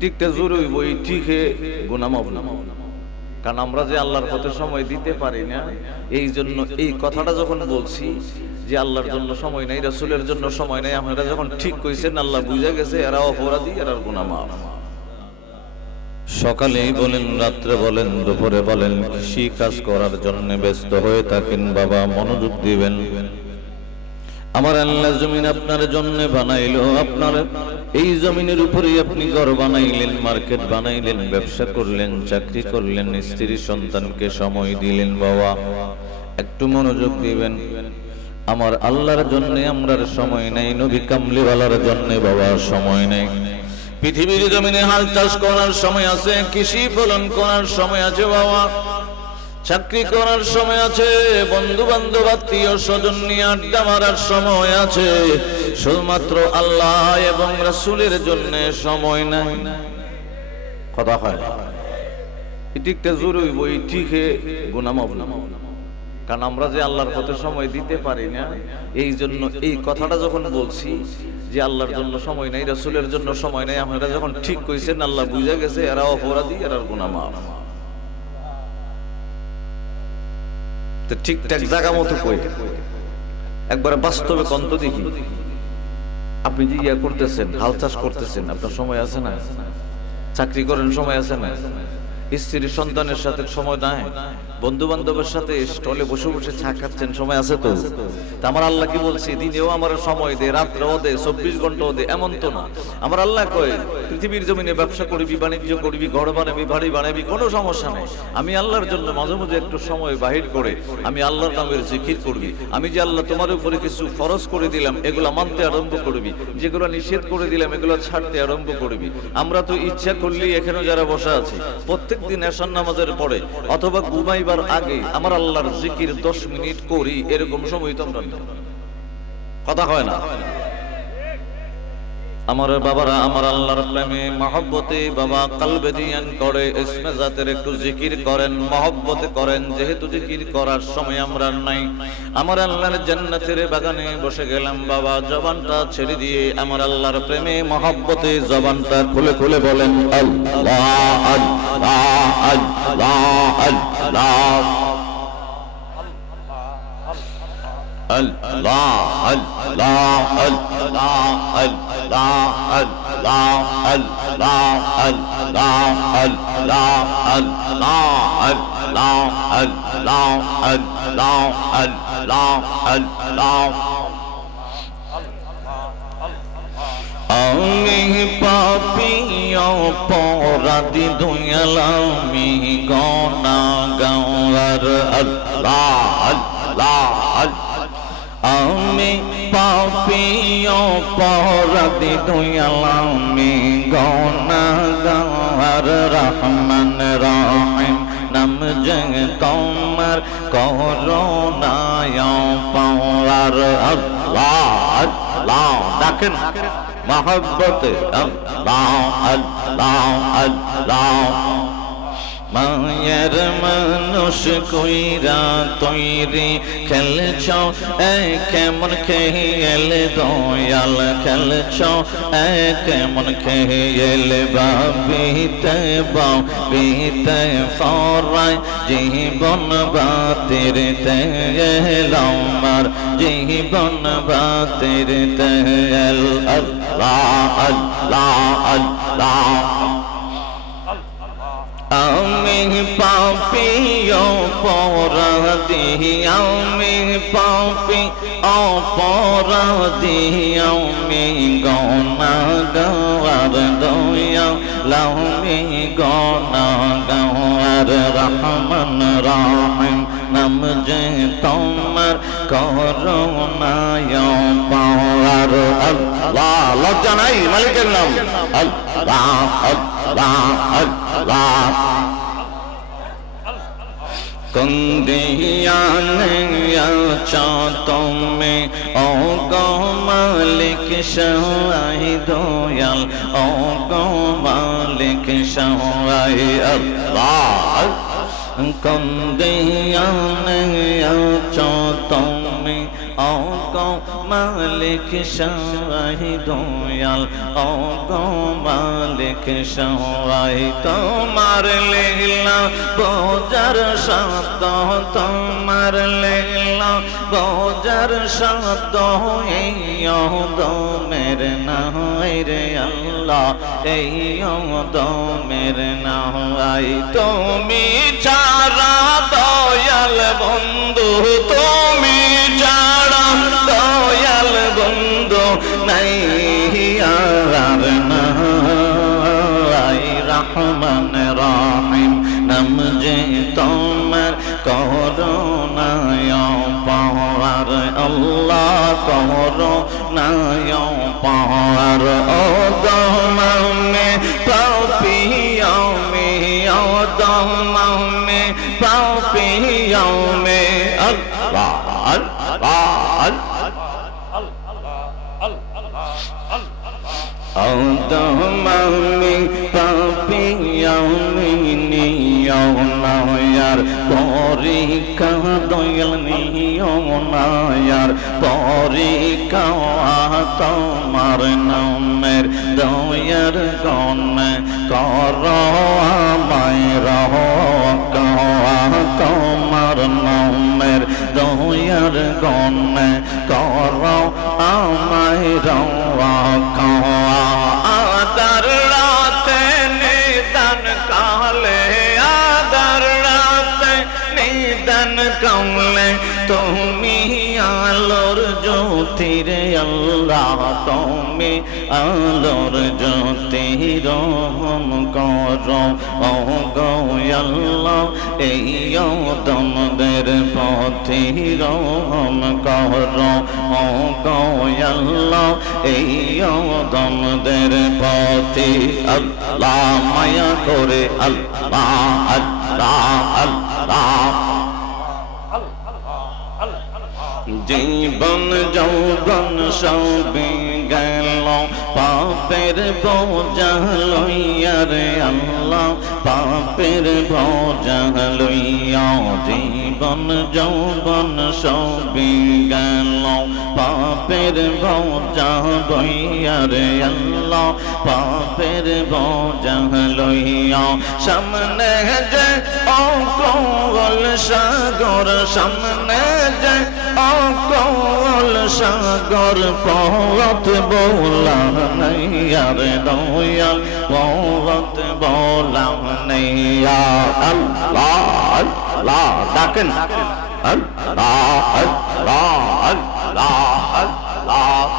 ঠিকটা জরুরি বই ঠিকই গুনাহ মাফ না। কারণ আমরা যে আল্লাহর পথে সময় দিতে পারি না, এই জন্য এই কথাটা যখন বলছি যে আল্লাহর জন্য সময় নাই, রাসূলের জন্য সময় নাই, আপনারা যখন ঠিক কইছেন আল্লাহ বুঝা গেছে এরা অপরাধী, এরা গুনাহ মাফ। সকালেই বলেন, রাত্রে বলেন, দুপুরে বলেন, কৃষি কাজ করার জন্য ব্যস্ত হয়ে থাকেন, বাবা মনোযোগ দিবেন। আমার আল্লাহ জমিন আপনার জন্য বানাইলো, আপনার এই জমিনের উপরেই আপনি ঘর বানাইলেন, মার্কেট বানাইলেন, ব্যবসা করলেন, চাকরি করলেন, স্ত্রী সন্তানকে সময় দিলেন। বাবা একটু মনোযোগ দিবেন। আমার আল্লাহর জন্য আমরার সময় নাই, নবী কামলিওয়ালার জন্য বাবা সময় নাই। পৃথিবীর জমিনে হাল চাষ করার সময় আছে, কৃষি ফলন করার সময় আছে, বাবা চাকরি করার সময় আছে, বন্ধু বান্ধব আত্মীয় স্বজন নিয়ে আড্ডা মারার সময় আছে, শুধুমাত্র আল্লাহ এবং রাসূলের জন্য সময় নাই। কথা হয় ঠিকটা জরুরি বই ঠিকই গুনাহ মাফ না। কারণ আমরা যে আল্লাহর পথে সময় দিতে পারি না, এই জন্য এই কথাটা যখন বলছি যে আল্লাহর জন্য সময় নাই, রাসূলের জন্য সময় নাই, আপনারা যখন ঠিক কইছেন আল্লাহ বুঝা গেছে এরা অপরাধী, এরা গুনাহ মাফ। তো ঠিকঠাক জায়গা মতো কই একবারে বাস্তবে কন্ত দেখি। আপনি যে ইয়া করতেছেন, হাল চাষ করতেছেন, আপনার সময় আছে না? চাকরি করেন, সময় আছে না? স্ত্রী সন্তানের সাথে সময় নাই? বন্ধু বান্ধবের সাথে স্টলে বসে বসে চা খাচ্ছেন, সময় আছে তো? আমার আল্লাহ কি বলছে, দিনেও আমার সময় দে, রাত্রেও দে, 24 ঘন্টাও দে, এমন তো না। আমার আল্লাহ কয় পৃথিবীর জমিনে ব্যবসা করবি, বাণিজ্য করবি, ঘর বানাবি, বাড়ি বানাবি, কোনো সমস্যা নেই। আমি আল্লাহর জন্য মাঝে মাঝে একটু সময় বাহির করে আমি আল্লাহর নামের জিকির করবি। আমি যে আল্লাহ তোমার উপরে কিছু ফরজ করে দিলাম এগুলো মানতে আরম্ভ করবি, যেগুলো নিষেধ করে দিলাম এগুলো ছাড়তে আরম্ভ করবি। আমরা তো ইচ্ছা করলেই এখানে যারা বসা আছি প্রত্যেকদিন এশার নামাজের পরে অথবা ঘুমাইবার আগে আমার আল্লাহর জিকির 10 মিনিট করি, এরকম সময় তো আমরা না। কথা হয় না? আমার বাবারা আমার আল্লাহর প্রেমে মহব্বতে বাবা কলবে দিয়ান করে ইসমে জাতের একটু জিকির করেন, মহব্বতে করেন। যেহেতু জিকির করার সময় আমরা নাই, আমার আল্লাহর জান্নাতের বাগানে বসে গেলাম, বাবা জবানটা ছেড়ে দিয়ে আমার আল্লাহর প্রেমে মহব্বতে জবানটা খুলে খুলে বলেন আল্লাহ আল্লাহ আল্লাহ আল্লাহ Allah, Allah, Allah, Allah, Allah, Allah, Allah, Allah, Allah, Allah, Allah, Allah, Allah, আমি পাপী অপরাধী দয়াল আমি গুনাহগার আল্লাহ আল্লাহ আমি পাপী অপরাধী দয়াল আমি গুনাহগার রহমান রহিম নাম যে তোমার করুণায় পাওয়ার আল্লাহ আল্লাহ ডাকেন মহব্বতে আল্লাহ আল্লাহ আল্লাহ মায়ের মানুষ কইরা তৈরি খেলছ কেমন খেল দয়াল খেলছ কেমন খেল বাবিতে বাবিতে ফরায় জীবন বাতির তেল আমার জীবন বাতির তেল আল্লাহ আল্লাহ আল্লাহ আমি পাপী অপরাধী আমি পাপী অপরাধী আমি গুনাহগার দয়াল আমি গুনাহগার রহমান রহিম নাম যে তোমার করুণায় পাওয়ার আল্লাহ। লজ্জা নাই মালিকের নাম আল্লাহ আল্লাহ আল্লাহ কন্দিয়াছো তুমি ও গো মালিক সহায় দয়াল ও গো মালিক সহায় আল্লাহ কন্দিয়াছো তুমি ও গো মালিক সহায় দয়াল ও গো মালিক মালিক সবাই তোমার লীলা বোঝার সাধ্য তোমার লীলা বোঝার সাধ্য এই দমের নাই রে আল্লাহ এই দমের নাই তুমি ছাড়া দয়াল বন্ধু তুমি ছাড়া দয়াল বন্ধু নাই আর নাই রহমান রহিম নাম যে তোমার করুণায় পাওয়ার আল্লাহ করুণায় পাওয়ার ও দমে পাপিয়া মে ও দমে পাপিয়া মে আল্লাহ আল্লাহ আল্লাহ পাপিয়ার পরীক্ষা দয়াল নিয়নায়ার পরীক্ষা তোমার নামের দয়ার গণে কর আমায় তোমার নামের দয়ার গণে কর আমায় আদার রাতে নিদান কালে আদার রাতে নিদান কামলে তুমি আলোর জ্যোতির আল্লাহ তুমি আলোর জ্যোতির রহম করো ও গো আল্লাহ এই দমদের পথে রহম করো ও গো আল্লাহ এই দমদের পথে আল্লাহ মায়া করে আল্লাহ আল্লাহ আল্লাহ জীবন যৌবন সবে গেল পাপের বোঝা লইয়া রে আল্লাহ পাপের বোঝা লইয়া জীবন যৌবন সবে গেল পাপের বোঝা লইয়া রে আল্লাহ পাপের বোঝা লইয়া সামনে যে অকল সাগর সামনে যে অকল সাগর পথ বোলা নাই আর দয়াল পথ বোলা নাই আল্লাহ আল্লাহ ডাকেন আল্লাহ আল্লাহ আল্লাহ আল্লাহ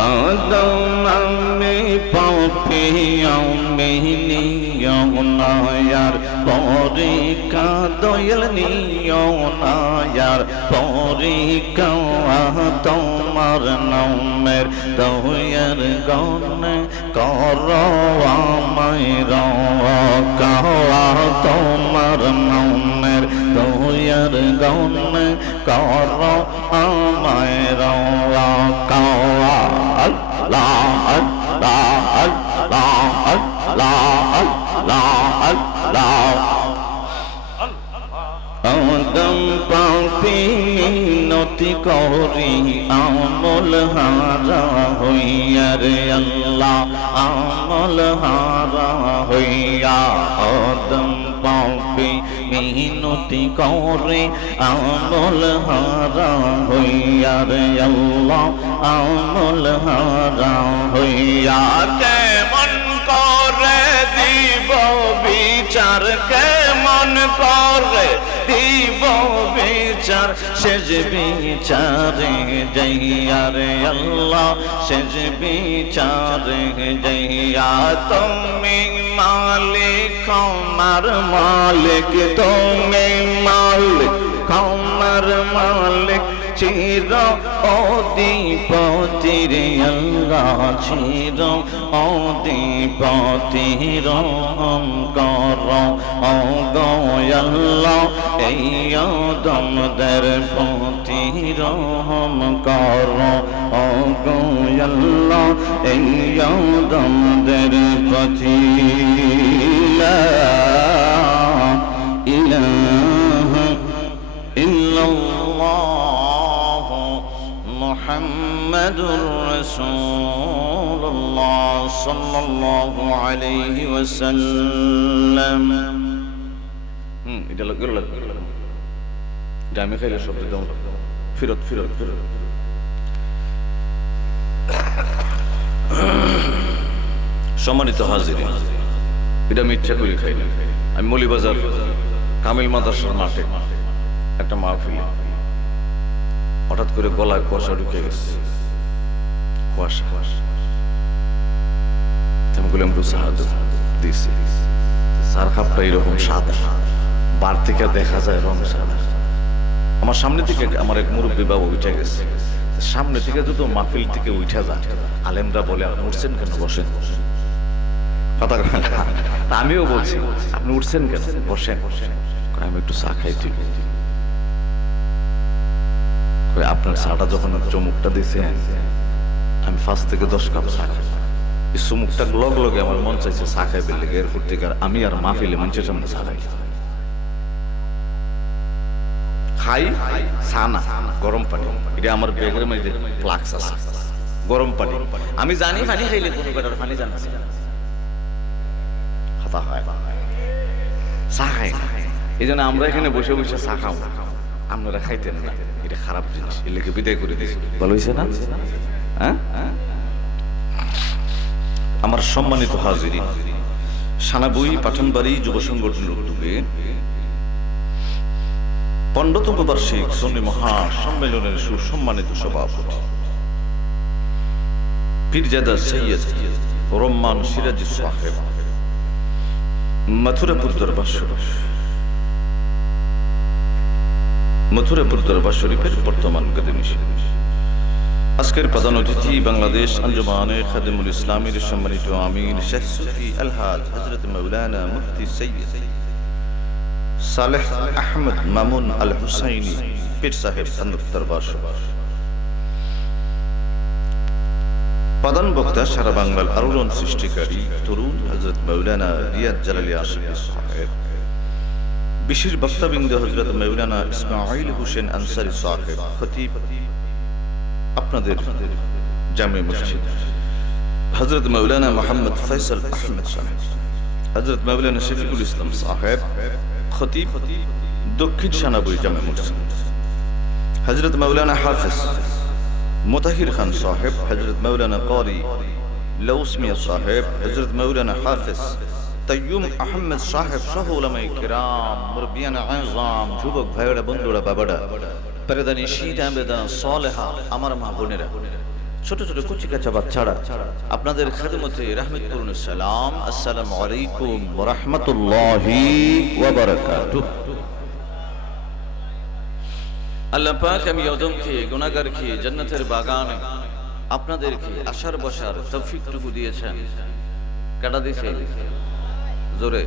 আদম আমি পাপিয়া মেহনিয়া নায়ার পরীক্ষা দয়াল নিও নায়ার পরীক্ষা তোমার নামের দয়ার গণে কর আমায় রওয়া তোমার নামের দয়ার গণে কর আমায় রওয়া আল্লাহ আল্লাহ আল্লাহ আল্লাহ আল্লাহ আল্লাহ আদম পাপি মিনতি করি আমল হারা হইয়া রে আল্লাহ আমল হারা হইয়া আদম পাপি মিনতি করে আমল হারা হইয়া রে আল্লাহ আমল হারা হইয়া কেমন করে দিব বিচার কেমন করে দিব বিচার শেষ বিচারে যাইয়া রে আল্লাহ শেষ বিচারে যাইয়া তুমি মালিক আমার মালিক তুমি মালিক আমার মালিক চির অধিপতির আল্লাহ চির অধিপতির রহম কর ও গো আল্লাহ এই দমদের প্রতি রহম কর ও গো আল্লাহ এই দমদের প্রতি লা ইলাহা ইল্লাল্লাহ মুহাম্মাদুর রাসূল সাল্লাল্লাহু আলাইহি ওয়াসাল্লাম। এটা লাগবে আমি খাইলে সব দাও ফিরত ফিরত ফিরত। সম্মানিত হাজিরিন, এটা আমি ইচ্ছা করে খাই না। আমি মৌলিবাজার কামিল মাদ্রাসার মাঠে একটা মাহফিলে হঠাৎ করে গলায় কুয়াশা ঢুকে গেছে, কুয়াশা। আমি বললাম একটু সাহায্য দিয়েছি। সার কাপটা এরকম সাদা, বার থেকে দেখা যায় রং সাদা। আমার সামনে থেকে আমার এক মুরব্বী বাবু উঠে গেছে। সামনে থেকে যদি মাহফিল থেকে উঠা যায়, আলেমরা বলে আপনি উঠছেন কেন, বসেন। আমিও বলছি আপনি উঠছেন কেন, বসেন। আমি একটু চা খাই। ঠিক আপনার চাটা যখন চমুকটা দিয়েছে, আমি 5 থেকে 10 কাপ চা খাই। এই চমুকটা লগ লগে আমার মন চাইছে চা খাইবে লেগে। এরপর থেকে আমি আর মাহফিলে মানুষের সামনে চা খাই। খাই চা না, গরম পানি। এটা আমার ব্যাগের মধ্যে ফ্লাক্স আছে, গরম পানি। আমি জানি পানি খাইলে কোনো বেটার পানি জানা খাতা হয়, চা খাই না। এই জন্য আমরা এখানে বসে বসে চা খাও, আপনারা খাইতেন না। এটা খারাপ জিনিস, এর লেগে বিদায় করে দিয়েছি। ভালো হয়েছে না? হ্যাঁ, আমার সম্মানিত হাজিরিন, সানাবুই পাঠানবাড়ি যুব সংগঠনের উদ্যোগে 15তম বার্ষিক সুন্নি মহাসম্মেলনের সুসম্মানিত সভাপতি পীরজাদা সৈয়দ রহমান সিরাজি সাহেব, মথুরাপুর দরবার শরীফের বর্তমান গদিনিশী। আজকের প্রধান অতিথি বাংলাদেশ আঞ্জুমানে খাদিমুল ইসলামের সম্মানিত আমির শেখ সুফি আলহাজ হযরত মাওলানা মুফতি সৈয়দ সালেহ আহমদ মামুন আল হুসাইনি পীর সাহেব সন্নত দরবার শরীফ। প্রধান বক্তা সারা বাংলার আলোড়ন সৃষ্টিকারী তরুণ হযরত মাওলানা রিয়াদ জালালী আশিকি সাহেব। বিশেষ বক্তাবৃন্দ হযরত মাওলানা ইসমাঈল হোসেন আনসারী সাহেব খতিব আপনাদের জামে মসজিদ, হযরত মাওলানা মোহাম্মদ ফয়সাল আহমেদ সাহেব, হযরত মাওলানা শফিকুল ইসলাম সাহেব খতিব দক্ষিণ সানাবুই জামে মসজিদ, হযরত মাওলানা হাফেজ মুতাহির খান সাহেব, হযরত মাওলানা কারি লৌস মিয়া সাহেব, হযরত মাওলানা হাফেজ তৈয়ুম আহমেদ সাহেব সহ উলামায়ে কিরাম, মুরব্বিয়ান আযম, যুবক ভাইয়েরা, বন্ধুরা, বাবারা, পেরেদানি শীত আমেদা সালেহা, আমার মা বোনেরা, ছোট ছোট কুচি কাঁচা বাচ্চারা, আপনাদের খেদমতে রহমত করুন সালাম। আসসালামু আলাইকুম ওয়া রাহমাতুল্লাহি ওয়া বারাকাতুহু। আল্লাহ পাক আমি ওদমকে গুনাহগারকে জান্নাতের বাগানে আপনাদেরকে আসার বসার তৌফিকটুকু দিয়েছেন। কাটা দিয়েছে জোরে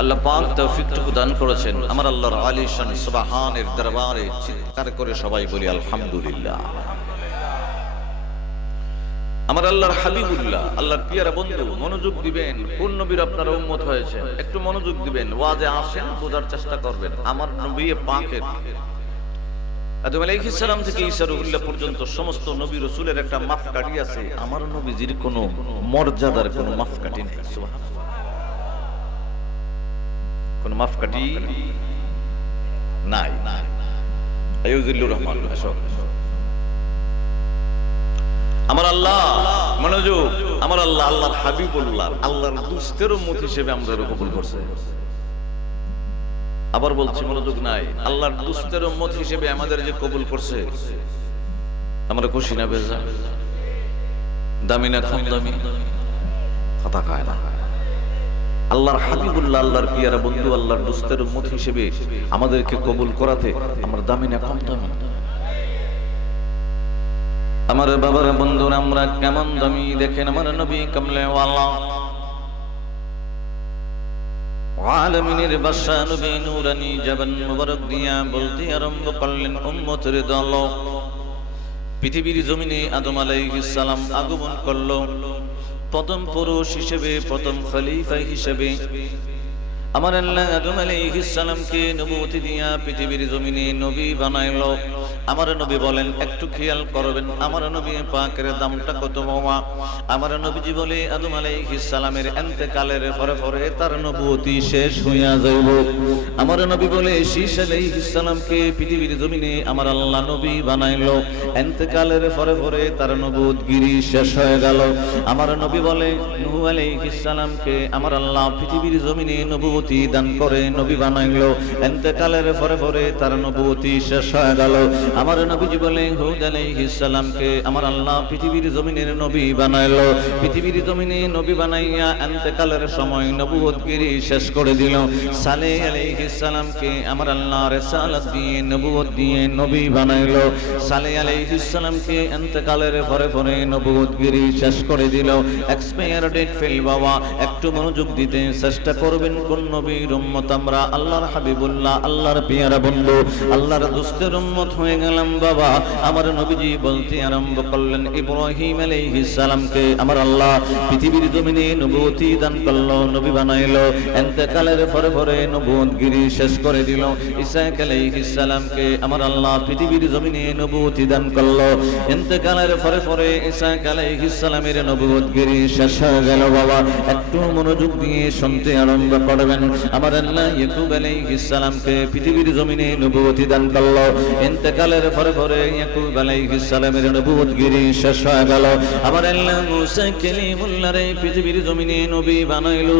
আল্লাহ পাক তৌফিকটুকু দান করেছেন। আমার আল্লাহর আলিশান সুবহানের দরবারে চিৎকার করে সবাই বলি আলহামদুলিল্লাহ। আমার আল্লাহর হাবিবুল্লাহ, আল্লাহর পিয়ারা বন্ধু, মনোযোগ দিবেন। কোন নবীর আপনারা উম্মত হয়েছেন একটু মনোযোগ দিবেন। ওয়াজে আসেন, বোঝার চেষ্টা করবেন। আমার নবী পাকের আদম আলাইহিস সালাম থেকে ঈসা রুহুল্লাহ পর্যন্ত সমস্ত নবী রাসূলের একটা মাপকাঠি আছে। আমার নবীজির কোনো মর্যাদার কোনো মাপকাঠি নেই। সুবহানাল্লাহ, কোনো মাপকাঠি নাই। আইয়ুজিল্লুর রহমান, আমার আল্লাহ মনোযোগ, আমার আল্লাহ আল্লাহর হাবিবুল্লাহ, আল্লাহর দুস্তের উম্মত হিসেবে আমাদের কবুল করছে। আবার বলছি মনোযোগ নাই, আল্লাহর দুস্তের উম্মত হিসেবে আমাদের যে কবুল করছে, আমরা খুশি না বেজা? দামি না কম দামি? কথা কয় না। আল্লাহর হাবিবুল্লাহ, আল্লাহর পিয়ারা বন্ধু, আল্লাহর দুস্তের উম্মত হিসেবে আমাদেরকে কবুল করাতে আমরা দামি না কম দামি? আমার বাবার বন্ধুরা, আমরা কেমন দামি দেখেন। আমার নবী কামলেওয়ালা, আলামিনের বাদশা নবী নূরানী জবান মুবারক দিয়া বলতে আরম্ভ করলেন, উম্মতের দল, পৃথিবীর জমিনে আদম আলাইহিস সালাম আগমন করলো প্রথম পুরুষ হিসেবে, প্রথম খলিফা হিসেবে। আমার আল্লাহ আদম আলাইহিস সালামকে নবুয়ত দিয়া পৃথিবীর জমিনে নবী বানাইলো। আমার নবী বলেন একটু খেয়াল করবেন আমার নবী পাকের দামটা কত বাবা। আমার নবীজি বলে আদম আলাইহিস সালামের ইন্তেকালের পরে পরে তার নবুয়তি শেষ হইয়া যাইব। আমার নবী বলে শীশ আলাইহিস সালামকে পৃথিবীর জমিনে আমার আল্লাহ নবী বানাইলো, ইন্তেকালের পরে পরে তার নবুয়তগিরি শেষ হয়ে গেল। আমার নবী বলে নূহ আলাইহিস সালামকে আমার আল্লাহ পৃথিবীর জমিনে নবুয়তি দান করে নবী বানাইলো, ইন্তেকালের পরে পরে তার নবুয়তি শেষ হয়ে গেল। আমার নবীজি বলে হুদ আলাইহিস সালামকে আমার আল্লাহ পৃথিবীর জমিনের নবী বানাইলো, পৃথিবীর জমিনে নবী বানাইয়া ইন্তেকালের সময় নবুয়তগিরি শেষ করে দিল। সালেহ আলাইহিস সালামকে আমার আল্লাহ রিসালাত দিয়ে নবুয়ত দিয়ে নবী বানাইলো, সালেহ আলাইহিস সালামকে ইন্তেকালের পরে পরে নবুয়তগিরি শেষ করে দিল। এক্সপায়ার ডেট ফেল বাবা, একটু মনোযোগ দিতে চেষ্টা করবেন। কোন নবীর উম্মত আমরা? আল্লাহর হাবিবুল্লাহ, আল্লাহর পেয়ারা বন্ধু, আল্লাহর দোস্তের উম্মত হয়ে গেলাম বাবা। আমার নবীজি বলতে আরম্ভ করলেন ইব্রাহিম আলাইহিস সালামকে আমার আল্লাহ পৃথিবীর জমিনে নবুয়তি দান করলো, নবী বানাইলো, ইন্তেকালের পরে পরে নবুয়তগিরি শেষ করে দিল। ইসহাক আলাইহিস সালামকে আমার আল্লাহ পৃথিবীর জমিনে নবুয়তি দান করলো, ইন্তেকালের পরে পরে ইসহাক আলাইহিস সালামের নবুয়তগিরি শেষ হয়ে গেল বাবা। একটু মনোযোগ দিয়ে শুনতে আরম্ভ করবেন। আমার আল্লাহ ইয়াকুব আলাইহিস সালামকে পৃথিবীর জমিনে নবুয়তি দান করলো, ইন্তেকালের পরে পরে ইয়াকুব আলাইহিস সালামের নবুয়তগিরি শেষ হয়ে গেল। আমার আল্লাহ মুসা কালিমুল্লাহরে পৃথিবীর জমিনে নবী বানাইলো।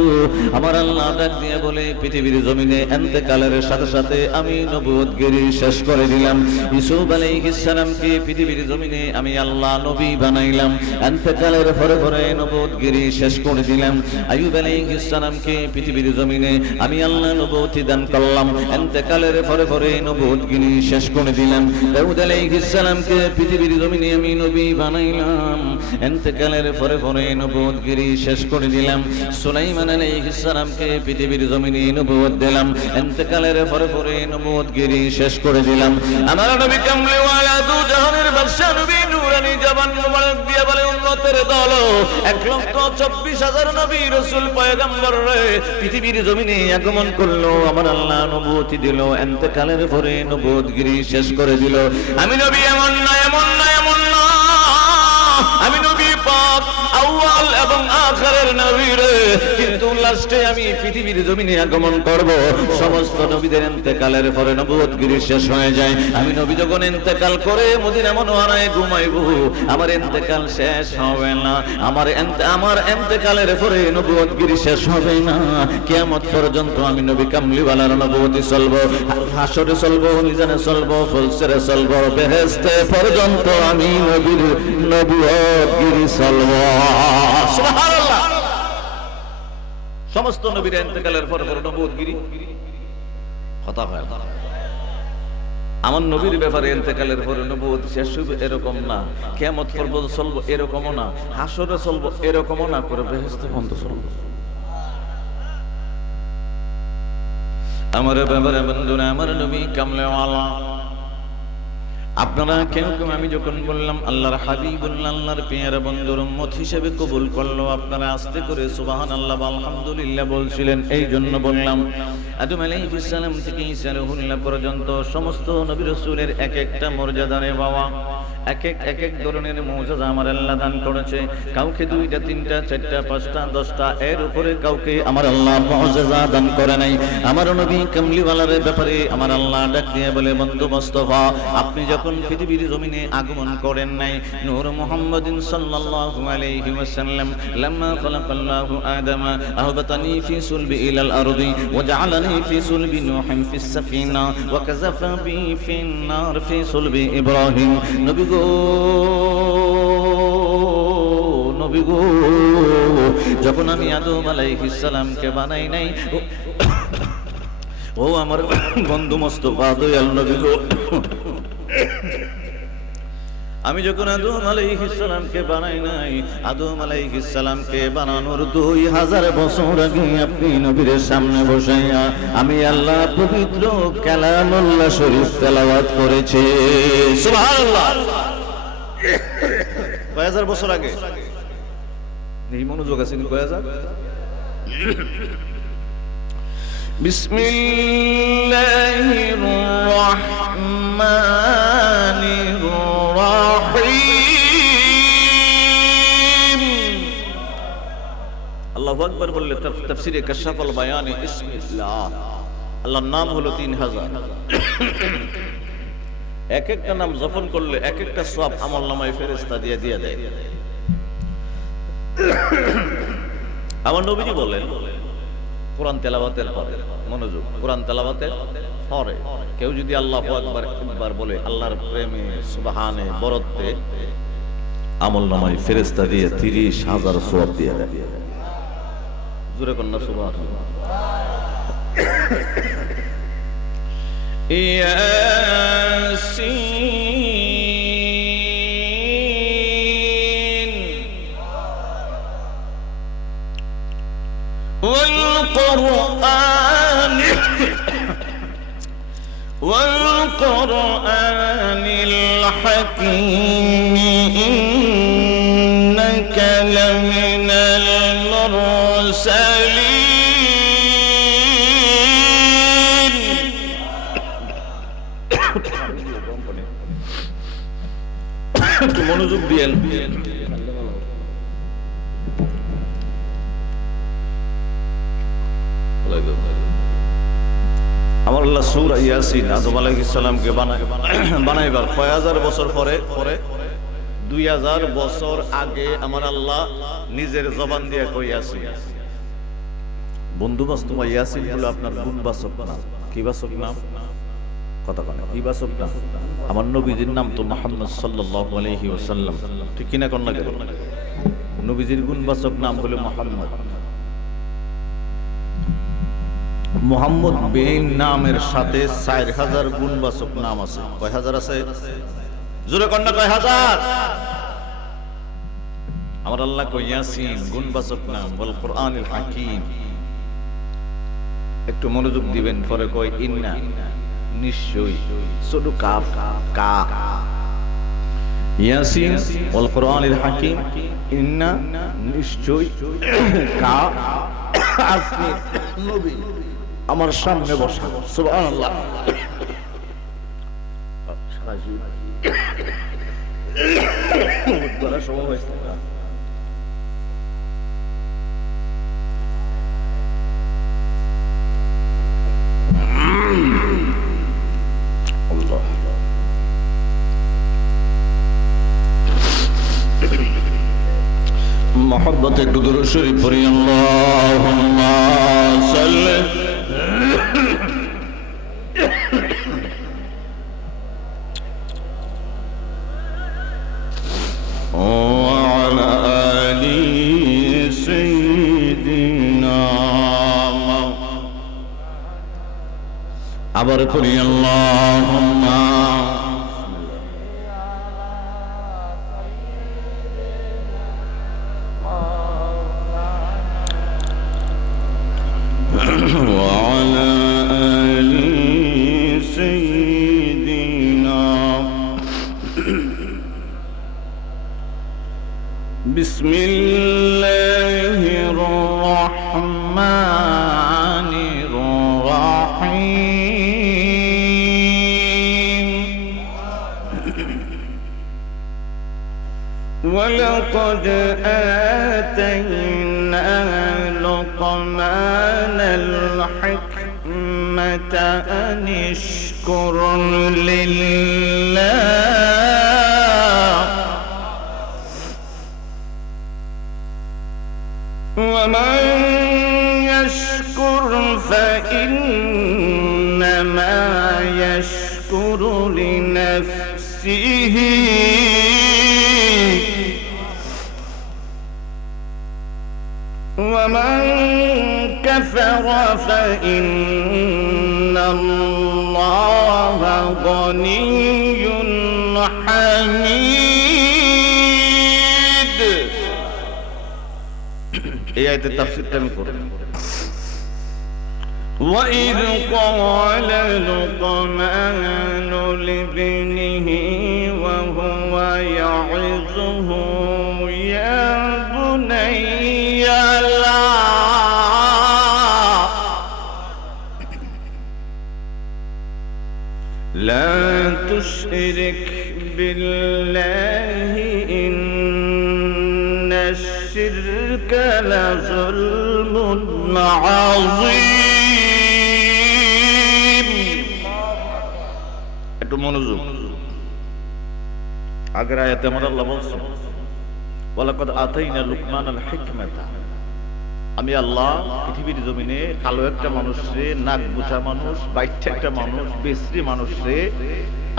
আমার আল্লাহ ডাক দিয়ে বলে পৃথিবীর জমিনে ইন্তেকালের সাথে সাথে আমি নবুয়তগিরি শেষ করে দিলাম। ইউসুফ আলাইহিস সালামকে পৃথিবীর জমিনে আমি আল্লাহ নবী বানাইলাম, ইন্তেকালের পরে পরে নবুয়তগিরি শেষ করে দিলাম। আইয়ুব আলাইহিস সালামকে পৃথিবীর জমিনে আমি আল্লাহ নবুয়তি দান করলাম, ইন্তেকালের পরে পরে নবুয়তগিরি শেষ করে দিলাম। দাউদ আলাইহিস সালামকে পৃথিবীর জমিনে আমি নবী বানাইলাম, ইন্তেকালের পরে পরে নবুয়তগিরি শেষ করে দিলাম। সুলাইমান আলাইহিস সালামকে পৃথিবীর জমিনে নবুয়ত দিলাম, ইন্তেকালের পরে পরে নবুয়তগিরি শেষ করে দিলাম। আমার নবী কামলে ওয়ালা দু জাহানের বাদশা নবী নূরানি জবান মুবারক দিয়ে বলে উম্মতের দল 1,24,000 নবী রাসূল পয়গম্বর রে পৃথিবীর জমিনে আগমন করলো, আমার আল্লাহ নবুয়তি দিল, ইন্তেকালের পরে নবুয়তগিরি শেষ করে দিল। আমি নবী এমন না, এমন না, এমন না, আমি নবী পাক আউয়াল এবং আখিরের নবী রে, কিন্তু লাস্টে আমি পৃথিবীর জমিনে আগমন করব। সমস্ত নবীদের ইন্তেকালের পরে নবুয়তগিরি শেষ হয়ে যায়। আমি নবী যখন ইন্তেকাল করে মদিনা মুনাওয়ারায় ঘুমাইব, আমার ইন্তেকাল শেষ হবে না, আমার ইন্তেকালের পরে নবুয়তগিরি শেষ হবে না। কিয়ামত পর্যন্ত আমি নবী কামলিওয়ালার নবুয়তি চলবো, হাসরে চলবো, মিজানে চলবো, ফুলসিরে চলবো, বেহেশতে পর্যন্ত আমি নবীর নবুয়তগিরি চলবো। সুবহানাল্লাহ। সমস্ত নবীর ইন্তেকালের পরে পরে নবুয়তগিরি কথা হয়। আমার নবীর ব্যাপারে ইন্তেকালের পরে নবুয়ত শেষ হবে এরকম না, কিয়ামত পর্যন্ত চলবো এরকমও না, হাসরে চলবো এরকমও না, করে বেহেশতে পর্যন্ত চলবো। আমার ব্যাপারে বন্ধুরা, আমার নবী কামলেওয়ালা, আপনারা কেউ কেউ আমি যখন বললাম আল্লাহর হাবিবুল্লাহ, আল্লাহর পেয়ারা বন্ধুর উম্মত হিসেবে কবুল করলো, আপনারা আস্তে করে সুবহানাল্লাহ আলহামদুলিল্লাহ বলছিলেন। এই জন্য বললাম আদম আলাইহিস সালাম থেকে ঈসা রুহুল্লাহ পর্যন্ত সমস্ত নবী রাসূলের এক একটা মর্যাদারে বাবা, এক এক ধরনের মুজিজা আমার আল্লাহ দান করেছে। কাউকে 2টা 3টা 4টা 5টা 10টা, এর উপরে কাউকে আমার আল্লাহ মুজিজা দান করে নাই। আমার নবী কামলিওয়ালার ব্যাপারে আমার আল্লাহ ডাক দিয়ে বলে বন্ধু মুস্তাফা, আপনি যখন পৃথিবীর জমিনে আগমন করেন নাই, নূর মুহাম্মাদিন সাল্লাল্লাহু আলাইহি ওয়াসাল্লাম, লাম্মা খালাকাল্লাহু আদামা আহবাতানি ফি সুলবি ইলাল আরদি ওয়া জাআলানি ফি সুলবি নূহিন ফিস সাফিনা ওয়া কাযাফা বি ফিন নার ফি সুলবি ইব্রাহিম। নবী গো, নবী গো, যখন আমি আদম আলাইহিস সালামকে বানাই নাই, ও আমার বন্ধু মুস্তাফা দয়াল নবী গো, আমি যখন আদম আলাইহিস সালামকে বানাই নাই, আদম আলাইহিস সালামকে বানানোর 2000 বছর আগে আপনি নবীর সামনে বসাইয়া আমি আল্লাহ পবিত্র কালামুল্লাহ শরীফ তেলাওয়াত করেছি। সুবহানাল্লাহ। কয় হাজার বছর আগে? এই মনোযোগ আছে কয় হাজার? বিসমিল্লাহির রহমানির আল্লাহু আকবার বললে তাফসীরে কাশফুল বায়ানে ইসমিল্লাহ, আল্লাহর নাম হলো 3000। এক একটা নাম জপন করলে এক একটা সওয়াব আমলনামায় ফেরেশতা দিয়ে দেয়। আমার নবীজি বলেন কোরআন তেলাওয়াতের পরে, মনোযোগ, কোরআন তেলাওয়াতের পরে কেউ যদি আল্লাহু আকবার একবার বলে আল্লাহর প্রেমে সুবহানে বরত্বে, আমলনামায় ফেরেশতা দিয়ে 30,000 সওয়াব দিয়ে দেয়। জোরে কন্না সুবহানাল্লাহ। ইয়াসিন والقرآن الحكيم إنك لمن المرسلين মনোযোগ দিয়েন। আমার আল্লাহ সূরা ইয়াসিন আদম আলাইহিস সালামকে বানাইবার 6000 বছর পরে 2000 বছর আগে আমার আল্লাহ নিজের জবান দিয়ে কইয়াছে। বন্ধু বাস্তব ইয়াসিন হলো আপনার গুণবাচক নাম। কি বাচক নাম? কথা বলে কি বাচক নাম? আমার নবীজির নাম তো মুহাম্মদ সাল্লাল্লাহু আলাইহি ওয়াসাল্লাম, ঠিক কিনা কোন লাগে? নবীজির গুণবাচক নাম হলো মুহাম্মদ। মুহাম্মদ বেন নামের সাথে 4000 গুণবাচক নাম আছে। কয় হাজার আছে? জোরে কন্যা কয় হাজার? আমার আল্লাহ কয় ইয়াসিন গুণবাচক নাম, বল কোরআনুল হাকিম। একটু মনোযোগ দিবেন। পরে কয় ইন্না, নিশ্চয়ই, ছোট কাফ কা, ইয়াসিন ওয়াল কোরআনুল হাকিম, ইন্না নিশ্চয়ই, কা আপনি নবী আমার সামনে বসা। সুবহানাল্লাহ। محبت درود شریف پڑھی اللهم صل وعلى آل سيدنا আবার পড়ি আল্লাহুম্মা وعلى آل سيدنا بسم الله الرحمن الرحيم ولقد آتينا لقمان الحكمة أن اشكر لله ومن يشكر فإنما يشكر لنفسه ومن كفر فإن الله غني حميد. এই আয়াতের তাফসীরটা আমি করব। وإذ قال لقمان لابنه وهو يعظه يا بني لا تشرك بالله إن الشرك لظلم عظيم একটু মনোযোগ আগের আয়াতে আমার আল্লাহ বলছেন ওয়ালাকাদ আতাইনা লুকমানাল হিকমাতা আমি আল্লাহ পৃথিবীর জমিনে কালো একটা মানুষরে নাক বুঝা মানুষ বাইঠা একটা মানুষ বিশ্রী মানুষরে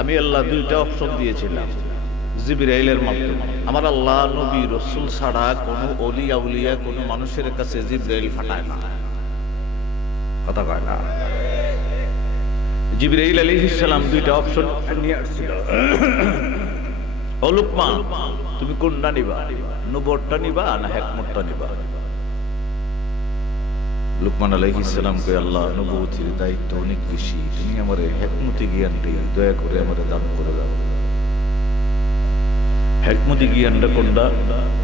আমি আল্লাহ দুইটা অপশন দিয়েছিলাম জিবরাইলের মাধ্যমে আমার আল্লাহ নবী রাসূল ছাড়া কোনো ওলি আউলিয়া কোনো মানুষের কাছে জিবরাইল পাঠায় না কথা কয় না জিবরাইল আলাইহিস সালাম দুইটা অপশন নিয়ে আসছিল ও লুকমান তুমি কোনটা নিবা নবুয়তটা নিবা না হিকমতটা নিবা লুকমান আলাইহিস সালাম কয় আল্লাহ নবুয়তের দায়িত্ব অনেক বেশি তুমি আমারে হিকমতি জ্ঞানটা দয়া করে আমারে দান করে দাও হিকমতি জ্ঞানটা কোনটা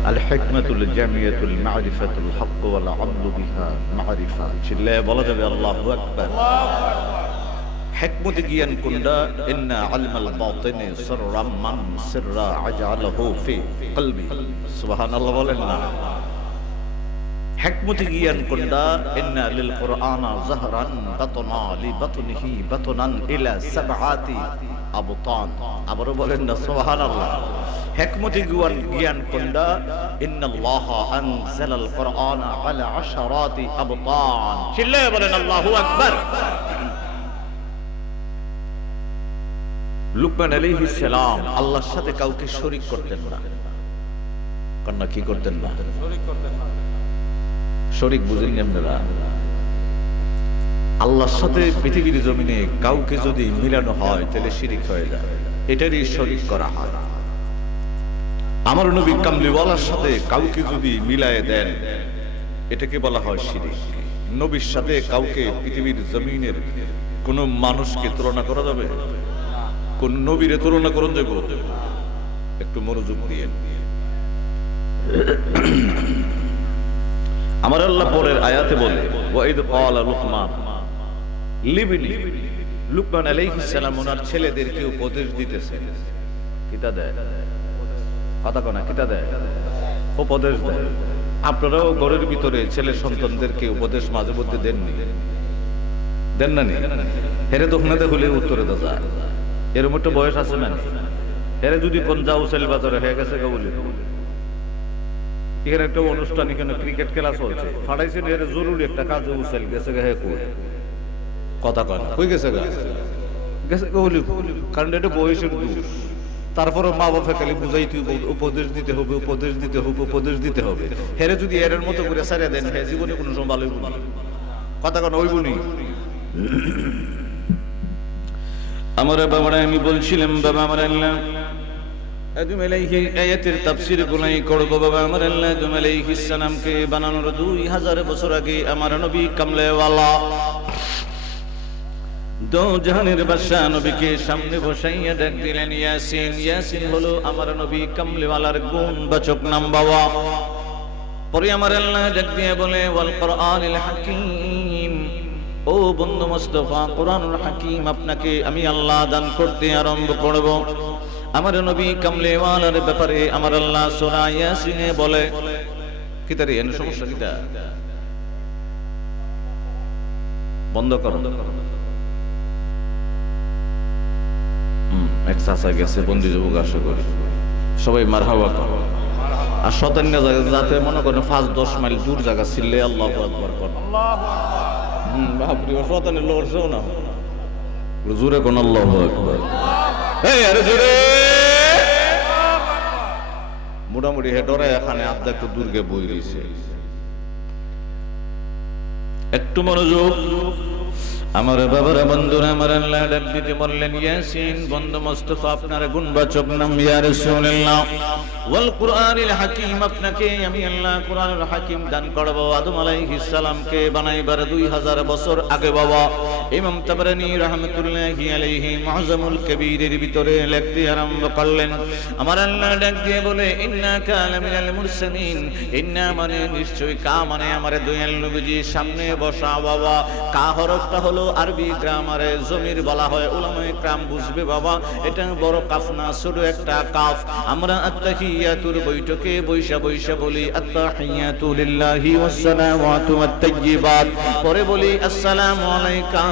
আল হিকমাতুল জামিয়াতুল মারিফাতুল হক ওয়াল আমলু বিহা মারিফা চিল্লায়ে বলা যাবে আল্লাহু আকবার হিকমতি জ্ঞান কোনটা ইন্না আলমাল বাতিনি সিররাম মান সিররা আজআলাহু ফি কলবি সুবহানাল্লাহ বলেন না হিকমতি জ্ঞান কোনটা ইন্না লিল কুরআনা যাহরান বাতনা লি বাতনিহি বাতনান ইলা সাবআতি আবতান আবার বলেন না সুবহানাল্লাহ হিকমতি জ্ঞান কোনটা ইন্নাল্লাহা আনজালাল কুরআনা আলা আশরাতি আবতান চিল্লায়ে বলেন আল্লাহু আকবার লুকমান আলাইহিস সালাম আল্লাহর সাথে কাউকে শরীক করতেন না কন্যা কি করতেন না শরীক বুঝেন আপনারা আল্লাহর সাথে পৃথিবীর জমিনে কাউকে যদি মিলানো হয় তাহলে শিরক হয়ে যায় এটারই শরীক করা হয় আমার নবী কামলিওয়ালার সাথে কাউকে যদি মিলায়ে দেন এটাকে বলা হয় শিরক নবীর সাথে কাউকে পৃথিবীর জমিনের কোন মানুষকে তুলনা করা যাবে কোন নবীরে তুলনা করুন যাবে একটু মনোযোগ দিয়ে আমার আল্লাহ পরের আয়াতে বলে ওয়াইদ ক্বালা লুকমান লিবনি লুকমান আলাইহিস সালাম ওনার ছেলেদেরকে উপদেশ দিতেছেন কিতা দেয় কথা কোনা কিতা দেয় উপদেশ দেয় আপনারাও ঘরের ভিতরে ছেলে সন্তানদেরকে উপদেশ মাঝে মধ্যে দেননি দেন না নি হেরে দোকানে হলে উত্তরে দা যায় এরকম একটা বয়স আছে না হেরে যদি কোন যাও সেল বাজারে হয়ে গেছে বলি এখানে একটা অনুষ্ঠান এখানে ক্রিকেট খেলা চলছে ফাটাইছেন এর জরুরি একটা কাজ উসেল গেছে হে কই কথা কয় না কই গেছে গেছে বলি কারণ এটা বয়সের দোষ তারপরে মা বাবা খালি বুঝাইতে উপদেশ দিতে হবে উপদেশ দিতে হবে উপদেশ দিতে হবে হেরে যদি এর মতো করে সারিয়া দেন হে জীবনে কোনো সময় ভালো হইব না কথা কয় না হইব নি আমার বাবারা আমি বলছিলাম বাবা আমার আল্লাহ আদম আলাইহিস আয়াতের তাফসীর গুলাই করব বাবা আমার আল্লাহ আদম আলাইহিস সালামকে বানানোর 2000 বছর আগে আমার নবী কামলেওয়ালা দো জাহানের বাদশা নবীকে সামনে বসাইয়া ডাক দিলেন ইয়াসিন ইয়াসিন হলো আমার নবী কামলেওয়ালার গুণবাচক নাম বাবা পরে আমার আল্লাহ ডাক দিয়ে বলে ওয়াল কুরআনিল হাকীম ও বন্ধু মুস্তাফা কুরআনুল হাকীম আপনাকে আমি আল্লাহ দান করতে আরম্ভ করব আমার নবী কামলেওয়ালার ব্যাপারে আমার আল্লাহ সূরা ইয়াসিনে বলে কিতারে এর সমস্যা কিটা বন্ধ করো এক চাচা গেছে বন্দি যুবক আশা করি সবাই মারহাবা করো আর শতান্য জায়গা যাতে মনে করেন 5-10 মাইল দূর জায়গা ছিলে আল্লাহু আকবার কর আল্লাহু আকবার বাপরে শতান্য লড়ছেও না জোরে কোন আল্লাহু আকবার এই আরে জোরে মোটামুটি হে ডরে এখানে আদা একটু দূরকে বই রইছে একটু মনোযোগ আমার বাবারা বন্ধুরা আমার আল্লাহ ডাক দিতে বললেন ইয়াসিন বন্ধু মুস্তাফা আপনার গুণবাচক নাম ইয়া রাসূলুল্লাহ ওয়াল কুরআনিল হাকীম আপনাকে আমি আল্লাহ কুরআনুল হাকীম দান করব আদম আলাইহিস সালামকে বানাইবার 2000 বছর আগে বাবা ইমাম তাবরানী রাহমাতুল্লাহি আলাইহি মুআজ্জামুল কবীরের ভিতরে লিখতে আরম্ভ করলেন আমার আল্লাহ ডাক দিয়ে বলে ইন্নাকা লামিনাল মুরসালিন ইন্না মানে নিশ্চয় কা মানে আমার দয়াল নবীজি সামনে বসা বাবা কা হরফটা হলো হলো আরবি গ্রামারে জমির বলা হয়, উলামায়ে কেরাম বুঝবে বাবা, এটা বড় কাফ না, ছোট একটা কাফ। আমরা আত্তাহিয়াতুর বৈঠকে বৈশা বৈশা বলি আত্তাহিয়াতু লিল্লাহি ওয়াসসালাওয়াতু ওয়াত-তাইয়্যিবাত, পরে বলি আসসালামু আলাইকা।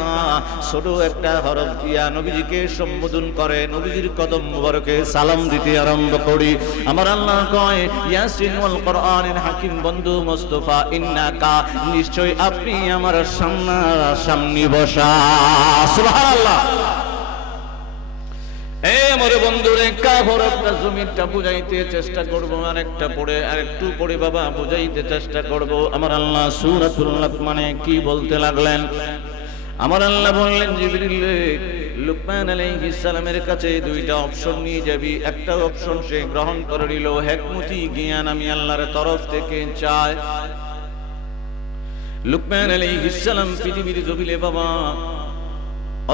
ছোট একটা হরফ দিয়া নবীজিকে সম্বোধন করে নবীজির কদম মুবারকে সালাম দিতে আরম্ভ করি। আমার আল্লাহ কয় ইয়াসিন ওয়াল কোরআনিল হাকিম, বন্ধু মুস্তাফা ইন্নাকা, নিশ্চয় আপনি আমার সামনে বসা। সুবহানাল্লাহ। আমার বন্ধুরে কাফরটা জমিটা বুঝাইতে চেষ্টা করব, আরেকটা পড়ে আরেকটু পড়ে বাবা বুঝাইতে চেষ্টা করব। আমার আল্লাহ সূরাতুল লোকমানে কি বলতে লাগলেন? আমার আল্লাহ বললেন জিবরিল, লুকমান আলাইহিস সালামের কাছে দুইটা অপশন নিয়ে যাবি, একটা অপশন সে গ্রহণ করে নিল, হিকমতি জ্ঞান আমি আল্লাহর তরফ থেকে চাই। লুকমান আলাইহিস সালাম পৃথিবীর জমিনে বাবা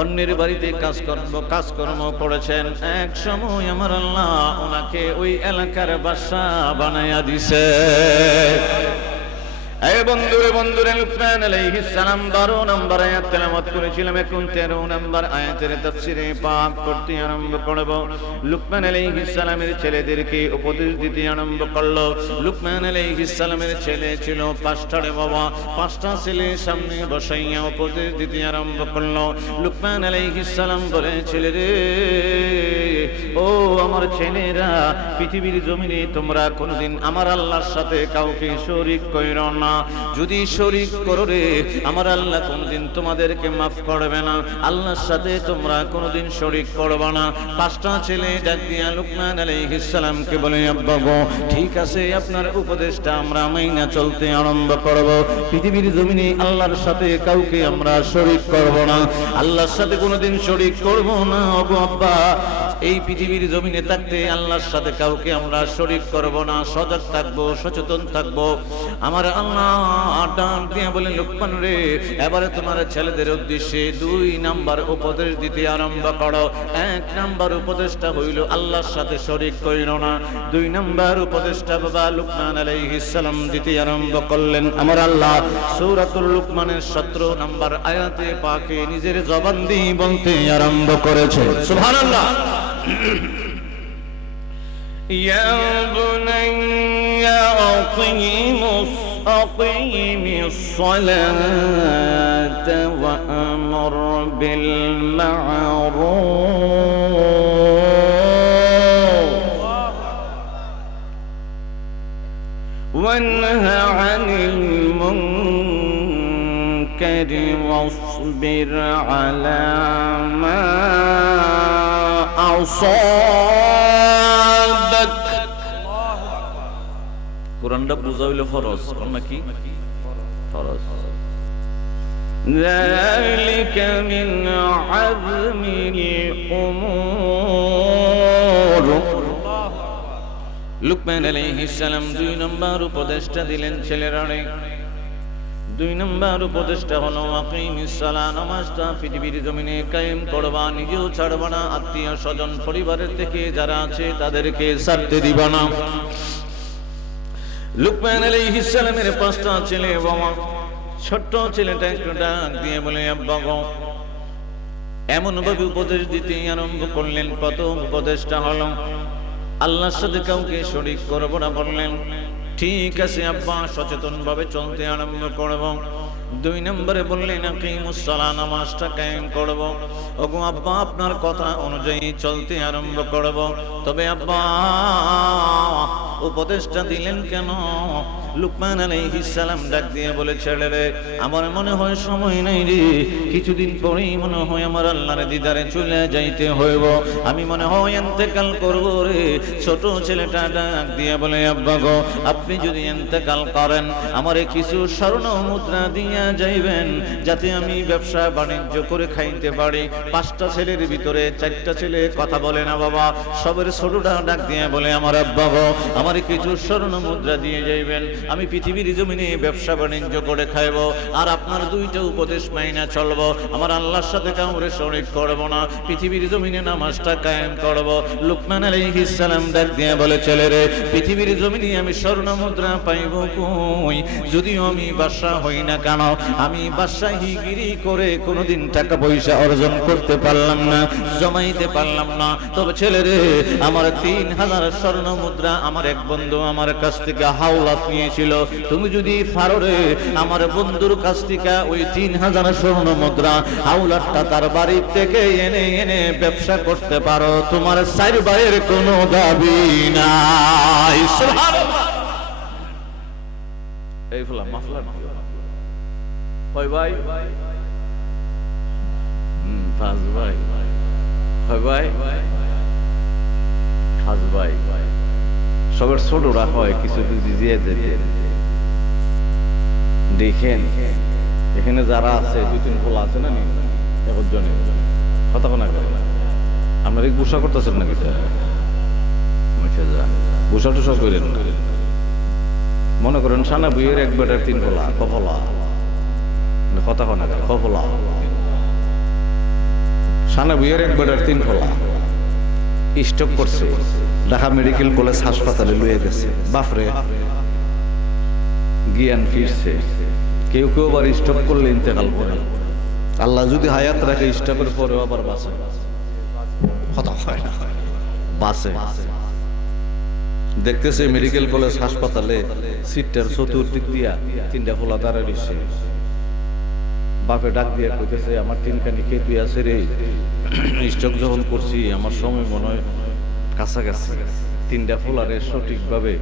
অন্যের বাড়িতে কাজকর্ম করেছেন, এক সময় আমার আল্লাহ ওনাকে ওই এলাকার বাদশা বানায়া দিছে। এই বন্ধুরে লুকমান আলাইহিস সালাম 12 নম্বর আয়াত তেলাওয়াত করেছিলাম, এখন 13 নম্বর আয়াতের তাফসীরে পাক করতে আরম্ভ করব। লুকমান আলাইহিস সালামের ছেলেদেরকে উপদেশ দিতে আরম্ভ করলো। লুকমান আলাইহিস সালামের ছেলে ছিল 5টা রে বাবা, 5টা ছেলে সামনে বসাইয়া উপদেশ দিতে আরম্ভ করলো। লুকমান আলাইহিস সালাম বলে, ছেলে রে, ও আমার ছেলেরা, পৃথিবীর জমিনে তোমরা কোনদিন আমার আল্লাহর সাথে কাউকে শরীক কইরো না। যদি শরীক করো রে, আমার আল্লাহ কোনদিন তোমাদেরকে মাফ করবে না। আল্লাহর সাথে তোমরা কোনদিন শরীক করবে না। 5টা ছেলে ডাক দিয়া লুকমান আলাইহিস সালামকে বলে, আব্বা গো, ঠিক আছে, আপনার উপদেশটা আমরা মাইনা চলতে আরম্ভ করব। পৃথিবীর জমিনে আল্লাহর সাথে কাউকে আমরা শরীক করব না, আল্লাহর সাথে কোনদিন শরীক করব না। ওগো আব্বা, এই পৃথিবীর জমিনে থাকতে আল্লাহর সাথে কাউকে আমরা শরীক করব না, সজাগ থাকবো, সচেতন থাকবো। আমার আল্লাহ ডাক দিয়ে বলেন, লুকমান রে, এবারে তোমার ছেলেদের উদ্দেশ্যে 2 নাম্বার উপদেশ দিতে আরম্ভ করো। 1 নাম্বার উপদেশটা হইল আল্লাহর সাথে শরীক কইরো না। 2 নাম্বার উপদেশটা বাবা লুকমান আলাইহিস সালাম দিতে আরম্ভ করলেন। আমার আল্লাহ সূরাতুল লুকমানের 17 নাম্বার আয়াতে পাকে নিজের জবান দিয়ে বলতে আরম্ভ করেছে। সুবহানাল্লাহ। ইয়া বুনাইয়া আকিমিস সালাতা ওয়া আমর বিল মা'রুফ ওয়া নাহা আনিল মুনকারি ওয়াসবির আলা মা আসাবাক। কোরআনটা বুঝা হইল ফরজ, কোন নাকি ফরজ। যালিকা মিন আযমিল উমুর। লুকমান আলাইহিস সালাম 2 নম্বর উপদেশটা দিলেন ছেলেরা। 2 নম্বর উপদেশটা হলো আকিমিস সালাহ, নামাজটা পৃথিবীর জমিনে কায়েম করবা, নিজেও ছাড়বা না, আত্মীয় স্বজন পরিবারের থেকে যারা আছে তাদেরকে ছাড়তে দিবা না। লুকমান আলাইহিস সালামের 5টা ছেলে বাবা, ছোট্ট ছেলেটা একটু ডাক দিয়ে বলে, আব্বা গো, এমন ভাবে উপদেশ দিতে আরম্ভ করলেন। প্রথম উপদেশটা হলো আল্লাহর সাথে কাউকে শরীক করব না বললেন। ঠিক আছে আব্বা, সচেতন ভাবে চলতে আরম্ভ করব। 2 নম্বরে বললেন আকিমুস সালাহ, নামাজটা কায়েম করব। ওগো আব্বা, আপনার কথা অনুযায়ী চলতে আরম্ভ করব। তবে আব্বা, উপদেশটা দিলেন কেন? লুকমান আলাইহিস সালাম ডাক দিয়ে বলে, ছেলে রে, আমার মনে হয় সময় নাই রে, কিছুদিন পরেই মনে হয় আমার আল্লাহর দিদারে চলে যাইতে হইব, আমি মনে হয় ইন্তেকাল করব রে। ছোট ছেলেটা ডাক দিয়ে বলে, আব্বা গো, আপনি যদি ইন্তেকাল করেন, আমারে কিছু স্বর্ণ মুদ্রা দিয়া যাইবেন, যাতে আমি ব্যবসা বাণিজ্য করে খাইতে পারি। 5টা ছেলের ভিতরে 4টা ছেলে কথা বলে না বাবা। সবের ছোটটা ডাক দিয়ে বলে, আমার আব্বা গো, আমার কিছু স্বর্ণ মুদ্রা দিয়ে যাইবেন, আমি পৃথিবীর জমিনে ব্যবসা বাণিজ্য করে খাইব, আর আপনার দুইটা উপদেশ মাইনা চলবো, আমার আল্লাহর সাথে কাউরে শরীক করব না, পৃথিবীর জমিনে নামাজটা কায়েম করব। লুকমান আলাইহিস সালাম ডাক দিয়ে বলে, ছেলেরে, পৃথিবীর জমিনে আমি স্বর্ণ মুদ্রা পাইব কই? যদিও আমি বাদশা হই না কেন, আমি বাদশাহীগিরি করে কোনোদিন টাকা পয়সা অর্জন করতে পারলাম না, জমাইতে পারলাম না, তবে ছেলেরে, আমার 3000 স্বর্ণ মুদ্রা আমার এক বন্ধু আমার কাছ থেকে হাওলাত নিয়েছিল, তুমি যদি পারো রে আমার বন্ধুর কাছ থেকে ওই 3000 স্বর্ণ মুদ্রা হাওলাতটা তার বাড়ি থেকে এনে এনে ব্যবসা করতে পারো, তোমার 4 ভাইয়ের কোনো দাবি নাই। সুবহানাল্লাহ। এই ফুলা মাফলার কয় ভাই? 5 ভাই। কয় ভাই? 5 ভাই। সবার ছোটরা হয় কিছু দিয়ে যেতে দেখেন, এখানে যারা আছে 2-3 পোলা আছে না, একজনে কথা কোনা করে আপনার এই গুসা করতেছেন নাকি? গুসা টুসা করেন না, মনে করেন সানা বুয়ের 1 বেটার 3 পোলা, কফলা কথা কোনা করে কফলা, সানা বুয়ের 1 বেটার 3 পোলা স্টক করছে, ঢাকা মেডিকেল কলেজ হাসপাতালে লয়ে গেছে, বাপরে জ্ঞান ফিরছে, কেউ কেউ আবার স্টক করলে ইন্তেকাল করে, আল্লাহ যদি হায়াত রাখে স্টকের পরেও আবার বাঁচে, কথা হয় না, বাঁচে। দেখতেছে মেডিকেল কলেজ হাসপাতালে সিটটার চতুর্দিক দিয়া 3টা ফোলা দাঁড়ায় রয়েছে, বাপে ডাক দিয়া কইতেছে, আমার 3খানি খেতে আছে রে, স্টক যখন করছি আমার সময় মনে হয় কাছাকাছি, 3টা ফোলারে সঠিকভাবে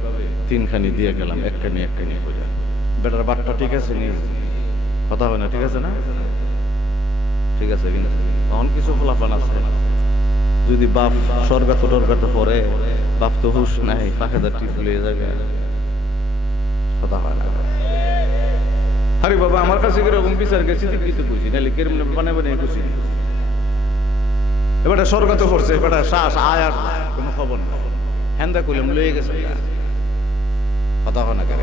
3খানি দিয়ে গেলাম, একখানি করে। বেটার বাটটা ঠিক আছে নি? কথা হয় না, ঠিক আছে না? ঠিক আছে, কিন্তু তখন কিছু ফোলাফান আছে, যদি বাপ স্বর্গাত পরে, বাপ তো হুশ নাই, পাখাদার টিপ লিয়ে যাবে, কথা হয় না। আরে বাবা, আমার কাছে কিরকম বিচার গেছি কিছু বুঝি নাহলে কেরম বানাই খুশি, এবার স্বর্গাত করছে, এবার শ্বাস আয়ার কোনো খবর না, হ্যান্দা কইলাম লয়ে গেছে, কথা হয় না। কেন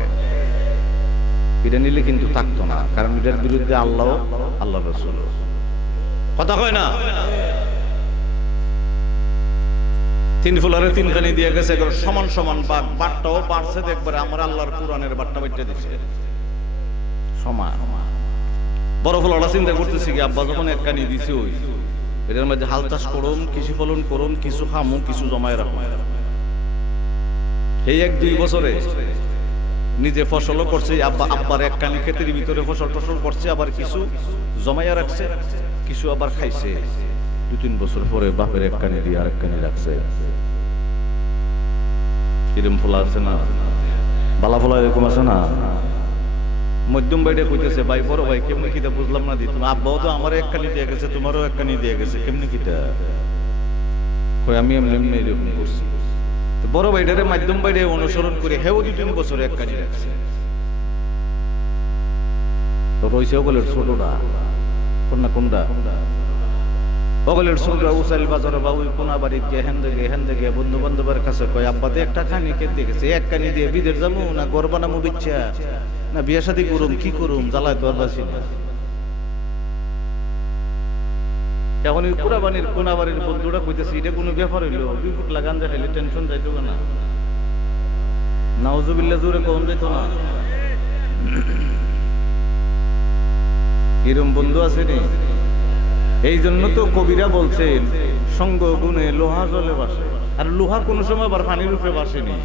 এটা নিলে কিন্তু থাকতো না, কারণ এটার বিরুদ্ধে আল্লাহ রাসূল, কথা হয় না। 3 ফুলারে 3খানি দিয়ে গেছে, সমান সমান বাঘ, বাটটাও পারছে দেখবার, আমার আল্লাহর কোরআনের বাট্টা বাইটা দিছে সমান। বড় ফুলাটা চিন্তা করতেছি কি, আব্বা যখন 1খানি দিছে, ওই এটার মধ্যে হাল চাষ করুন, কৃষি ফলন করুন, কিছু খামু, কিছু জমায় রাখুন। এই 1-2 বছরে নিজে ফসলও করছে, আব্বার 1খানি ক্ষেতের ভিতরে ফসল করছে, আবার কিছু জমাইয়া রাখছে, কিছু আবার খাইছে। 2-3 বছর পরে বাপের 1খানি দিয়ে আরেকখানি রাখছে। এরকম ফোলা আছে না, বালা ফোলা এরকম আছে না। মধ্যম ভাইটা কইতেছে, ভাই বড় ভাই কেমনি কিটা বুঝলাম না, তুমি আব্বাও তো আমার 1খানি দিয়ে গেছে, তোমারও 1খানি দিয়ে গেছে, কেমনি কিটা? কই আমি এমনি এরকম করছি। বড় ভাইটারে মাধ্যম ভাইটা অনুসরণ করে হেও 2-3 বছর 1খানি রাখছে, তো রয়েছে ওগুলোর ছোটটা কোনটা ওগুলোর ছোটরা উচাইল বাজারে বা ওই কোনা বাড়ির গিয়ে হেন দেখে বন্ধু বান্ধবের কাছে কয়, আব্বাতে 1টা খানি খেতে গেছে, 1খানি দিয়ে বিদের যাবো না ঘর বানামো বিচ্ছা, না বিয়ে শাদী করুম, কি করুম, জ্বালায় তো আর বাসি না। এখন ওই পুরাবানির কোনাবাড়ির বন্ধুরা কইতেছে, এটা কোনো ব্যাপার হইলো? 2 ফুট লাগান দেখাইলে টেনশন যাইতো না, নাউজুবিল্লাহ জোরে কম যাইতো না। এরম বন্ধু আছে নি? এই জন্য তো কবিরা বলছেন, সঙ্গ গুণে লোহা জলে বাসে, আর লোহা কোনো সময় আবার পানির উপরে বাসেনি,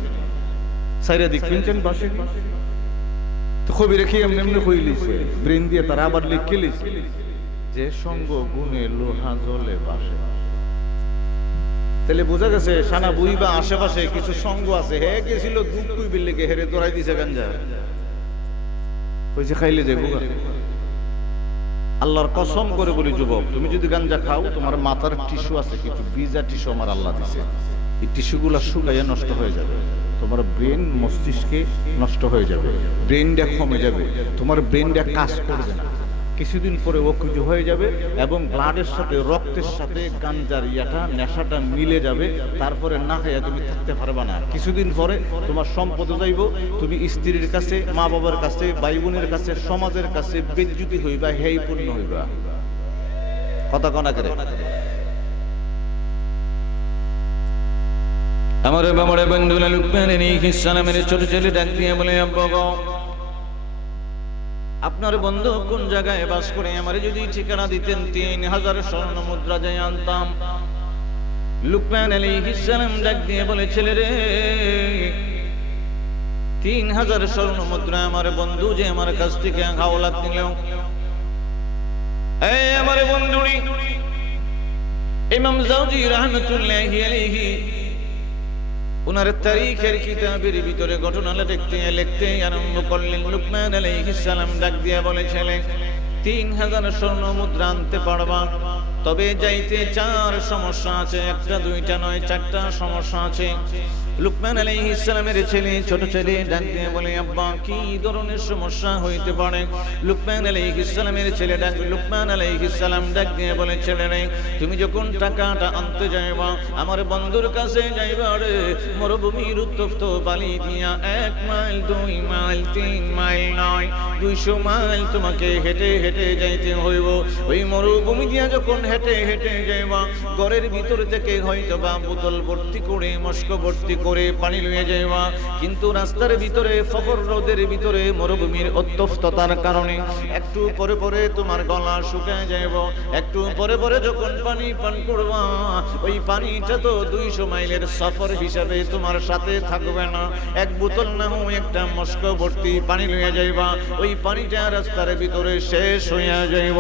সাইরা দিক কিনছেন বাসেনি। তো কবিরা কি এমনি কইলিছে, ব্রেন দিয়ে তারা আবার লিখে লিছে যে সঙ্গ গুণে লোহা জলে বাসে। তাহলে বোঝা গেছে সানা বুই বা আশেপাশে কিছু সঙ্গ আছে, হে গেছিল দুধ কুইবির লেগে, হেরে দৌড়াই দিছে গাঞ্জা, কইছে খাইলে যাইব। আল্লাহর কসম করে বলি যুবক, তুমি যদি গাঞ্জা খাও, তোমার মাথার টিস্যু আছে কিছু ভিজা টিস্যু আমার আল্লাহ দিছে, এই টিস্যুগুলা শুকাইয়া নষ্ট হয়ে যাবে, তোমার ব্রেন মস্তিষ্কে নষ্ট হয়ে যাবে, ব্রেনটা কমে যাবে, তোমার ব্রেনটা কাজ করবে না। কিছুদিন পরে অকেজ হয়ে যাবে এবং ব্লাডের সাথে রক্তের সাথে গাঞ্জার নেশাটা মিলে যাবে, তারপরে না খাইয়া তুমি থাকতে পারবা না। কিছুদিন পরে তোমার সম্পদ যাইব, তুমি স্ত্রীর কাছে, মা বাবার কাছে, ভাই বোনের কাছে, সমাজের কাছে বেজ্জুতি হইবা, হেয় পূর্ণ হইবা। কথা কনা করে আমার বাবার বন্ধুরা লুকমান আলাইহিস সালামের ছোট ছেলে ডাক দিয়ে বলে, আব্বা গো, আপনার বন্ধু কোন জায়গায় বাস করে আমার যদি ঠিকানা দিতেন 3000 স্বর্ণ মুদ্রা যাই আনতাম। লুকমান আলাইহিস সালাম ডাক দিয়ে বলে, ছেলে রে, 3000 স্বর্ণ মুদ্রা আমার বন্ধু যে আমার কাছ থেকে হাওলাত নিল, এই আমার বন্ধুরি ইমাম জাওজি রাহমাতুল্লাহি আলাইহি উনার তারিখের কিতাবের ভিতরে ঘটনা লিখতে আরম্ভ করলেন। লুকমান আলাইহিস সালাম ডাক দিয়ে বলে, ছেলে, 3000 স্বর্ণ মুদ্রা আনতে পারবা, তবে যাইতে 4 সমস্যা আছে, একটা দুইটা নয়, 4টা সমস্যা আছে। লুকমান আলাইহিস সালামের ছেলে, ছোট ছেলে ডাক দিয়ে বলে, আব্বা কি ধরনের সমস্যা হইতে পারে? লুকমান আলাইহিস সালামের ছেলে লুকমান আলাইহিস সালাম ডাক দিয়ে বলে, ছেলে রে, তুমি যখন টাকাটা আনতে যাইবা, আমার বন্ধুর কাছে যাইবা রে, মরুভূমির উত্তপ্ত বালি দিয়া 1 মাইল 2 মাইল 3 মাইল নয়, 200 মাইল তোমাকে হেঁটে হেঁটে যাইতে হইব। ওই মরুভূমি দিয়া যখন হেঁটে হেঁটে যাইবা, ঘরের ভিতর থেকে হয়তো বা বোতল ভর্তি করে, মস্ক ভর্তি করে পানি লইয়া যাইবা, কিন্তু রাস্তার ভিতরে, ফকর রোদের ভিতরে, মরুভূমির উত্তপ্ততার কারণে একটু পরে পরে তোমার গলা শুকায় যাইব। একটু পরে পরে যখন পানি পান করবা, ওই পানিটা তো 200 মাইলের সফর হিসাবে তোমার সাথে থাকবে না। 1 বোতল না হোক একটা মস্ক ভর্তি পানি লইয়া যাইবা, ওই পানিটা রাস্তার ভিতরে শেষ হইয়া যাইব।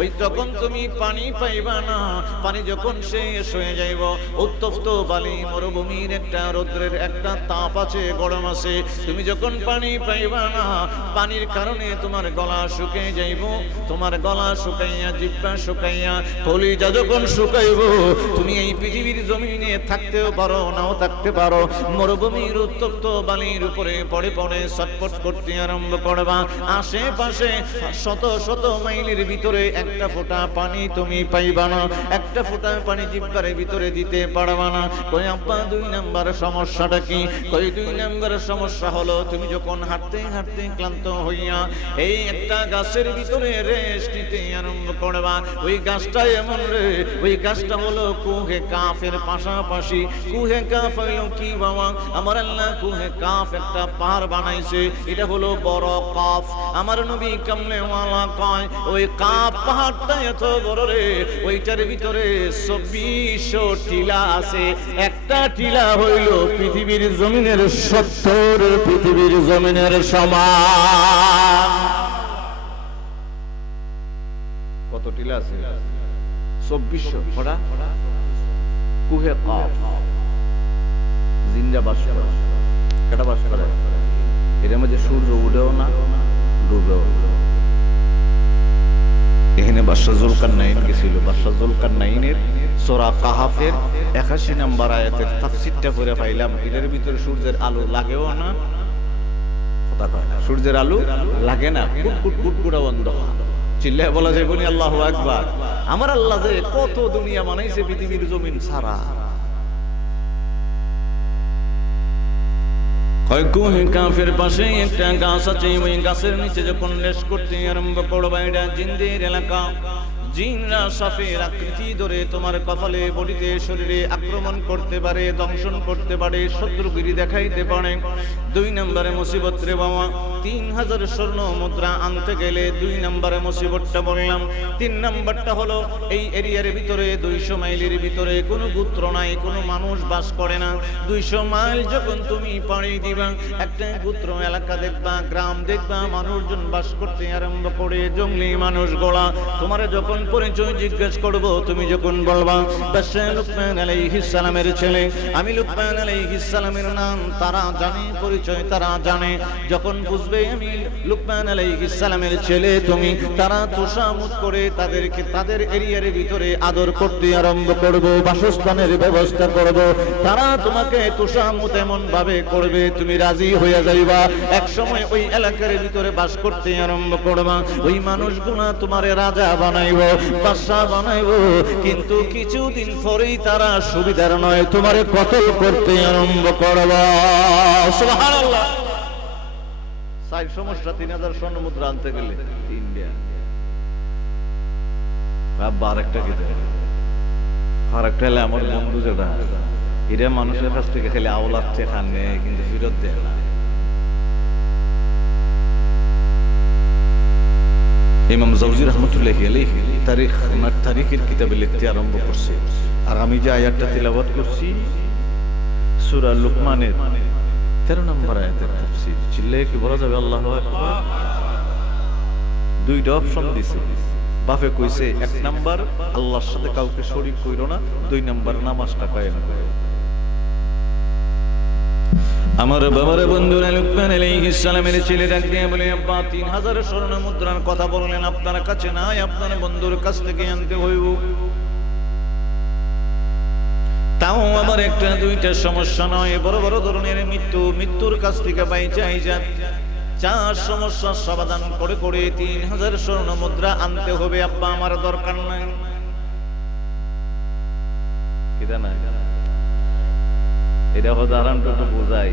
ওই তখন তুমি পানি পাইবা না। পানি যখন শেষ হয়ে যাইব, উত্তপ্ত বালি, মরুভূমির একটা রৌদ্রের একটা তাপ আছে, গরম আছে, তুমি যখন পানি পাইবা না, পানির কারণে তোমার গলা শুকিয়ে যাইব। তোমার গলা শুকাইয়া, জিহ্বা শুকাইয়া, কলিজা যখন শুকাইব, তুমি এই পৃথিবীর জমিনে থাকতেও পারো, নাও থাকতে পারো। মরুভূমির উত্তপ্ত বালির উপরে পড়ে পড়ে ছটফট করতে আরম্ভ করবা। আশেপাশে শত শত মাইলের ভিতরে একটা ফোঁটা পানি তুমি পাইবা না, একটা ফোঁটা পানি জিহ্বার ভিতরে দিতে পারবা না। কই আব্বা 2 নাম্বার সমস্যাটা কি? কই 2 নাম্বার সমস্যা হলো, তুমি যখন হাঁটতে হাঁটতে ক্লান্ত হইয়া এই একটা গাছের ভিতরে রেস্ট নিতে আরম্ভ করবা, ওই গাছটা এমন রে, ওই গাছটা হলো কুহে কাফের পাশাপাশি। কুহে কাফ হইল কি বাবা? আমার আল্লাহ কুহে কাফ একটা পাহাড় বানাইছে, এটা হলো বড় কাফ। আমার নবী কামলেওয়ালা কয়, ওই কাফ পাহাড়টা এত বড় রে, ওইটার ভিতরে 2400 টিলা আছে। একটা টিলা হইল পৃথিবীর জমিনের 70 পৃথিবীর জমিনের সমান। কত টিলা আছে? 2400 ফোঁটা কুহে কাফ। জিন্দা বাস করে, কেটা বাস করে? এর মধ্যে সূর্য উঠেও না, ডুবেও না। এখানে বাদশাহ জুলকারনাইন গেছিল। বাদশাহ জুলকারনাইনের সূরা কাহাফের 81 নম্বর আয়াতের তাফসীরটা পড়ে পাইলাম, এটার ভিতরে সূর্যের আলো লাগেও না, কথা কয় না, সূর্যের আলো লাগে না, কুটকুট কুটকুটা বন্ধ। চিল্লায় বলা যায় বলি আল্লাহু আকবার। আমার আল্লাহ যে কত দুনিয়া বানাইছে পৃথিবীর জমিন সারা। কুহে কাফের পাশে একটা গাছ আছে, ওই গাছের নিচে যখন লেশ করতে আরম্ভ করবা, এটা জিনদের এলাকা। জিনরা সাপের আকৃতি ধরে তোমার কপালে, বডিতে, শরীরে আক্রমণ করতে পারে, দংশন করতে পারে, শত্রুগিরি দেখাইতে পারে। 2 নম্বরে মুসিবত রে বাবা, 3000 স্বর্ণ মুদ্রা আনতে গেলে 2 নম্বরে মুসিবতটা বললাম। 3 নম্বরটা হলো এই এরিয়ার ভিতরে 200 মাইলের ভিতরে কোনো গোত্র নাই, কোনো মানুষ বাস করে না। 200 মাইল যখন তুমি পাড়ি দিবা, একটা গোত্র এলাকা দেখবা, গ্রাম দেখবা, মানুষজন বাস করতে আরম্ভ করে, জঙ্গলি মানুষ গোলা। তোমার যখন যখন পরিচয় জিজ্ঞেস করব, তুমি যখন বলবা বাদশাহ লুকমান আলাইহিস সালামের ছেলে, আমি লুকমান আলাইহিস সালামের নাম তারা জানে, পরিচয় তারা জানে। যখন বুঝবে আমি লুকমান আলাইহিস সালামের ছেলে তুমি, তারা তোষামত করে তাদেরকে তাদের এরিয়ার ভিতরে আদর করতে আরম্ভ করব, বাসস্থানের ব্যবস্থা করব। তারা তোমাকে তোষামত এমন ভাবে করবে তুমি রাজি হয়ে যাইবা। এক সময় ওই এলাকার ভিতরে বাস করতে আরম্ভ করবা। ওই মানুষগুলা তোমারে রাজা বানাইব, বাদশা বানাইব, কিন্তু কিছুদিন পরেই তারা সুবিধার নয় তোমারে কতল করতে আরম্ভ করবা। সুবহানাল্লাহ। সাইড সমস্যা 3000 স্বর্ণ মুদ্রা আনতে গেলে ইন্ডিয়া আরেকটা কি দেয়, আরেকটা হলে আমার বন্ধু যেটা এটা মানুষের কাছ থেকে খেলে আওলাদ টেকা নেয় কিন্তু ফেরত দেয় না। ইমাম জাওজি রাহমাতুল্লাহি আলাইহি তারিখ ওনার তারিখের কিতাবে লিখতে আরম্ভ করছে। আর আমি যে আয়াতটা তিলাওয়াত করছি সূরা লুকমানের 13 নম্বর আয়াতের তাফসীর। চিল্লায়ে কি বলা যাবে আল্লাহু আকবার? দুইটা অপশন দিছে। বাপে কইছে 1 নাম্বার আল্লাহর সাথে কাউকে শরীক কইরো না, 2 নাম্বার নামাজটা কায়েম করো। আমার বাবার বন্ধুরা লুকমান আলাইহিস সালামের ছেলে ডাক দিয়ে বলে, আব্বা 3000 স্বর্ণ মুদ্রার কথা বললেন, আপনার কাছে নাই, আপনার বন্ধুর কাছ থেকে আনতে হইব। তাও আবার একটা দুইটা সমস্যা নয়, বড় বড় ধরনের মৃত্যুর কাছ থেকে বাইচাই যান। 4 সমস্যার সমাধান করে করে 3000 স্বর্ণ মুদ্রা আনতে হবে। আব্বা আমার দরকার নাই। কিটা না এটা উদাহরণটা একটু বোঝাই।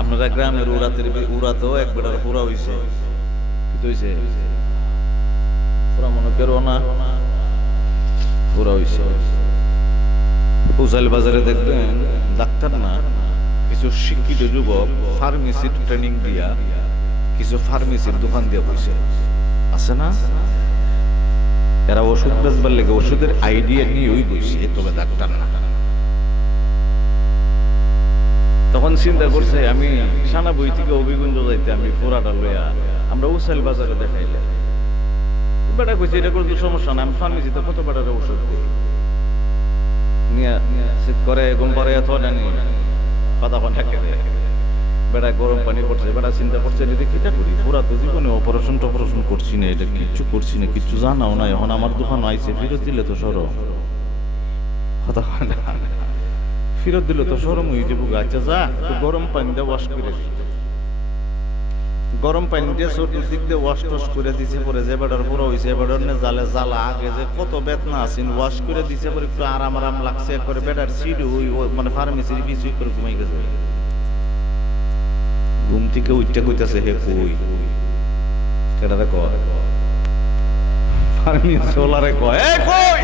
আপনারা গ্রামের উড়াতেও একবার পুরা হইছে, কি হইছে? পুরা মনে করো না, পুরা হইছে। উজাইল বাজারে দেখবেন ডাক্তার না, কিছু শিক্ষিত যুবক ফার্মেসির ট্রেনিং দিয়া কিছু ফার্মেসির দোকান দিয়ে বসে আছে না, এরা ওষুধ বেচবার লেগে ওষুধের আইডিয়া নিয়ে ওই বসে, তবে ডাক্তার না। তখন চিন্তা করছে আমি সানা বই থেকে অভিগঞ্জ যাইতে আমি ফোরাটা লইয়া আমরা উসাইল বাজারে দেখাইলে বেটা কইছে এটা কোনো সমস্যা না, আমি ফার্মেসিতে কত বেটার ওষুধ দিই নিয়ে শীত করে ঘুম পারে এত জানি পাতা পাতা খেতে বেটা গরম পানি করছে। বেটা চিন্তা করছে এটা কিটা করি, পুরা তো জীবনে অপারেশন করছি না, এটা কিচ্ছু করছি না, কিচ্ছু জানাও না। এখন আমার দোকান আইছে, ফেরত দিলে তো সরো কথা ফেরত দিলে তো সরম হয়ে যাবো। আচ্ছা যা তো গরম পানি দিয়ে ওয়াশ করে দিতে, গরম পানি দিয়ে চতুর্দিক দিয়ে ওয়াশ টস করে দিছে। পরে যে বেটার পুরো হয়েছে বেটার নে জালে জ্বালা আগে যে কত বেদনা আছেন, ওয়াশ করে দিছে পরে একটু আরাম আরাম লাগছে। করে বেটার সিডি ওই মানে ফার্মেসির কিছু করে ঘুমাই গেছে। ঘুম থেকে উঠতে কইতাছে হে কই কেটারে কয় ফার্মেসি ওলারে কয় এ কই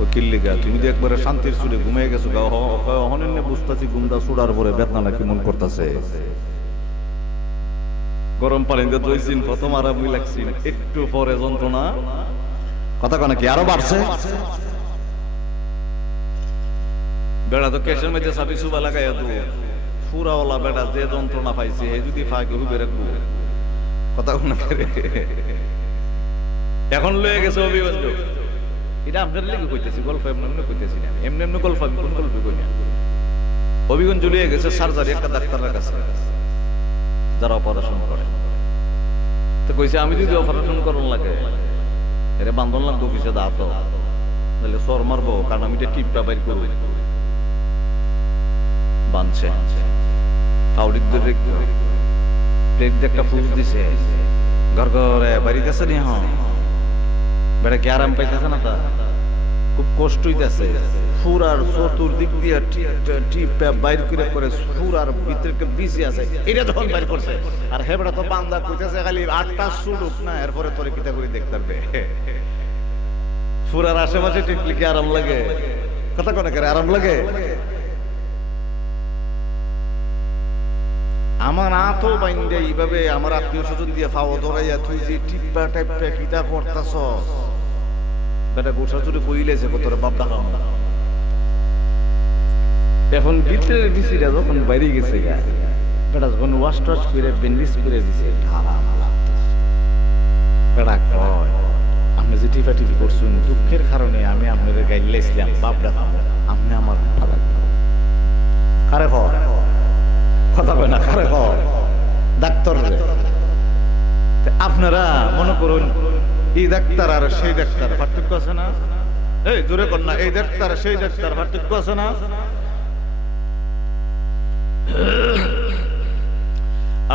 ও কিল্লিগা তুমি তো একবারে শান্তির সুরে ঘুমিয়ে গেছো। অহনে বুঝতেছি ঘুমটা সুড়ার পরে বেদনা কেমন করতেছে। গরম পানিতে ধুইছিন, প্রথম আরামই লাগছিল, একটু পরে যন্ত্রণা কথা কয় নাকি আরো বাড়ছে। বেড়া তো কেশের মধ্যে সাবি সুবা লাগাইয়া তো ফুরাওয়ালা বেড়া যে যন্ত্রণা পাইছে হে যদি ফাঁকে হুবে রাখবো কথা কোন এখন লয়ে গেছে অভিযোগ। এটা আপনার লেগে কইতেছি, গল্প এমনি কইতেছি না, এমনি এমনি গল্প আমি কোন গল্প কই না। অভিগঞ্জ লয়ে গেছে সার্জারি একটা ডাক্তারের কাছে যারা অপারেশন করে। তো কইছে আমি যদি অপারেশন করন লাগে এরে বান্ধন লাগবো কিসে দাঁত তাহলে সর মারবো, কারণ আমি এটা টিপটা বাইর করবো। বাঁধছে পাউডির দিয়ে দেখতে একটা ফুল দিছে, ঘর ঘরে বাড়ি গেছে নি। হ্যাঁ বেটা কি আরাম পাইতেছে না, তা খুব কষ্ট হইতেছে। ফুরার চতুর্দিক দিয়ে টিপটা বাইর করে করে ফুরার ভিতরে বিসি আছে এটা যখন বাইর করছে আর হেবড়া তো বান্দা কইতেছে খালি 8টা সুডুক না, এরপরে তোরে কিটা করে দেখতে পারবে। ফুরার আশেপাশে টিপলে কি আরাম লাগে? কথা কোন করে আরাম লাগে? আমার আতো বাইন্দে এইভাবে আমার আত্মীয় স্বজন দিয়ে ফাও ধরাইয়া তুই যে টিপ্পা টাইপটা কিটা করতাছস বেটা গোসা চুরে কইলেছে তোর বাপ দেখা। এখন ভিতরের বিসিটা যখন বাইরে গেছে বেটা যখন ওয়াশ টস করে বেন্ডিস করে দিছে বেড়া কয় আপনি যে টিফাটিফি করছেন দুঃখের কারণে আমি আপনার গাইলাইছিলাম বাপরা খাবো আপনি আমার ফাদার কারে কয় কথা কয় না কারে কয় ডাক্তার রে আপনারা মনে করুন এই ডাক্তার আর সেই ডাক্তার পার্থক্য আছে না এই দূরে কর না এই ডাক্তার সেই ডাক্তার পার্থক্য আছে না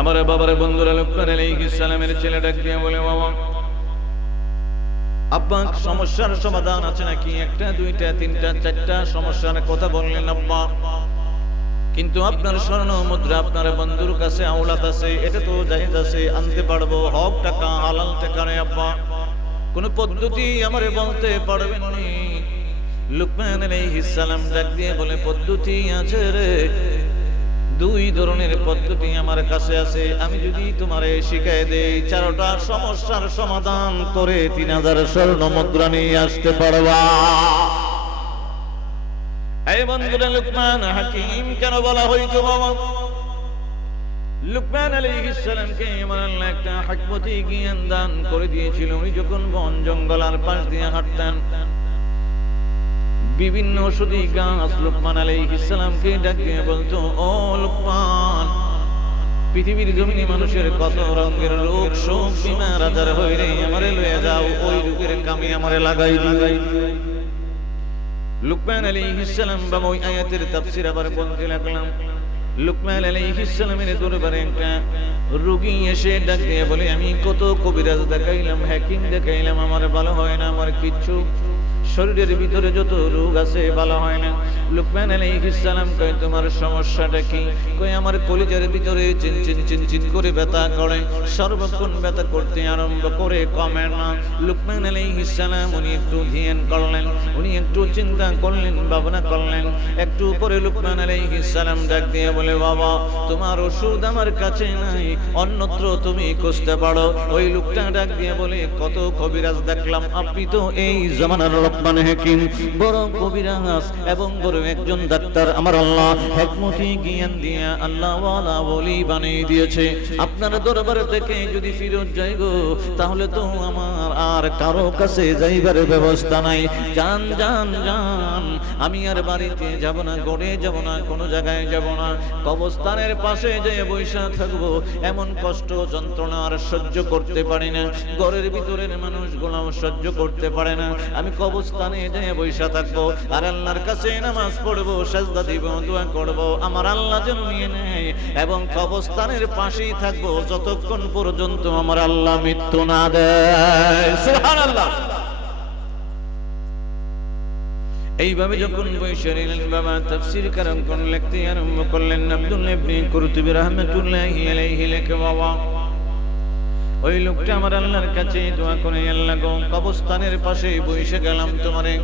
আমার বাবার বন্ধুরা লোকমান আলাইহিস সালামের ছেলে ডাক দিয়ে বলে বাবা আব্বা সমস্যার সমাধান আছে নাকি একটা দুইটা তিনটা চারটা সমস্যার কথা বললেন আব্বা কিন্তু আপনার স্বর্ণ মুদ্রা আপনার বন্ধুর কাছে আওলাদ আছে এটা তো জায়েজ আছে আনতে পারবো হক টাকা হালাল টাকা রে আব্বা কোন পদ্ধতি আমারে বলতে পারবেন নি লোকমান আলাইহিস সালাম ডাক দিয়ে বলে পদ্ধতি আছে রে দুই ধরনের পদ্ধতি আমার কাছে আছে আমি যদি তোমারে শিখাই দেই চারটা সমস্যার সমাধান করে 3000 স্বর্ণ মুদ্রা নিয়ে আসতে পারবা এই বন্ধুরা লোকমান হাকিম কেন বলা হইতো বাবা লোকমান আলাইহিস সালামকে আমার আল্লাহ একটা হিকমতি জ্ঞান দান করে দিয়েছিল উনি যখন বন জঙ্গল আর পাশ দিয়ে হাঁটতেন বিভিন্ন ঔষধি গাছ লোকমান আলাইহিস সালামকে ডাক দিয়ে বলতো ও লোকমান পৃথিবীর জমিনে মানুষের কত রঙের রোগ শোক বিমার আজার হইলে আমারে লয়ে যাও ওই রোগের কামে আমারে লাগাই দিই লোকমান আলাইহিস সালাম বা ওই আয়াতের তাফসীর আবার বলতে লাগলাম লোকমান আলাইহিস সালামের দরবারে একটা রোগী এসে ডাক দিয়ে বলে আমি কত কবিরাজ দেখাইলাম হাকিম দেখাইলাম আমার ভালো হয় না আমার কিচ্ছু শরীরের ভিতরে যত রোগ আছে ভালো হয় না লোকমান আলাইহিস সালাম কয় তোমার সমস্যাটা কি কয় আমার কলিজার ভিতরে চিনচিন করে ব্যথা করে সর্বক্ষণ ব্যথা করতে আরম্ভ করে কমে না লোকমান আলাইহিস সালাম উনি একটু ধ্যান করলেন উনি একটু চিন্তা করলেন ভাবনা করলেন একটু পরে লোকমান আলাইহিস সালাম ডাক দিয়ে বলে বাবা তোমার ওষুধ আমার কাছে নাই অন্যত্র তুমি খুঁজতে পারো ওই লোকটা ডাক দিয়ে বলে কত কবিরাজ দেখলাম আপনি তো এই জামানার লোকমান হাকিম বড় কবিরাজ এবং বড় একজন ডাক্তার আমার আল্লাহ হিকমতি জ্ঞান দিয়ে আল্লাহ ওয়ালা ওলি বানিয়ে দিয়েছে আপনার দরবার থেকে যদি ফিরত যাই গো তাহলে তো আমার আর কারো কাছে যাইবার ব্যবস্থা নাই জান জান জান আমি আর বাড়িতে যাব না গড়ে যাব না কোনো জায়গায় যাব না কবরস্থানের পাশে যেয়ে বৈশা থাকবো এমন কষ্ট যন্ত্রণা আর সহ্য করতে পারি না ঘরের ভিতরের মানুষগুলো সহ্য করতে পারে না আমি কবরস্থানে যেয়ে বৈশা থাকবো আর আল্লাহর কাছে নামাজ পড়বো সাজদা দিব দোয়া করব আমার আল্লাহ যেন নিয়ে নেয় এবং কবরস্থানের পাশেই থাকবো যতক্ষণ পর্যন্ত আমার আল্লাহ মৃত্যু না দেয় সুবহানাল্লাহ এইভাবে যখন বৈশা নিলেন বাবা তাফসীর কারণ কোন লিখতে আরম্ভ করলেন আব্দুল্লাহ ইবনে কুরতুবী রাহমাতুল্লাহি আলাইহি লেখে বাবা ওই লোকটা আমার আল্লাহর কাছে দোয়া করে আল্লাহ গো কবরস্থানের পাশে বসে গেলাম তোমারে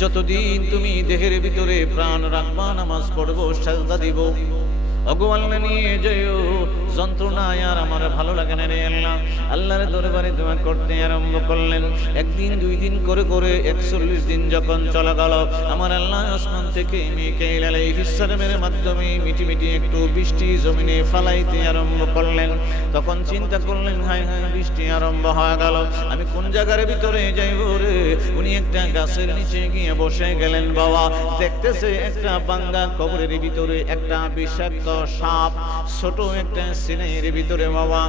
যতদিন তুমি দেহের ভিতরে প্রাণ রাখবা নামাজ পড়বো সাজদা দিব ওগো আল্লাহ নিয়ে যাইও যন্ত্রণায় আর আমার ভালো লাগে না রে আল্লাহ আল্লাহর দরবারে দোয়া করতে আরম্ভ করলেন একদিন দুই দিন করে করে 41 দিন যখন চলে গেল আমার আল্লাহ আসমান থেকে মিকাইল আলাইহিস সালামের মাধ্যমে মিটি মিটি একটু বৃষ্টি জমিনে ফালাইতে আরম্ভ করলেন তখন চিন্তা করলেন হায় হায় বৃষ্টি আরম্ভ হয়ে গেল আমি কোন জায়গার ভিতরে যাইব রে উনি একটা গাছের নিচে গিয়ে বসে গেলেন বাবা দেখতেছে একটা ভাঙা কবরের ভিতরে একটা বিষাক্ত সাপ ছোট একটা সিনাইয়ের ভিতরে বাবা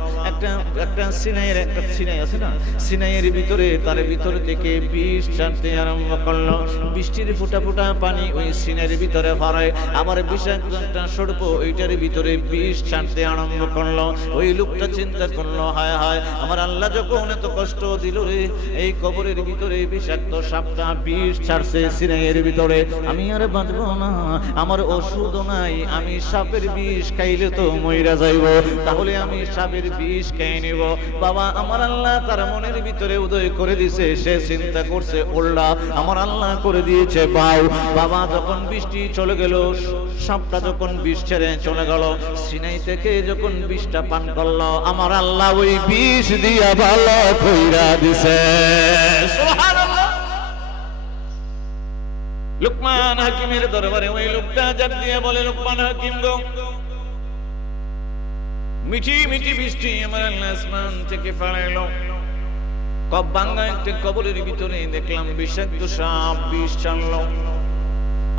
একটা সিনাইয়ের একটা সিনাই আছে না সিনাইয়ের ভিতরে তার ভিতর থেকে বিষ ছাড়তে আরম্ভ করলো বৃষ্টির ফোঁটা ফোঁটা পানি ওই সিনাইয়ের ভিতরে ভরে আবার বিষাক্ত একটা সর্প ওইটার ভিতরে বিষ ছাড়তে আরম্ভ করলো ওই লোকটা চিন্তা করলো হায় হায় আমার আল্লাহ যখন এত কষ্ট দিল রে এই কবরের ভিতরে বিষাক্ত সাপটা বিষ ছাড়ছে সিনাইয়ের ভিতরে আমি আর বাঁচবো না আমার ওষুধও নাই আমি সাপের বিষ খাইলে তো মইরা যাইব তাহলে আমি সাপের বিষ খেয়ে নিব বাবা আমার আল্লাহ তার মনের ভিতরে উদয় করে দিয়েছে সে চিন্তা করছে ওল্লা আমার আল্লাহ করে দিয়েছে বাউ বাবা যখন বৃষ্টি চলে গেল সাপটা যখন বিষ ছেড়ে চলে গেল সিনাই থেকে যখন বিষটা পান করলো আমার আল্লাহ ওই বিষ দিয়া ভালো কইরা দিছে সুবহানাল্লাহ লোকমান হাকিমের দরবারে ওই লোকটা জাপ দিয়ে বলে লোকমান হাকিম গো মিঠি মিঠি বৃষ্টি আমার আল্লাহ আসমান থেকে ফেলাইলো ভাঙ্গা একটা কবরের ভিতরে দেখলাম বিষাক্ত সাপ বিষ টানলো।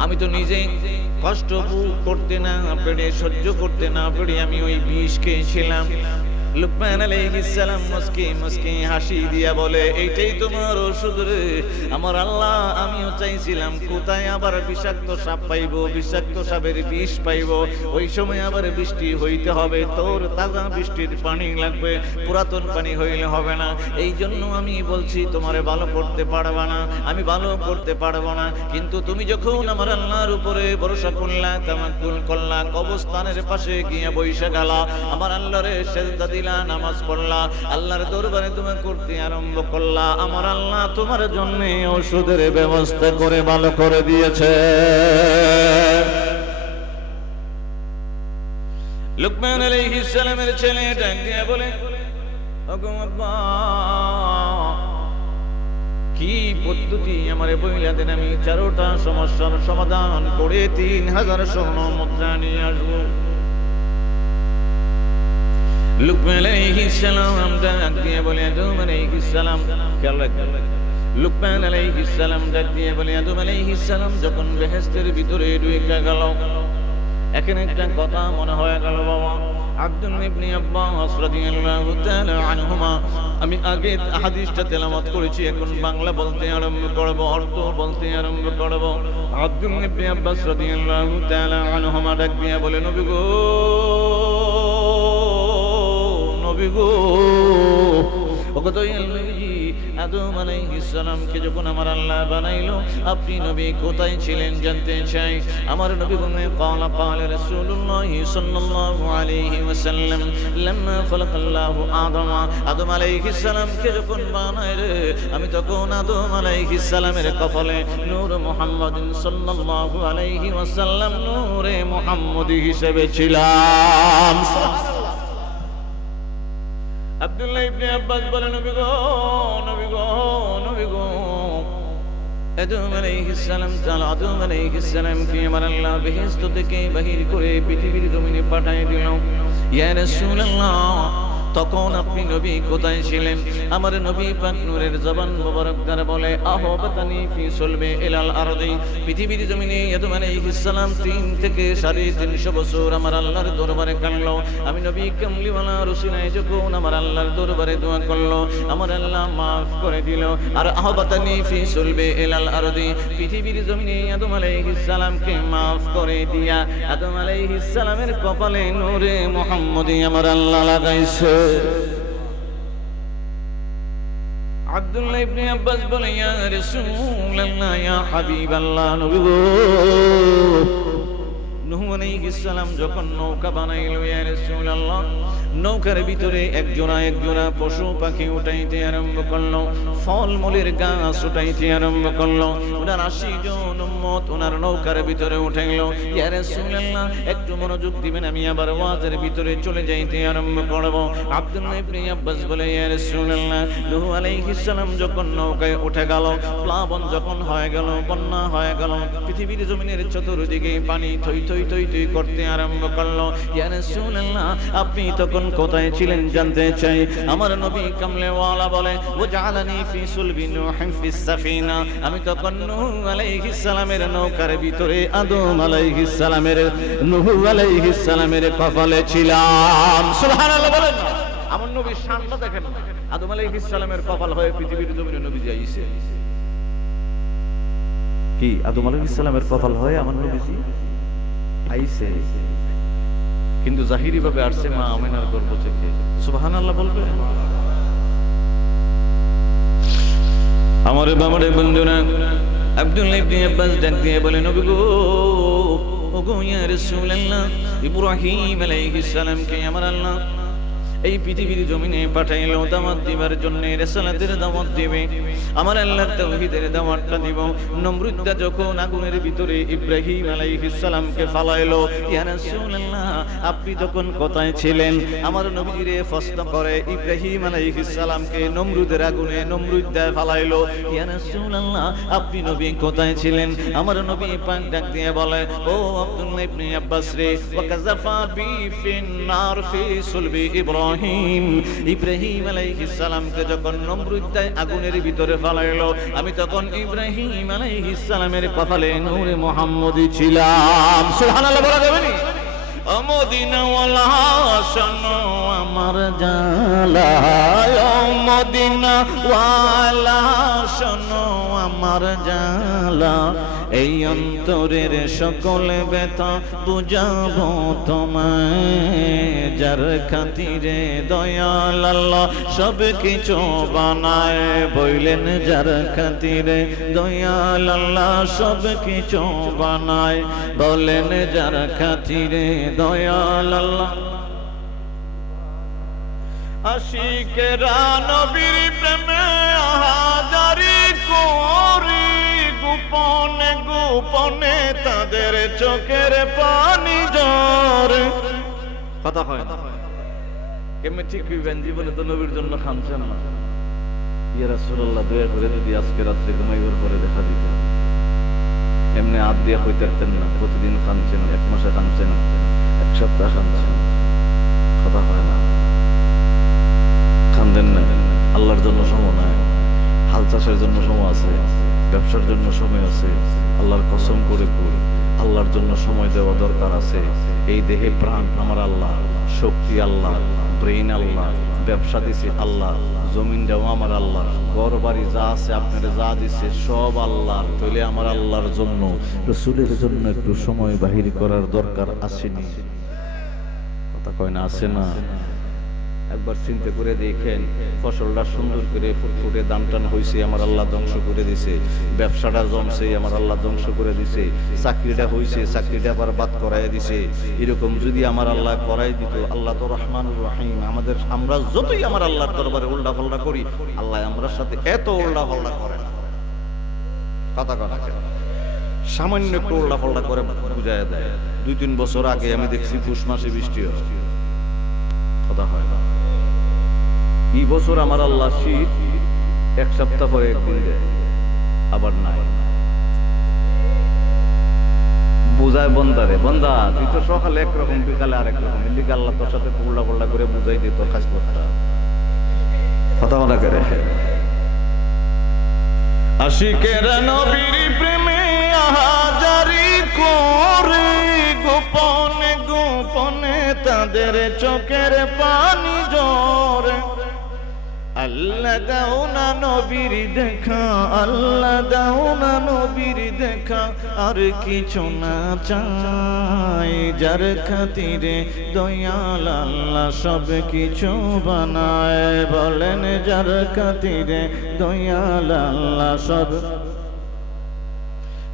আমি তো নিজে কষ্ট ভোগ করতে না পেরে, সহ্য করতে না পেরে আমি ওই বিষ খেয়েছিলাম। লুকমান আলাইহিস সালাম মুস্কি মুস্কি হাসি দিয়া বলে, এইটাই তোমার ওষুধ রে আমার আল্লাহ। আমিও চাইছিলাম কোথায় আবার বিষাক্ত সাপ পাইবো, বিষাক্ত সাপের বিষ পাইবো। ওই সময় আবার বৃষ্টি হইতে হবে, তোর তাজা বৃষ্টির পানি লাগবে, পুরাতন পানি হইলে হবে না। এই জন্য আমি বলছি তোমারে ভালো করতে পারবা না, আমি ভালো করতে পারবো না। কিন্তু তুমি যখন আমার আল্লাহর উপরে ভরসা করলা, তাওয়াক্কুল করলা, কবরস্থানের পাশে গিয়ে বইসা গেলা, আমার আল্লাহরে সেজদা দিলা, নামাজ পড়লা, আল্লাহর দরবারে তুমি করতে আরম্ভ করলা, আমার আল্লাহ তোমার জন্য ওষুধের ব্যবস্থা করে ভালো করে দিয়েছে। লুকমান আলাইহিস সালামের ছেলে ডাক দিয়ে বলে, ওগো আব্বা, কি পদ্ধতি আমারে বইলা দেন, আমি 4টা সমস্যার সমাধান করে 3000 স্বর্ণ মুদ্রা নিয়ে আসবো। লুকমান আলাইহিস সালাম ডাক দিয়ে বলে, আদম আলাইহিস সালাম, খেয়াল রাখবেন, লুকমান আলাইহিস সালাম ডাক দিয়ে বলে, আদম আলাইহিস সালাম যখন বেহেশতের ভিতরে ঢুকে গেল, এখানে একটা কথা মনে হয়ে গেল বাবা। আব্দুল্লাহ ইবনে আব্বাস রাদিয়াল্লাহু তাআলা আনহুমা, আমি আগে হাদিসটা তেলাওয়াত করেছি, এখন বাংলা বলতে আরম্ভ করব, অর্থ বলতে আরম্ভ করব। আব্দুল্লাহ ইবনে আব্বাস রাদিয়াল্লাহু তাআলা আনহুমা ডাক দিয়ে বলে, নবী গো, নবী গো, ওগো দয়াল নবী, আদম আলাইহিস সালামকে যখন আমার আল্লাহ বানাইলো, আপনি নবী কোথায় ছিলেন জানতে চাই। আমার নবী বলে, ক্বালা ক্বালা রাসূলুল্লাহ সাল্লাল্লাহু আলাইহি ওয়াসাল্লাম, লাম্মা খালাকাল্লাহু আদম, আদম আলাইহিস সালামকে যখন বানায় রে, আমি তখন আদম আলাইহিস সালামের কপালে নূর মুহাম্মাদিন সাল্লাল্লাহু আলাইহি ওয়াসাল্লাম, নূরে মুহাম্মদি হিসেবে ছিলাম। আব্দুল্লাহ ইবনে আব্বাস বলেন, নবী গো, নবী গো, নবী গো, আদম আলাইহিস সালাম, আদম আলাইহিস সালামকে আমার আল্লাহ বেহেশত থেকে বাহির করে পৃথিবীর জমিনে পাঠিয়ে দিল। ইয়া রাসূলুল্লাহ, তখন আপনি নবী কোথায় ছিলেন? আমার নবী পাক নূরের জবান মোবারক দ্বারা বলে, আহবাতানি ফি সুলবি ইলাল আরদি, পৃথিবীর জমিনে আদম আলাইহিস সালাম 3 থেকে 350 বছর আমার আল্লাহর দরবারে কাটলো। আমি নবী কামলিওয়ালা রসুলাই যখন আমার আল্লাহর দরবারে দোয়া করলো, আমার আল্লাহ মাফ করে দিল। আর আহবাতানি ফি সুলবি ইলাল আরদি, পৃথিবীর জমিনে আদম আলাইহিস সালামকে মাফ করে দিয়া আদম আলাইহিস সালামের কপালে নূরে মুহাম্মদি আমার আল্লাহ লাগাইছে। আব্দুল্লাহ ইবনে আব্বাস বলে, ইয়া রাসূলুল্লাহ, ইয়া হাবিবাল্লাহ, নবী গো, নূহ আলাইহিস সালাম যখন নৌকা বানাইলো, ইয়া রাসূলুল্লাহ, নৌকার ভিতরে এক জোড়া পশু পাখি উঠাইতে আরম্ভ করলো, ফলমূলের গাছ উঠাইতে আরম্ভ করলো। ওনার 80 জন উম্মত ওনার নৌকার ভিতরে উঠে গেল। ইয়া রাসূলুল্লাহ, একটু মনোযোগ দিবেন, আমি আবার ওয়াজের ভিতরে চলে যাইতে আরম্ভ করব। আব্দুল্লাহ ইবনে আব্বাস বলে, ইয়া রাসূলুল্লাহ, নূহ আলাইহিস সালাম যখন নৌকায় উঠে গেল, প্লাবন যখন হয়ে গেল, বন্যা হয়ে গেল, পৃথিবীর জমিনের চতুর্দিকে পানি থই থই থই থই করতে আরম্ভ করলো। ইয়া রাসূলুল্লাহ, আপনি তখন কোথায় ছিলেন জানতে চাই। আমার নবী কামলেওয়ালা বলে, ওয়াজআলানি ফি সুলবি নূহিন ফিস সাফিনা, আমি তখন নূহ আলাইহিস সালামের নৌকার ভিতরে আদম আলাইহিস সালামের, নূহ আলাইহিস সালামের কপালে ছিলাম। সুবহানাল্লাহ বলেন না, আমার নবীর শানটা দেখেন না, আদম আলাইহিস সালামের কপাল হয়ে পৃথিবীর জমিনে নবীজি আইছে। কি আদম আলাইহিস সালামের কপাল হয়ে আমার নবীজি আইছে, কিন্তু জাহিরি ভাবে আসছে মা আমিনার গর্ভ থেকে। সুবহানাল্লাহ বলবে। আমার বাবারে বন্ধুরা, আব্দুল্লাহ ইবনে আব্বাস ডাক দিয়ে বলে, নবী গো, ওগো ইয়া রাসূলুল্লাহ, ইব্রাহিম আলাইহিস সালামকে আমার আল্লাহ এই পৃথিবীর জমিনে পাঠাইলো দাওয়াত দিবার জন্য, রিসালাতের দাওয়াত দিবে, আমার আল্লাহর তাওহীদের দাওয়াতটা দিব। নমরুদটা যখন আগুনের ভিতরে ইব্রাহিম আলাইহিস সালামকে ফালাইলো, ইয়া রাসূলুল্লাহ, আপনি তখন কোথায় ছিলেন? আমার নবীরে প্রশ্ন করে, ইব্রাহিম আলাইহিস সালামকে নমরুদের আগুনে নমরুদটা ফালাইলো, ইয়া রাসূলুল্লাহ, আপনি নবী কোথায় ছিলেন? আমার নবী পাক ডাক দিয়ে বলে, ও আব্দুল্লাহ ইবনে আব্বাস রে, ওয়াকাযাফা বি ফিন নার ফি সুলবি ইব্রাহিম ইব্রাহিম, ইব্রাহিম আলাইহিস সালামকে যখন নমরুদ আগুনের ভিতরে ফেলাইলো, আমি তখন ইব্রাহিম আলাইহিস সালামের কপালে নূরে মুহাম্মদী ছিলাম। সুবহানাল্লাহ বলা যাবে না? ও মদিনাওয়ালা শোনো আমার জালা, ও মদিনাওয়ালা শোনো আমার জালা, এই অন্তরের সকল ব্যথা বুঝাবো তোমায়, যার খাতিরে দয়াল আল্লাহ সব কিছু বানায়, বললেন যার খাতিরে দয়াল আল্লাহ সব কিছু বানায়, বলেন যার খাতিরে দয়াল আল্লাহ। আশিকেরা নবীর প্রেমে আহাজারি করি, গোপনে গোপনে তাদের চোখের পানি ঝরে। কথা হয় না কেমন ঠিক হইবেন? জীবনে তো নবীর জন্য খামছেন না। ইয়া রাসূলুল্লাহ, দয়া করে যদি আজকে রাত্রে ঘুমাইবার পরে দেখা দিত। এমনি হাত দিয়ে হইতে পারতেন না, প্রতিদিন খামছেন, এক মাসে খামছেন, এক সপ্তাহ খামছেন, কথা হয় না। খান্দেন না, আল্লাহর জন্য সময় নাই, হাল চাষের জন্য সময় আছে, ব্যবসার জন্য সময় আছে, আল্লাহর কসম করে করি আল্লাহর জন্য সময় দেওয়া দরকার আছে। এই দেহে প্রাণ আমার আল্লাহ, শক্তি আল্লাহ, ব্রেইন আল্লাহ, ব্যবসা দিছে আল্লাহ, জমিনটাও আমার আল্লাহ, ঘর বাড়ি যা আছে আপনারা যা দিছে সব আল্লাহর। তাহলে আমার আল্লাহর জন্য রাসূলের জন্য একটু সময় বাহির করার দরকার আসেনি? কথা কয় না, আছে না? একবার চিন্তা করে দেখেন, ফসলটা সুন্দর করে ফুটফুটে দাম টান হয়েছে, আমার আল্লাহ ধ্বংস করে দিছে। ব্যবসাটা জমছে, আমার আল্লাহ ধ্বংস করে দিছে। চাকরিটা হয়েছে, চাকরিটা আবার বাদ করাই দিছে। এরকম যদি আমার আল্লাহ করাই দিত, আল্লাহ তো রহমানুর রহিম, আমরা যতই আমার আল্লাহর দরবারে উল্টা পাল্টা করি, আল্লাহ আমরা সাথে এত উল্টা পাল্টা করে না। কথা কথা সামান্য একটু উল্টা পাল্টা করে বুঝাই দেয়। 2-3 বছর আগে আমি দেখছি পুষ মাসে বৃষ্টি হয়, কথা হয় না। এই বছর আমার আল্লাহ শীত 1 সপ্তাহ পরে একদিন দেয়, আবার নাই। বুঝায় বন্দারে, বন্দা তুই তো সকালে একরকম বিকালে আরেক রকম, এদিকে আল্লাহ তোর সাথে উল্টা পাল্টা করে বুঝাই দিত কাজ করতে। কথা বলা করে আশিকেরা নবীর প্রেমে আহাজারি করে, গোপনে গোপনে তাদের চোখের পানি ঝরে। আল্লাহ দাও না নবীর দেখা, আল্লাহ দাও না নবীর দেখা, আর কিছু না চাই, যার খাতিরে দয়াল আল্লাহ সব কিছু বানায়, বলেন যার খাতিরে দয়াল আল্লাহ সব।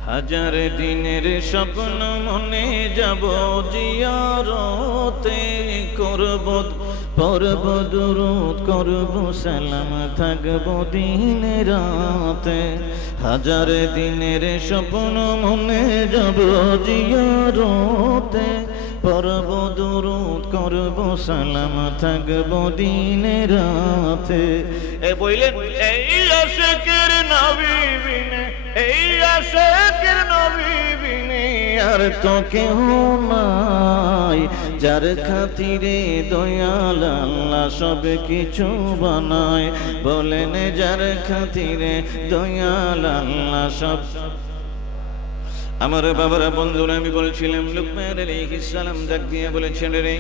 হাজার দিনের স্বপ্ন মনে যাব জিয়ারতে, করব পড়ব দুরূদ করব সালাম থাকব দিন রাতে। হাজার দিনের স্বপ্ন মনে যাব জিয়ারতে, পড়ব দুরূদ করব সালাম থাকব দিন রাতে। এ বললেন এই আশিকের নবী বিনে, এই আশিকের নবী বিনে আর তো কেউ নাই, যার খাতিরে দয়াল আল্লাহ সব কিছু বানায়, বলেন যার খাতিরে দয়াল আল্লাহ সব। আমার বাবারা বন্ধুরা, আমি বলছিলাম লুকমান আলাইহিস সালাম ডাক দিয়ে বলেছেন, রে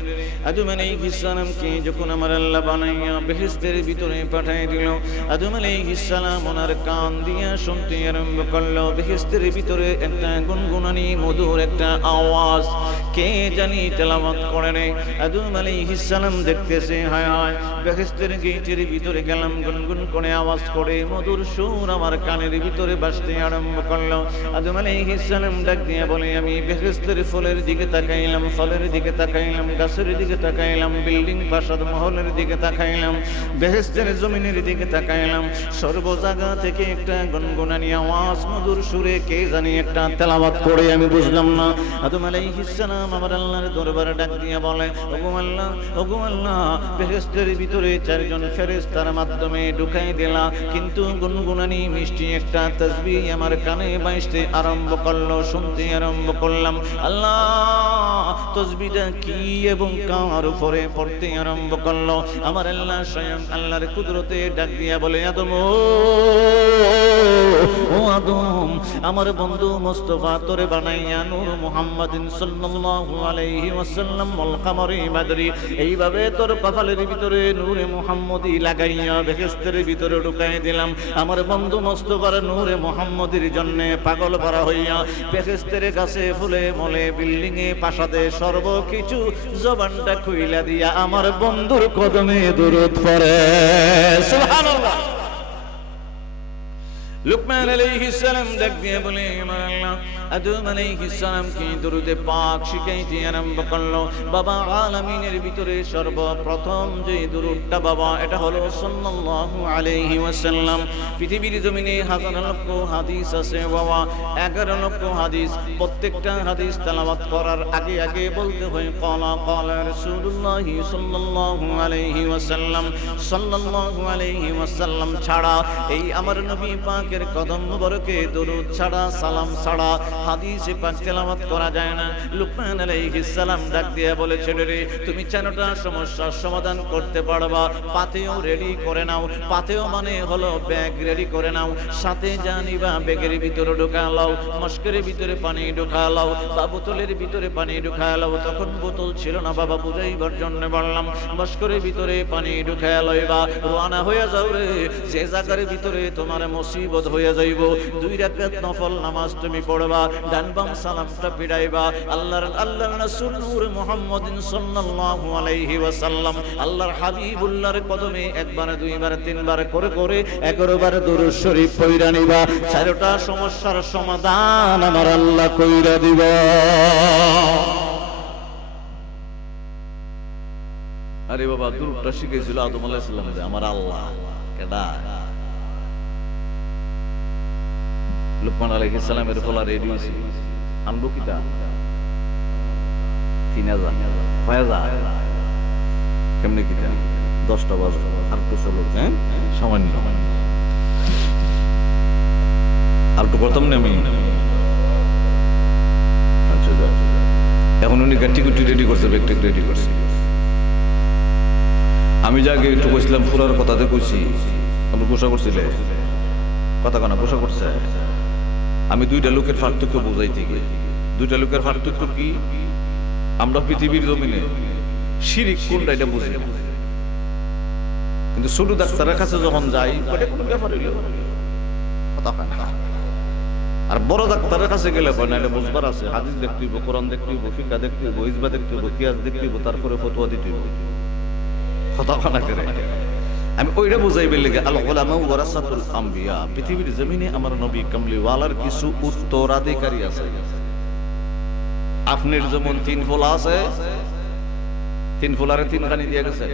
আদম আলাইহিস সালামকে যখন আমার আল্লাহ বানাইয়া বেহেশতের ভিতরে পাঠিয়ে দিল, আদম আলাইহিস সালাম ওনার কান দিয়ে শুনতে আরম্ভ করলো। বেহেশতের ভিতরে একটা গুনগুনানি মধুর একটা আওয়াজ কে জানি তেলাওয়াত করে। রে আদম আলাইহিস সালাম দেখতেছে, হায় হায়, বেহেশতের গেটের ভিতরে গেলাম, গুনগুন করে আওয়াজ করে মধুর সুর আমার কানের ভিতরে বাজতে আরম্ভ করলো। আদম আলাইহিস সালাম ডাক দিয়ে বলে, আমি বেহেশতের ফুলের দিকে তাকাইলাম, ফলের দিকে তাকাইলাম, গাছের দিকে তাকাইলাম, বিল্ডিং প্রাসাদ মহলের দিকে তাকাইলাম, বেহেশতের জমিনের দিকে তাকাইলাম, সর্ব জায়গা থেকে একটা গুনগুনানি আওয়াজ মধুর সুরে কে জানি একটা তেলাওয়াত করে, আমি বুঝলাম না। আদম আলাইহিস সালাম আমার আল্লাহর দরবারে ডাক দিয়ে বলে, ওগো আল্লাহ, ওগো আল্লাহ, বেহেশতের ভিতরে 4 জন ফেরেশতার মাধ্যমে ঢুকাই দিলা, কিন্তু গুনগুনানি মিষ্টি একটা তাসবিহ আমার কানে বাজতে আরম্ভ করলো, শুনতে আরম্ভ করলাম। আল্লাহ তসবিহটা কি এবং কার উপরে পড়তে আরম্ভ করলো। আমার আল্লাহ স্বয়ং আল্লাহর কুদরতে ডাক দিয়া বলে, আদম ও আদম, আমার বন্ধু মুস্তাফা তোরে বানাইয়া নূর মুহাম্মাদিন সাল্লাল্লাহু আলাইহি ওয়াসাল্লাম ওয়াল কামারি বাদরি, এইভাবে তোর কপালের ভিতরে নূরে মুহাম্মদি লাগাইয়া বেহেশতের ভিতরে ঢুকাই দিলাম। আমার বন্ধু মুস্তাফার নূরে মুহাম্মদির জন্য পাগল করা হইয়া বেহেশতের গাছে ফুলে মলে বিল্ডিং এ প্রাসাদে সর্বকিছু জবানটা খুইলা দিয়া আমার বন্ধুর কদমে দুরূদ পড়ে। সুবহানাল্লাহ। লুকমান আলাইহিস সালাম ডাক দিয়ে বলে, আল্লাহ আদম আলাইহিস সালাম কি দরুদে পাক শিখাইতে আরম্ভ করলো। বাবা আলামিনের ভিতরে সর্বপ্রথম যে দরুদটা বাবা, এটা হলো সাল্লাল্লাহু আলাইহি ওয়াসাল্লাম। পৃথিবীর জমিনে হাজার লক্ষ হাদিস আছে বাবা, 11 লক্ষ হাদিস। প্রত্যেকটা হাদিস তেলাওয়াত করার আগে আগে বলতে হয় ক্বালা ক্বালা রাসূলুল্লাহ সাল্লাল্লাহু আলাইহি ওয়াসাল্লাম। সাল্লাল্লাহু আলাইহি ওয়াসাল্লাম ছাড়া, এই আমার নবী পাক কদম মুবারকে দরুদ ছাড়া, সালাম ছাড়া হাদিসে পাক তেলাওয়াত করা যায় না। লুকমান আলাইহিস সালাম ডাক দিয়ে বলেছে, রে তুমি 4টা সমস্যার সমাধান করতে পারবা, পাতেও রেডি করে নাও। পাতেও মানে হলো ব্যাগ রেডি করে নাও, সাথে জানিবা ব্যাগের ভিতরে ঢোকা লাও, মস্কের ভিতরে পানি ঢোকা লাও, বা বোতলের ভিতরে পানি ঢোকা লাও। তখন বোতল ছিল না বাবা, বুঝাইবার জন্য বললাম, মস্কের ভিতরে পানি ঢোকা লইবা, রওনা হয়ে যাও রে। যে জায়গার ভিতরে তোমার মুসিবত হয়ে যাইব, 2 রাকাত নফল নামাজ তুমি পড়বা, ডান বাম সালামটা ফিরাইবা। আল্লাহর রাসূল নূর মুহাম্মদিন সাল্লাল্লাহু আলাইহি ওয়াসাল্লাম, আল্লাহর হাবিবুল্লাহর কদমে 1 বার 2 বার 3 বার করে করে 11 বার দরুদ শরীফ পড়া নিবা। 4টা সমস্যার সমাধান আমার আল্লাহ কইরা দিবা। আরে বাবা, দরুদটা শিখাইছিল আদম আলাইহিস সালাম, আমার আল্লাহ কেডা? লুকমান আলাইহিস সালামের ফলা রেডি হইছে, আনবো কিতা 3000 5000 কেমনে কিতা 10টা বাজে আর তো চলো, হ্যাঁ সামান্য আর তো করতাম না আমি। আচ্ছা এখন উনি গাটিগুটি রেডি করছে, ব্যাগটা রেডি করছে। আমি যাকে একটু কইছিলাম পুরার কথাতে কইছি, আমরা গোসা করছিলে কথা কানা গোসা করছে। আমি 2টা লোকের পার্থক্য বোঝাইতে গিয়ে, 2টা লোকের পার্থক্য কি, আমরা পৃথিবীর জমিনে শিরিক কোনটা এটা বুঝি না, কিন্তু ছোট ডাক্তারের কাছে যখন যাই ওটা কোনো ব্যাপার হইল কথা হয় না। আর বড় ডাক্তারের কাছে গেলে না, এটা বুঝবার আছে, হাদিস দেখতে হইব, কোরআন দেখতে হইব, ফিকহ দেখতে হইব, ইজমা দেখতে হইব, কিয়াস দেখতে হইব, তারপরে ফতোয়া দিতে হইব। কথা না করে আমি ওইটা বুঝাইবে লেগে, আল উলামা ওয়ারাসাতুল আম্বিয়া, পৃথিবীর জমিনে আমার নবী কামলিওয়ালার কিছু উত্তরাধিকারী আছে। আপনার যেমন 3 ফোলা আছে, 3 ফোলারে 3 কানি দিয়ে গেছে,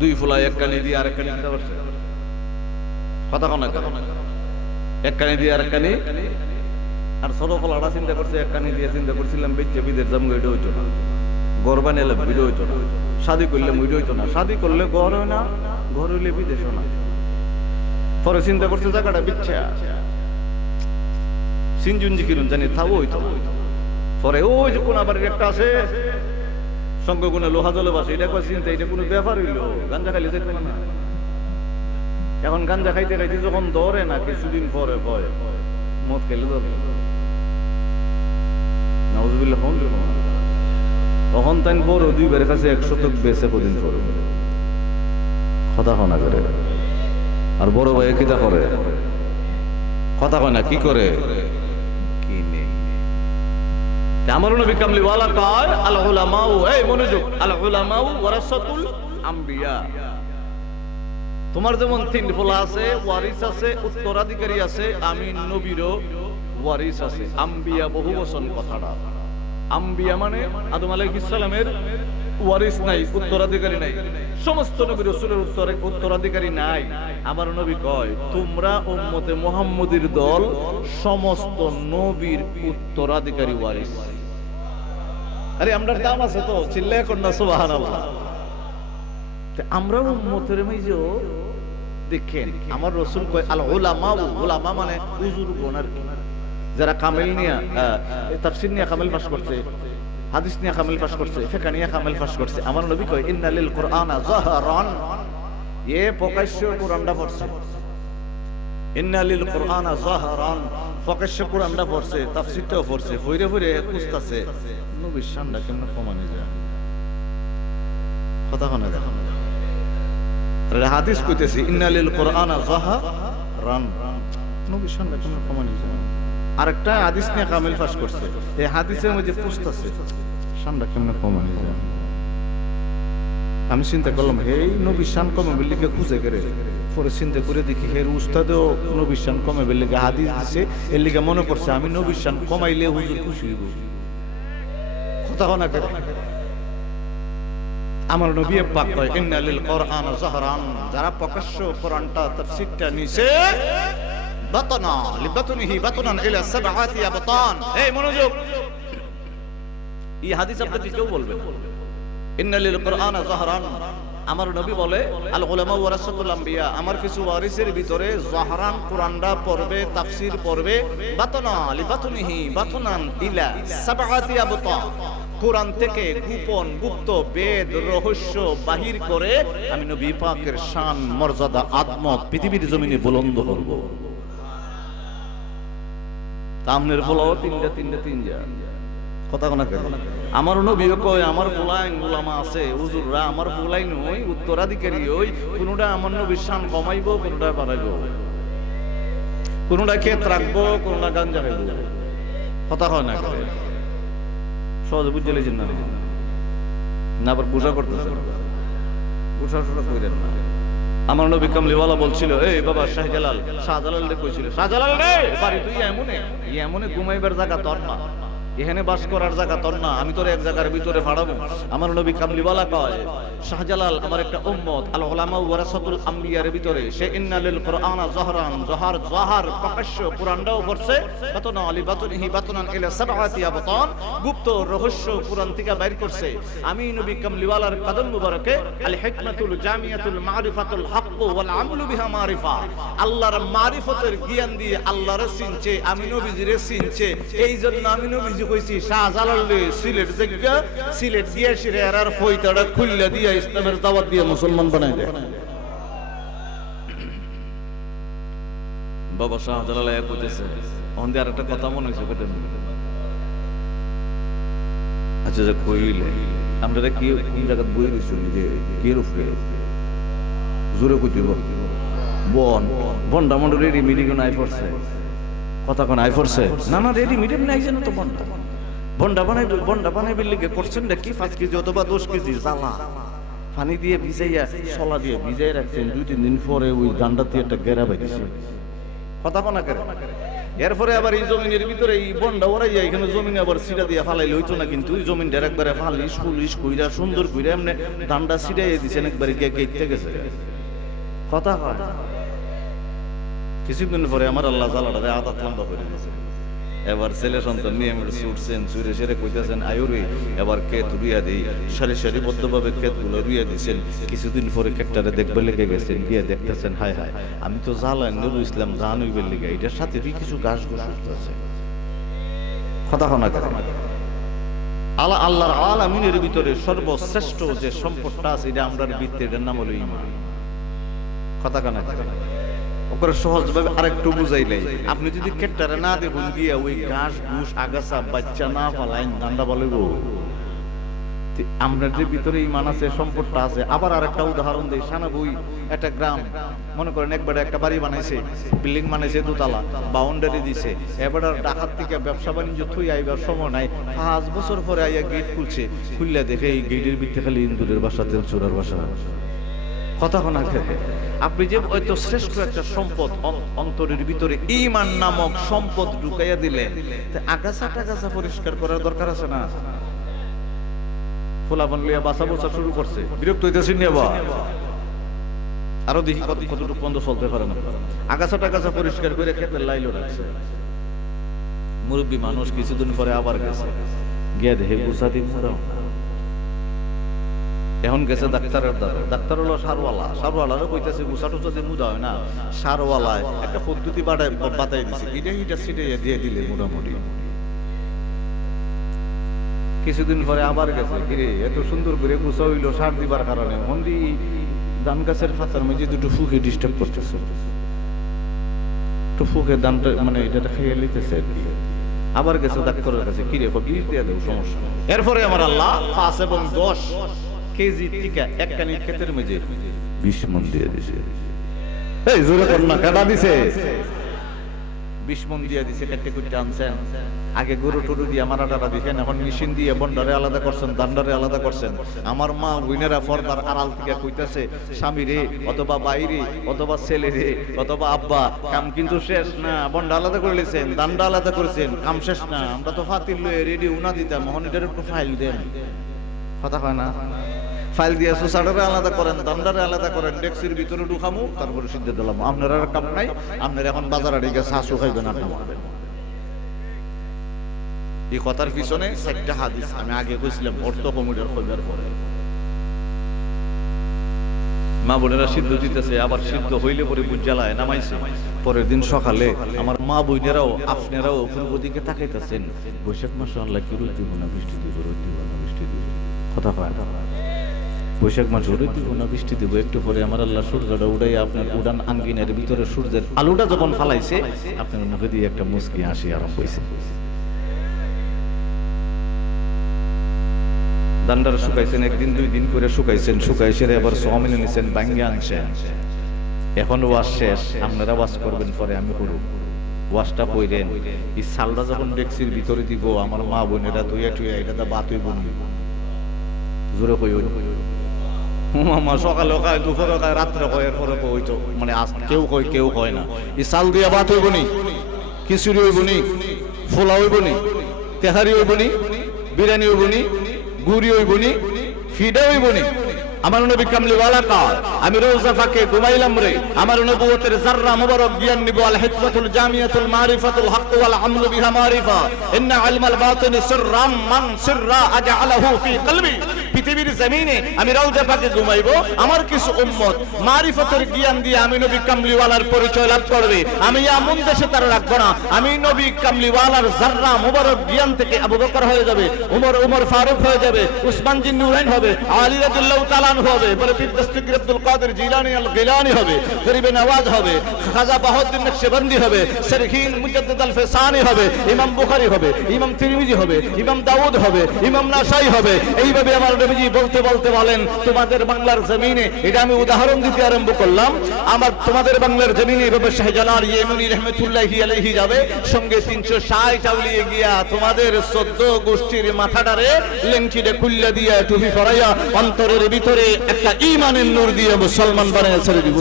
2 ফোলা 1 কানি দিয়ে আরেক কানি দিতে পারছে। কথা কোন 1 কানি দিয়ে আরেক কানি, আর ছোট ফোলাটা চিন্তা করছে 1 কানি দিয়ে, চিন্তা করছিলাম বেচে বিদের জাম গইটা হইতো না, গরবা নিলে ভিডিও হইতো না, শাদি করলে মুইড হইতো না, শাদি করলে ঘর হয় না, ঘর হইলে বিদেশ না। পরে চিন্তা করছে জায়গাটা বিচ্ছা সিনজুঞ্জি কিরুন জানি তাও হইতো না। পরে ওই যে কোন আবার একটা আছে সঙ্গে কোন লোহা জলে বাসে, এটা কয় চিন্তা, এটা কোনো ব্যাপার হইলো, গাঞ্জা খাইলে যেতে না। এখন গাঞ্জা খাইতে খাইতে যখন ধরে না, কিছুদিন পরে ভয় মদ খেলে ধরে নাউজুবিল্লাহ ফোন তখন তাই বড় 2 বারের কাছে 100 বেচে কদিন পরে কথা কনা করে। আর বড় ভাই কিতা করে, কথা কয় না, কি করে কি নেই। আমার নবী কামলিওয়ালা কয়, আল উলামা, এই মনোযোগ, আল উলামা ওয়ারাসাতুল আম্বিয়া। তোমার যেমন 3 ফলা আছে, ওয়ারিস আছে, উত্তরাধিকারী আছে, আমি নবীরও ওয়ারিস আছে। আম্বিয়া বহু বচন কথাটা, আম্বিয়া মানে আদম আলাইহিস সালামের ওয়ারিস নাই, উত্তরাধিকারী নাই, সমস্ত নবী রাসূলের উত্তরাধিকারী নাই। আমার নবী কয়, তোমরা উম্মতে মুহাম্মদীর দল সমস্ত নবীর উত্তরাধিকারী ওয়ারিস। আরে আমরার দাম আছে তো, চিল্লায় কর না সুবহানাল্লাহ। আমরা উম্মতের মাঝে দেখেন, আমার রাসূল কয় আল উলামা, উলামা মানে বুজুর্গণ আর কি, যারা কামেল নিয়ে তাফসীর নিয়ে কামেল পাস করছে, হাদিস নিয়ে কামিল পাশ করছে, ফিকহ নিয়ে কামিল পাশ করছে। আমার নবী কয় ইন্নালিল কুরআনা যাহরান, এ প্রকাশ্য কোরআনটা পড়ছে। ইন্নালিল কুরআনা যাহরান, প্রকাশ্য কোরআনটা পড়ছে, তাফসীরটাও পড়ছে, ফইরে ফইরে খুঁজতাছে নবীর শানটা কেমনে কমানো যায়। কথা কোন দেখো, হাদিস কইতেছে ইন্নালিল কুরআনা যাহরান, নবীর শানটা কেমনে কমানো যায়। আরেকটা হাদিস নিয়ে কামিল পাশ করছে, এই হাদিসের মধ্যে খুঁজতাছে শানটা কেমনে কমানো যায়। আমি চিন্তা করলাম এই নবীর শান কমে বললে খুঁজে করে, পরে চিন্তা করে দেখি হের উস্তাদেও নবীর শান কমে বললে হাদিস দিছে, এর লিগে মনে পড়ছে আমি নবীর শান কমাইলে হুজুর খুশি হইব। কথা না করে আমার নবী পাক কয় ইন্নালিল কুরআনা যাহরান, যারা প্রকাশ্য কোরআনটা তাফসীরটা নিছে বাতনা লিবাতনিহি বাতনান ইলা সাবআতি আবতান। এই মনোযোগ, এই হাদিস আপনাকে কেউ বলবে ইন্নালিল কুরআনা যাহরান, আমার নবী বলে আল উলামা ওয়ারাসাতুল আম্বিয়া, আমার কিছু ওয়ারিসের ভিতরে যাহরান কোরআনটা পড়বে, তাফসীর পড়বে, বাতনা লিবাতনিহি বাতনান ইলা সাবআতি আবতান, কোরআন থেকে গোপন গুপ্ত বেদ রহস্য বাহির করে আমি নবী পাকের শান মর্যাদা আদমত পৃথিবীর জমিনে বুলন্দ করব। তামনের ফলাও তিনটা কথা কোনা কেন আমার নবী কয় আমার ফুলাইন উলামা আছে হুজুররা, আমার ফুলাইন ওই উত্তরাধিকারী ওই, কোনটা আমার নবীর শান কমাইবো, কোনটা বাড়াইবো, কোনটা ক্ষেত রাখবো, কোনটা গাঞ্জা খাইবো। কথা হয় না সহজে বুঝতে লেছেন না, আবার গুসা করতেছেন, গুসা কইরেন না। আমার নবী কামলিওয়ালা বলছিল এই বাবা শাহজালাল, শাহজালাল রে কইছিল শাহজালাল রে বাড়ি তুই এমনে ঘুমাইবার জায়গা তোর না, এখানে বাস করার জায়গা তোর না, আমি তোর এক জায়গার ভিতরে ফাড়াবো। আমার নবী কামলিওয়ালা কয় শাহজালাল আমার একটা উম্মত, আল উলামা ওয়ারাসাতুল আম্বিয়ার ভিতরে সে ইন্নালিল কুরআনা যাহরান, যাহার প্রকাশ্য কোরআনটাও পড়ছে, বাতনা লিবাতনিহি বাতনান ইলা সাবআতি আবতান, গুপ্ত রহস্য কোরআন থেকে বাইর করছে। আমি নবী কামলিওয়ালার কদম মুবারকে আল হিকমাতুল জামিয়াতুল মারিফাতুল হক ওয়াল আমলু বিহা মারিফা, আল্লাহর মারিফতের জ্ঞান দিয়ে আল্লাহরে চিনছে, আমি নবীজিরে চিনছে। এই জন্য আমি নবীজি কইছি শাহজালাল রে সিলেট জায়গা, সিলেট দিয়ে শিরে আর ফইতাটা খুললা দিয়া ইসলামের দাওয়াত দিয়ে মুসলমান বানাই দেয়। বাবা শাহজালাল এক কইতেছে অন্ধে আর একটা কথা মনে হইছে কইতেন, আচ্ছা যে কইলে আমরা কি কোন জায়গা বই রইছি যে কি রূপে জোরে কইতিব বন্ডা মন্ড রেডি মিটিং নাই পড়ছে, কথা কোন আই পড়ছে না না রেডি মিটিং নাই জানো তো বন্ডা বানাই বিল্লিকে করছেন না কি 5 কেজি অথবা 10 কেজি জ্বালা পানি দিয়ে ভিজাইয়া সলা দিয়ে ভিজাই রাখছেন, 2-3 দিন পরে ওই ডান্ডা দিয়ে একটা গেরা বাইছে। কথা কোনা করে এরপরে আবার এই জমিনের ভিতরে এই বন্ডা ওরাই যায়, এখানে জমিনে আবার সিটা দিয়ে ফালাইলে হইতো না, কিন্তু ওই জমিন একবারে ফালিশ পুলিশ কইরা সুন্দর কইরা এমনি ডান্ডা সিটাইয়ে দিচ্ছেন, একবারে গিয়ে গেইতে গেছে। কথা হয় কিছুদিন পরে আমার আল্লাহ জালাটা আদাত লম্বা করে দিয়েছে। এবার ছেলে সন্তান নিয়ে ছুটছেন, ছুটে সেরে কইতেছেন আয়ুরে এবার ক্ষেত রুইয়া দিই, সারিবদ্ধভাবে ক্ষেতগুলো রুইয়া দিয়েছেন। কিছুদিন পরে ক্ষেতটারে দেখবে লেগে গেছেন, গিয়ে দেখতেছেন হায় হায় আমি তো জালান নুরুল ইসলাম জান হইবে লেগে এটার সাথে কিছু গাছ গোছ উঠতেছে। কথা শোনা আল্লাহর আলামিনের ভিতরে সর্বশ্রেষ্ঠ যে সম্পদটা আছে এটা আমরার ভিত্তি, এটার নাম হলো ঈমান। কথা কানা ওপরে সহজভাবে আরেকটু বুঝাইলাই, আপনি যদি কেটটারে না দেখুন গিয়া ওই ঘাস ঘুষ আগাছা বাচ্চা না পালাইন ধান্দা বলব, আমরা যে ভিতরে ঈমান আছে সম্পদটা আছে। আবার আরেকটা উদাহরণ দেই, সানাবুই একটা গ্রাম, মনে করেন একবারে একটা বাড়ি বানাইছে, বিল্ডিং বানাইছে, দোতলা বাউন্ডারি দিছে, এবার ঢাকার থেকে ব্যবসা বাণিজ্য থুই আইবার সময় নাই, 5 বছর পরে আইয়া গেট খুলছে, খুললে দেখে এই গেটের ভিতরে খালি ইন্দুরের বাসা, তেল চোরার বাসা। কথা শোনা আপনি যে হয়তো শ্রেষ্ঠ একটা সম্পদ অন্তরের ভিতরে ঈমান নামক সম্পদ ঢুকাইয়া দিলেন, আগাছা টাগাছা পরিষ্কার করার দরকার আছে না? ফোলাফান লিয়া বাসা বসা শুরু করছে, বিরক্ত হইতেছেন নিয়ে আরো দেখি কতটুকু বন্ধ চলতে পারে না। আগাছা টাগাছা পরিষ্কার করে খেতে লাইলো রাখছে, মুরব্বী মানুষ কিছুদিন পরে আবার গেছে, গিয়া দেখে গুছা দিন এখন গেছে ডাক্তারের দ্বারা, ডাক্তার হলো সারওয়ালা, সারওয়ালারও কইতেছে গুছা টুচা দিয়ে মুদা হয় না, সারওয়ালায় একটা পদ্ধতি বাতাই দিছে, এটা সিটে দিয়ে দিলে মোটামুটি কিছুদিন পরে আবার গেছে, কিরে এত সুন্দর করে গুছা হইলো সার দিবার কারণে মন্দি ধান গাছের পাতার মধ্যে দুটো ফুকে ডিস্টার্ব করতেছে, একটু ফুকে ধানটা মানে এটা খেয়ে নিতেছে আর কি। আবার গেছে ডাক্তারের কাছে, কিরে বিষ দিয়ে দেবো, সমস্যা নেই। এরপরে আমার আল্লাহ 5 এবং 10 কেজি টিকা একখানি ক্ষেতের মধ্যে 20 মণ দিয়ে দিছে। এই জোরে কর না, কাটা দিছে 20 মণ দিয়ে দিছে। কেটে কুটে আনছেন, আগে গরু টরু দিয়ে মারাটারা দিছেন, এখন মেশিন দিয়ে বন্ডারে আলাদা করছেন, দান্ডারে আলাদা করছেন। আমার মা উইনেরা পর্দার আড়াল থেকে কইতাছে, স্বামী রে অথবা বাইরে অথবা ছেলে রে অথবা আব্বা, কাম কিন্তু শেষ না, বন্ডা আলাদা করে লিছেন, দান্ডা আলাদা করেছেন, কাম শেষ না। আমরা তো ফাতিল লয়ে রেডি উনা দিতাম, এখন এটার একটু ফাইল দেন, কথা হয় না? ফাইল দিয়ে সুসাডারে আলাদা করেন, দান্ডারে আলাদা করেন, ডেক্সির ভিতরে ঢুকামু, তারপরে সিদ্ধ দিলাম। আপনার আর কাম নাই, আপনার এখন বাজারে ঢেকে শাশু খাইবেন, আড্ডা মারবেন। এই কথার পিছনে 4টা হাদিস আমি আগে কইছিলাম, অর্থ কমিটির খবর পরে মা বোনেরা সিদ্ধ দিতেছে, আবার সিদ্ধ হইলে পরে বুঝ জ্বালায় নামাইছে। পরের দিন সকালে আমার মা বোনেরাও আপনারাও পূর্ব দিকে তাকাইতেছেন, বৈশাখ মাসে আল্লাহ কি রোদ দিব না বৃষ্টি দিব, রোদ দিব না বৃষ্টি দিব, কথা কয় না। বৈশাখ মাসে রোদ দিব না বৃষ্টি দিব, একটু পরে আমার আল্লাহ সূর্যটা উড়াই আপনার উড়ান আঙ্গিনের ভিতরে সূর্যের আলোটা যখন ফালাইছে, আপনার মুখে দিয়ে একটা মুস্কি হাসি আরম্ভ হয়েছে। দান্ডার শুকাইছেন, একদিন 2 দিন করে শুকাইছেন, শুকাইছে আবার সমিনে নিছেন, ভাঙ্গে আনছেন। এখন ওয়াশ শেষ, আপনারা ওয়াশ করবেন, পরে আমি করব। ওয়াশটা কইরেন, এই সালটা যখন ডেক্সির ভিতরে দিব, আমার মা বোনেরা ধুইয়া টুইয়া এটা তো বাত হইব না, জোরে কই মামা, সকালে কয়, দুপুরে কয়, রাত্রে কয়, এরপরে কই তো মানে কেউ কয় কেউ কয় না। এই সাল দিয়া বাত হইব নি, খিচুড়ি হইব নি, ফোলা হইব নি, তেহারি হইব নি, বিরিয়ানি হইব নি, গুড়ি হইব নি, ফিডা হইব নি। আমার নবী কামলিওয়ালা কাল, আমি রোজা ফাঁকে ঘুমাইলাম রে, আমার নবুয়তের জাররা মুবারক জ্ঞান নিব। আল হিকমাতুল জামিয়াতুল মারিফাতুল হক ওয়াল আমলু বিহা মারিফা, ইন্না ইলমাল বাতিন সিররাম মান সিররা আজআলাহু ফি কলবি। পৃথিবীর জমিনে আমি রোজা ফাঁকে ঘুমাইবো, আমার কিছু উম্মত মারিফাতের জ্ঞান দিয়ে আমি নবী কামলিওয়ালার পরিচয় লাভ করবে। আমি এমন দেশে তারা রাখবো না, আমি নবী কামলিওয়ালার জাররা মুবারক জ্ঞান থেকে আবু বকর হয়ে যাবে, উমর ফারুক হয়ে যাবে, উসমান জিন নুরাইন হবে, আলী রাদিয়াল্লাহু তাআলা হবে, পরে পীর দস্তগীর আব্দুল কাদের জিলানী আল গিলানী হবে, গরিবে নওয়াজ হবে, খাজা বাহাউদ্দিন নকশবন্দি হবে, সরহিন মুজাদ্দিদ আল ফিসানি হবে, ইমাম বুখারী হবে, ইমাম তিরমিজি হবে, ইমাম দাউদ হবে, ইমাম নাসাই হবে। এইভাবে আমার নবীজি বলতে বলতে বলেন, তোমাদের বাংলার জমিনে, এটা আমি উদাহরণ দিতে আরম্ভ করলাম, আমার তোমাদের বাংলার জমিনে এভাবে শাহজালাল ইয়েমনি রহমাতুল্লাহি আলাইহি যাবে, সঙ্গে 360 আউলিয়া গিয়া তোমাদের 14 গোষ্ঠীর মাথাটারে লেংচিতে খুল্লা দিয়া টুপি পরাইয়া অন্তরের ভিতরে একটা ঈমানের নূর দিয়ে মুসলমান বানায় ছেড়ে দিব।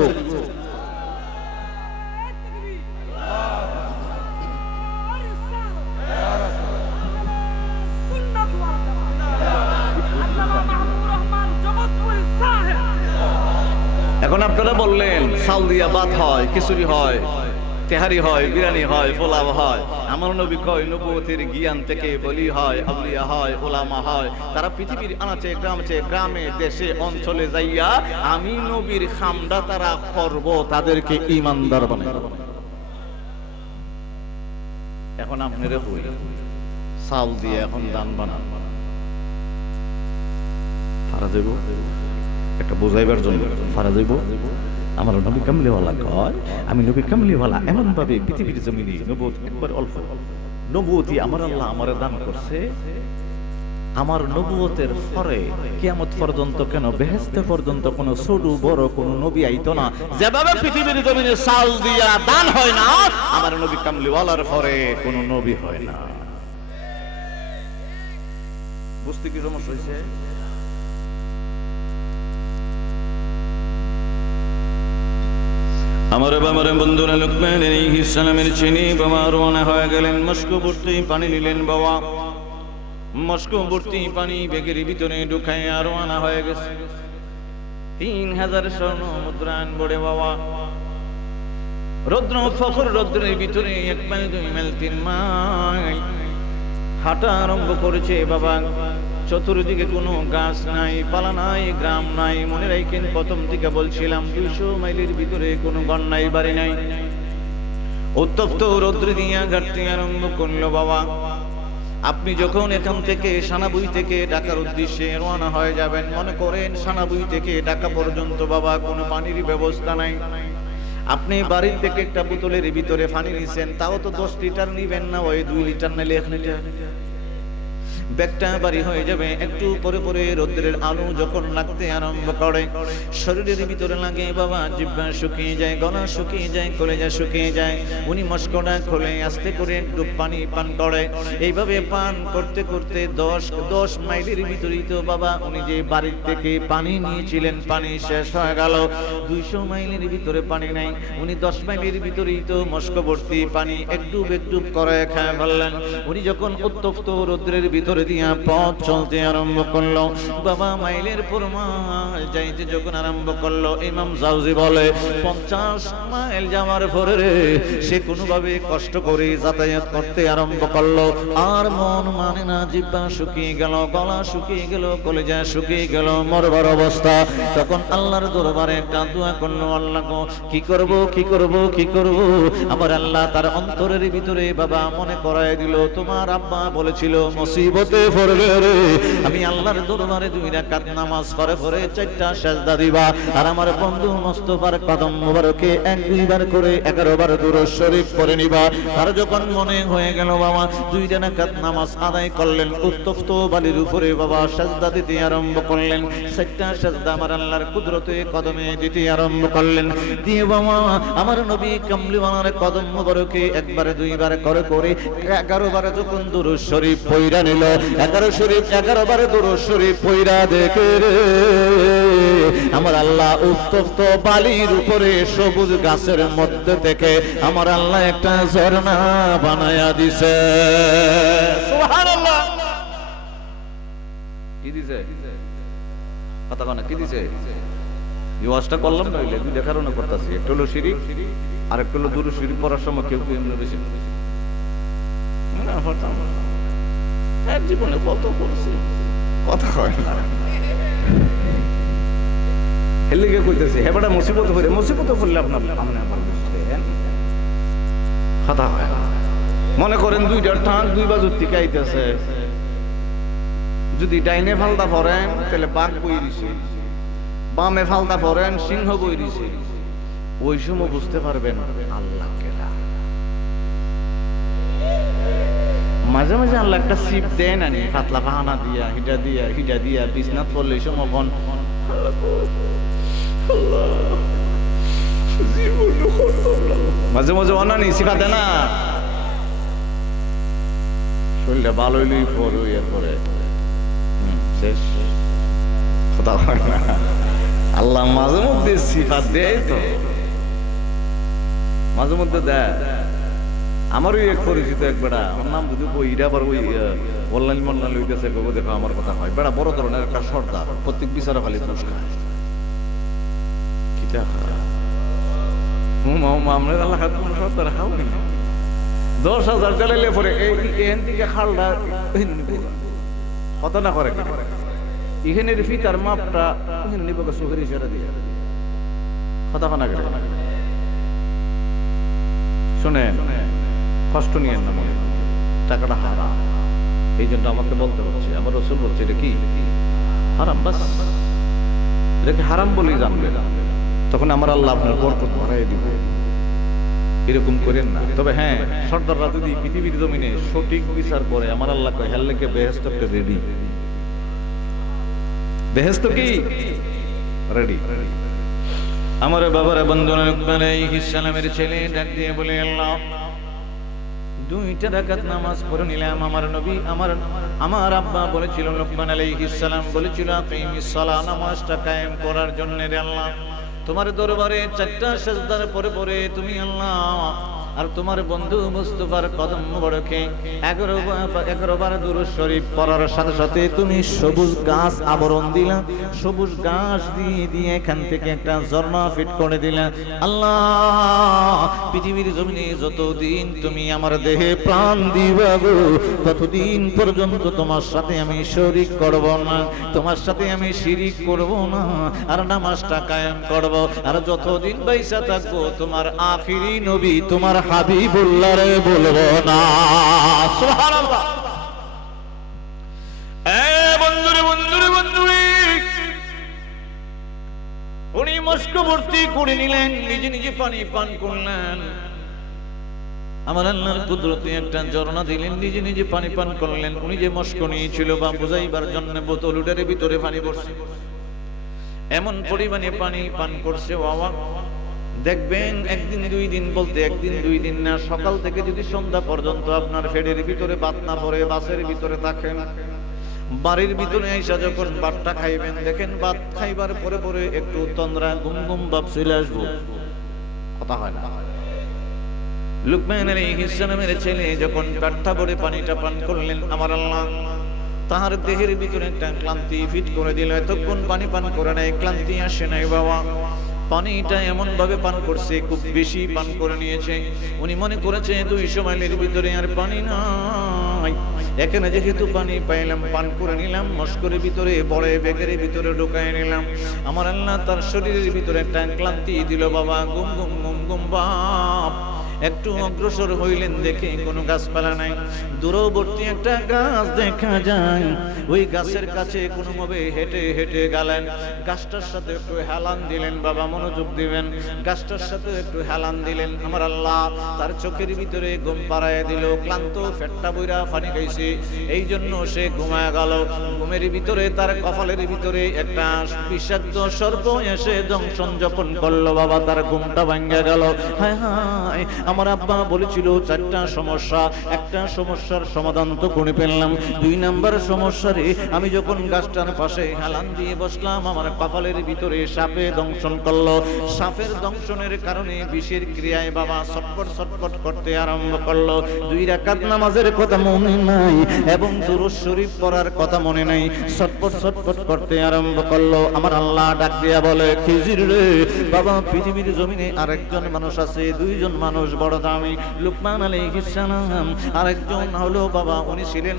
এখন আপনারা বললেন চাল দিয়া ভাত হয়, খিচুড়ি হয়, তেহারি হয়, বিরিয়ানি হয়, পোলাও হয়। আমার নবী কয়, নবুয়তের জ্ঞান থেকে বলি হয়, আউলিয়া হয়, ওলামা হয়। তারা পৃথিবীর আনাচে গ্রামে দেশে অঞ্চলে যাইয়া আমি নবীর খামটা তারা করব, তাদেরকে ঈমানদার বানাবো। এখন আপনারা বই চাল দিয়ে এখন দান বানান ফারা দেব, একটা বোঝাইবার জন্য ফারা দেব। আমার নবী কামলিওয়ালা কয়, আমি নবী কামলিওয়ালা এমন ভাবে পৃথিবীর জমিনে নবুয়ত একবার অল্প নবুয়তি আমার আল্লাহ আমারে দান করছে। আমার নবুয়তের পরে কিয়ামত পর্যন্ত কেন বেহেশতে পর্যন্ত কোন ছোট বড় কোন নবী আইতো না। যেভাবে পৃথিবীর জমিনে চাল দিয়া দান হয় না, আমার নবী কামলিওয়ালার পরে কোন নবী হয় না। বুঝতে কি সমস্যা হয়েছে? আমার বাবার বন্ধুরা লুকমান আলাইহিস সালামের চিনি বাবা রওনা হয়ে গেলেন, মস্কো ভর্তি পানি নিলেন বাবা, মস্কো ভর্তি পানি ব্যাগের ভিতরে ঢুকাইয়া রওনা হয়ে গেছে। 3000 স্বর্ণ মুদ্রা আনবড়ে বাবা, রৌদ্র ফখর রৌদ্রের ভিতরে 1 মাইল 2 মাইল 3 মাইল হাঁটা আরম্ভ করেছে বাবা। চতুর্দিকে কোনো গাছ নাই, পালা নাই, গ্রাম নাই। মনে রাখেন প্রথম দিকে বলছিলাম 200 মাইলের ভিতরে কোনো ঘর নাই, বাড়ি নাই। উত্তপ্ত রৌদ্র দিয়া ঘাটতে আরম্ভ করলো বাবা। আপনি যখন এখান থেকে সানাবুই থেকে ঢাকার উদ্দেশ্যে রওনা হয়ে যাবেন, মনে করেন সানাবুই থেকে ঢাকা পর্যন্ত বাবা কোনো পানির ব্যবস্থা নাই। আপনি বাড়ির থেকে একটা বোতলের ভিতরে পানি নিছেন, তাও তো 10 লিটার নিবেন না, ওই 2 লিটার নিলে 1 লিটার। ব্যাগটা বাড়ি হয়ে যাবে। একটু পরে পরে রোদ্রের আলো যখন লাগতে আরম্ভ করে, শরীরের ভিতরে লাগে বাবা, জিহ্বা শুকিয়ে যায়, গলা শুকিয়ে যায়, কলেজা শুকিয়ে যায়। উনি মস্কটা খোলে, আস্তে করে একটু পানি পান করে। এইভাবে পান করতে করতে 10 মাইলের ভিতরেই তো বাবা উনি যে বাড়ির থেকে পানি নিয়েছিলেন, পানি শেষ হয়ে গেল। 200 মাইলের ভিতরে পানি নাই, উনি 10 মাইলের ভিতরেই তো মস্ক ভর্তি পানি একটু একটু করে খেয়ে ফেললেন। উনি যখন উত্তপ্ত রোদ্রের ভিতরে দিয়া পথ চলতে আরম্ভ করলো, বাবা মাইলের পর মাইল যাইতে যখন আরম্ভ করলো, ইমাম জাউজি বলে 50 মাইল যাওয়ার পরে সে কোনোভাবে কষ্ট করে যাতায়াত করতে আরম্ভ করলো। আর মন মানে না, জিহ্বা শুকিয়ে গেল, গলা শুকিয়ে গেল, কলেজা শুকিয়ে গেল, মরবার অবস্থা। তখন আল্লাহর দরবারে একটা দোয়া করলো, আল্লাহ গো কি করব কি করব কি করব। আমার আল্লাহ তার অন্তরের ভিতরে বাবা মনে করায় দিল, তোমার আব্বা বলেছিল মুসিবতে পড়লে রে আমি আল্লাহর দরবারে 2 রাকাত নামাজ পড়ে 4টা সিজদা দিবা, আর আমার বন্ধু মুস্তাফার কদম মোবারকে 1-2 বার করে 11 বার দুরূদ শরীফ পড়ে নিবা। আর যখন মনে হয়ে গেল বাবা 2 রাকাত নামাজ আদায় করলেন, উত্তপ্ত বালির উপরে বাবা সিজদা দিতে আরম্ভ করলেন। 4টা সিজদা আমার আল্লাহর কুদরতে কদমে দিতে আরম্ভ করলেন। দিয়ে বাবা আমার নবী কামলিওয়ালার কদম মোবারকে 1 বার 2 বার করে করে 11 বার যখন দুরূদ শরীফ পড়া নিল, 11 বার দুরূদ শরীফ পড়া দেখে রে আমার আল্লাহ উত্তপ্ত বালির উপরে সবুজ গাছের মধ্যে থেকে আমার আল্লাহ একটা ঝর্ণা বানায়া দিছে। সুবহানাল্লাহ। কি দিছে? কথা কনা কি দিছে? এই ওয়াজটা করলাম না, হইলে 2টা কারণে করতেছি। একটা হলো শিরিক, আর একটা হলো দুরূদ শরীফ পড়ার সময় কেউ কেউ এমনি বেশি না হতাম। এক জীবনে কত করছি, কথা হয় না। হেলিকে কইতেছে হেবাটা মুসিবত হইরে, মুসিবত করলে আপনার সামনে আবার বুঝছেন কথা হয়। মনে করেন 2টার টান 2 বাজুর থেকে আইতেছে, যদি ডাইনে ফালদা পড়েন তাহলে বাঘ বই দিছে, বামে ফালদা পড়েন সিংহ বই দিছে। ওই সময় বুঝতে পারবেন আল্লাহ কেডা। মাঝে মাঝে আল্লাহ একটা সিপ দেয় না নি, পাতলা বাহানা দিয়া হিটা দিয়া বিছনাত পড়লে সমন মাঝে মাঝে অনানি শিখাতে না, শরীরটা ভালো হইলেই পরে এরপরে শেষ কথা হয় না। আল্লাহ মাঝে মধ্যে সিফাত দেয়, তো মাঝে মধ্যে দেয়। আমারই এক পরিচিত এক বেড়া, ওর নাম যদি বইরা আবার ওই অনলাইন মন্ডল হইতেছে, দেখো আমার কথা হয়, বেড়া বড় ধরনের একটা সর্দার, প্রত্যেক বিচারা খালি দোষ খায়। কিটা আমরা আল্লাহ সর্দার খাওনি 10,000 চালাইলে পরে এখান থেকে খালটা কত না করে এখানে ফিতার মাপটা ওখানে নিব সুখের ইশারা দিয়ে কথা না গেলে শুনেন, কষ্ট নিয়েন না মনে, টাকাটা হারাম। এই জন্য আমাকে বলতে হচ্ছে, আমার রাসূল বলছে এটা কি হারাম, বাস এটাকে হারাম বলেই জানবে, তখন আমার আল্লাহ আপনার বরকত বাড়াই দিব। এরকম করেন না। তবে হ্যাঁ, সর্দাররা যদি পৃথিবীর জমিনে সঠিক বিচার করে, আমার আল্লাহ কয় হেললেকে বেহেশত রেডি, বেহেশত কি রেডি। আমার বাবার বন্ধুরা লোকমান আলাইহিস সালামের ছেলে ডাক দিয়ে বলে, আল্লাহ 2টা রাকাত নামাজ পড়ে নিলাম। আমার নবী আমার আব্বা বলেছিল, লোকমান আলাইহিস সালাম বলেছিল, আকিমিস সালাহ, নামাজটা কায়েম করার জন্য রে আল্লাহ তোমার দরবারে 4টা সিজদার পরে পরে তুমি আল্লাহ আর তোমার বন্ধু মুস্তাফার কদম মোবারকে 11 বার দুরূদ শরীফ পড়ার সাথে সাথে তুমি সবুজ গাছ আবরণ দিলা, সবুজ গাছ দিয়ে এখান থেকে একটা ঝর্ণা ফিট করে দিলা। আল্লাহ পৃথিবীর জমিনে যতদিন তুমি আমার দেহে প্রাণ দিবা গো, ততদিন পর্যন্ত তোমার সাথে আমি শরীক করব না, তোমার সাথে আমি শিরিক করব না, আর নামাজটা কায়েম করব। আর যতদিন বাইসা থাকবো তোমার আখিরি নবী তোমার হাবিবুল্লাহ রে বলবো না। সুবহানাল্লাহ। ভর্তি করে নিলেন, নিজে নিজে পানি পান করলেন। আমার আল্লাহর কুদরতে একটা ঝর্ণা দিলেন, নিজে নিজে পানি পান করলেন। উনি যে মস্ক নিয়েছিল বা বুঝাইবার জন্য বোতল উডারের ভিতরে পানি পড়ছে, এমন পরিমাণে পানি পান করছে বাবা। দেখবেন একদিন দুই দিন বলতে একদিন দুই দিন না, সকাল থেকে যদি সন্ধ্যা পর্যন্ত আপনার পেটের ভিতরে ভাত না পড়ে, বাসের ভিতরে থাকেন, বাড়ির ভিতরে আইসা যখন ভাতটা খাইবেন, দেখেন ভাত খাইবার পরে পরে একটু তন্দ্রা ঘুম ঘুম ভাব চলে আসবো, কথা হয় না। লুকমান আলাইহিস সালামের ছেলে যখন পেটটা ভরে পানিটা পান করলেন, আমার আল্লাহ তাহার দেহের ভিতরে একটা ক্লান্তি ফিট করে দিল। এতক্ষণ পানি পান করে নাই, ক্লান্তি আসে নাই বাবা। পানিটা এমন ভাবে পান করছে, খুব বেশি পান করে নিয়েছে। উনি মনে করেছে 200 মাইলের ভিতরে আর পানি নাই, এখানে যেহেতু পানি পাইলাম পান করে নিলাম, মস্করের ভিতরে বড় ব্যাগের ভিতরে ঢুকায় নিলাম। আমার আল্লাহ তার শরীরের ভিতরে একটা ক্লান্তি দিল বাবা, গুম গুম গুম গুম বাপ। একটু অগ্রসর হইলেন, দেখে কোনো গাছপালা নাই, দূরবর্তী একটা গাছ দেখা যায়। ওই গাছের কাছে কোনো ভাবে হেঁটে হেঁটে গেলেন, গাছটার সাথে একটু হেলান দিলেন বাবা, মনোযোগ দিবেন, গাছটার সাথে একটু হেলান দিলেন। আমার আল্লাহ তার চোখের ভিতরে ঘুম পাড়ায় দিল। ক্লান্ত ফেটটা বইরা পানি খাইছে, এই জন্য সে ঘুমায় গেল। ঘুমের ভিতরে তার কপালের ভিতরে একটা বিষাক্ত সর্প এসে দংশন যখন করলো বাবা, তার ঘুমটা ভাঙ্গা গেল। হায় হায়, আমার আব্বা বলেছিল 4টা সমস্যা, একটা সমস্যার সমাধান তো করে ফেললাম, 2 নাম্বার সমস্যারে আমি যখন গাছটার পাশে হেলান দিয়ে বসলাম, আমার কপালের ভিতরে সাপে দংশন করলো। সাপের দংশনের কারণে বিষের ক্রিয়ায় বাবা ছটফট ছটফট করতে আরম্ভ করলো। 2 রাকাত নামাজের কথা মনে নাই এবং দুরূদ শরীফ পড়ার কথা মনে নাই, ছটফট ছটফট করতে আরম্ভ করলো। আমার আল্লাহ ডাক দিয়া বলে, খিজির রে বাবা, পৃথিবীর জমিনে আরেকজন মানুষ আছে, 2 জন মানুষ বড় দামি। লুকমান আলাইহিস সালাম আরেকজন হলো বাবা, উনি ছিলেন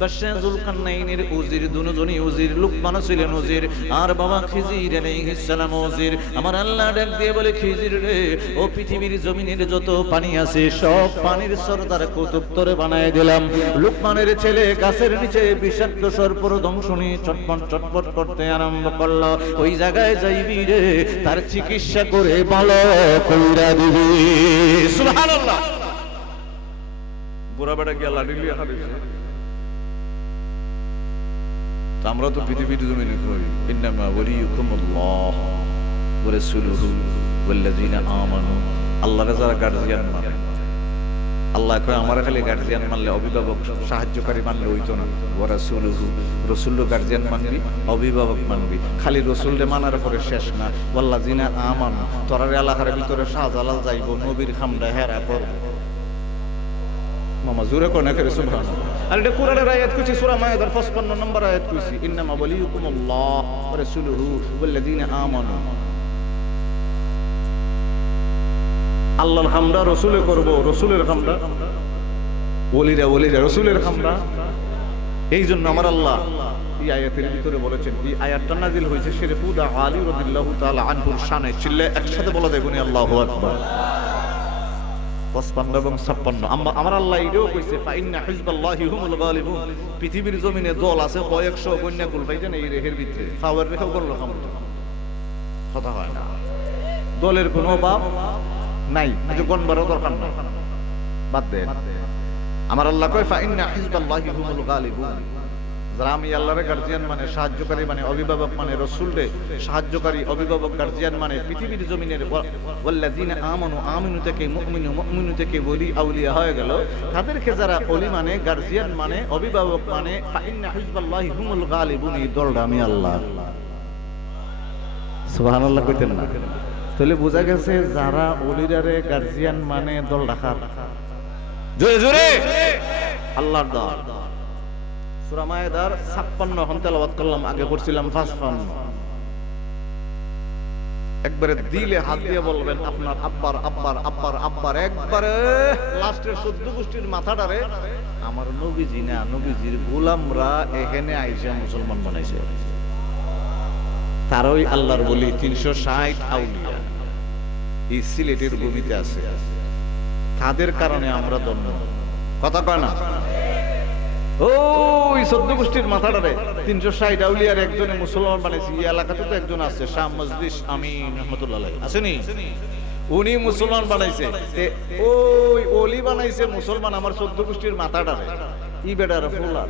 বাদশাহ যুলকারনাইনের উজির, দুজনই উজির। লুকমান ছিলেন উজির, আর বাবা খিজির আলাইহিস সালাম উজির। আমার আল্লাহ ডাক দিয়ে বলে, খিজির রে, ও পৃথিবীর জমিনের যত পানি আছে সব পানির সরদার কুতুব তোরে বানায় দিলাম। লুকমানের ছেলে গাছের নিচে বিষাক্ত সর্পর দংশনী চটপট চটপট করতে আরম্ভ করলো। ওই জায়গায় যাইবি রে, তার চিকিৎসা করে ভালো কইরা দিবি। সুবহানাল্লাহ। বুড়া বেটা গিয়া লাঠি লিয়া হারিয়েছে। আমরা তো পৃথিবীর জমিনে কই, ইন্নামা ওয়ালিয়ুকুমুল্লাহ ওয়া রাসূলুহু ওয়াল্লাযিনা আমানু। আল্লাহর যারা গার্জিয়ান মানে, আল্লাহ কয় আমার খালি গার্জিয়ান মানলে, অভিভাবক সাহায্যকারী মানলে হইতো না। ওয়া রাসূলুহু, রাসূলও গার্জিয়ান মানবি, অভিভাবক মানবি। খালি রাসূলরে মানার পরে শেষ না, ওয়াল্লাযিনা আমানু। তোরার এলাকার ভিতরে শাহজালাল যাইব, নবীর খামটা হেরা করব। মামা জোরে কোন করে সুবহানাল্লাহ। আর এটা কোরআনের আয়াত কইছি, সূরা মায়েদার 55 নম্বর আয়াত কইছি, ইন্নামা ওয়ালিয়ুকুমুল্লাহ ওয়া রাসূলুহু ওয়াল্লাযিনা আমানু। আল্লাহর হামদা রাসূলে করব, রাসূলের হামদা ওলিরা ওলিরা রাসূলের হামদা। এই জন্য আমার আল্লাহ এই আয়াতের ভিতরে বলেছেন, এই আয়াতটা নাযিল হয়েছে শেরে খুদা আলী রাদিয়াল্লাহু তাআলা আনহুর শানে। চিল্লে একসাথে বলা দেখুন আল্লাহু আকবার। 55 এবং 56 আমার আল্লাহ এটাও কইছে, ফাইন্না হিজবাল্লাহি হুমুল গালিবুন। পৃথিবীর জমিনে দল আছে কয়েকশো, বন্যা কুল পাইতেন এই রেখের ভিতরে, ফাওয়ার রেখাও করলো ক্ষমতা, কথা হয় না। দলের কোনো অভাব নাই, কিন্তু গণবারও দরকার নাই, বাদ দেন। আমার আল্লাহ কয়, ফাইন্না হিজবাল্লাহি হুমুল গালিবুন। যারা আমি আল্লাহর গার্জিয়ান মানে, সাহায্যকারী মানে, অভিভাবক মানে, রাসূলরে সাহায্যকারী অভিভাবক গার্জিয়ান মানে, পৃথিবীর জমিনের ওয়াল্লাযিনা আমানু, আমিনু থেকে মুমিনু, মুমিনু থেকে ওলি আউলিয়া হয়ে গেল। তাদেরকে যারা ওলি মানে, গার্জিয়ান মানে, অভিভাবক মানে, ফাইন্না হিজবাল্লাহি হুমুল গালিবুন। এই দলটা আমি আল্লাহ। সুবহানাল্লাহ কইতেন না? তাহলে বোঝা গেছে যারা ওলিরারে গার্জিয়ান মানে দল রাখার, জোরে জোরে আল্লাহর দল। সূরা মায়েদার 56 এখন তেলাওয়াত করলাম, আগে করছিলাম 55। একবারে দিলে হাত দিয়ে বলবেন আপনার আব্বার আব্বার আব্বার আব্বার, একবারে লাস্টের 14 গোষ্ঠীর মাথাটারে আমার নবীজি না, নবীজির গোলামরা এখানে আইসা মুসলমান বানাইছে। তারই আল্লাহর বলি 360 আউলিয়া এই সিলেটের ভূমিতে আছে। তাদের কারণে আমরা ধন্য, কথা কয় না? ওই 14 গোষ্ঠীর মাথাটারে 360 আউলিয়ার একজনে মুসলমান বানাইছে। এই এলাকাতে তো একজন আছে, শাহ মজলিস আমিন রহমাতুল্লাহ আলাইহি, আসেনি? উনি মুসলমান বানাইছে। ওই ওলি বানাইছে মুসলমান আমার 14 গোষ্ঠীর মাথাটারে। ই বেটার ফুলার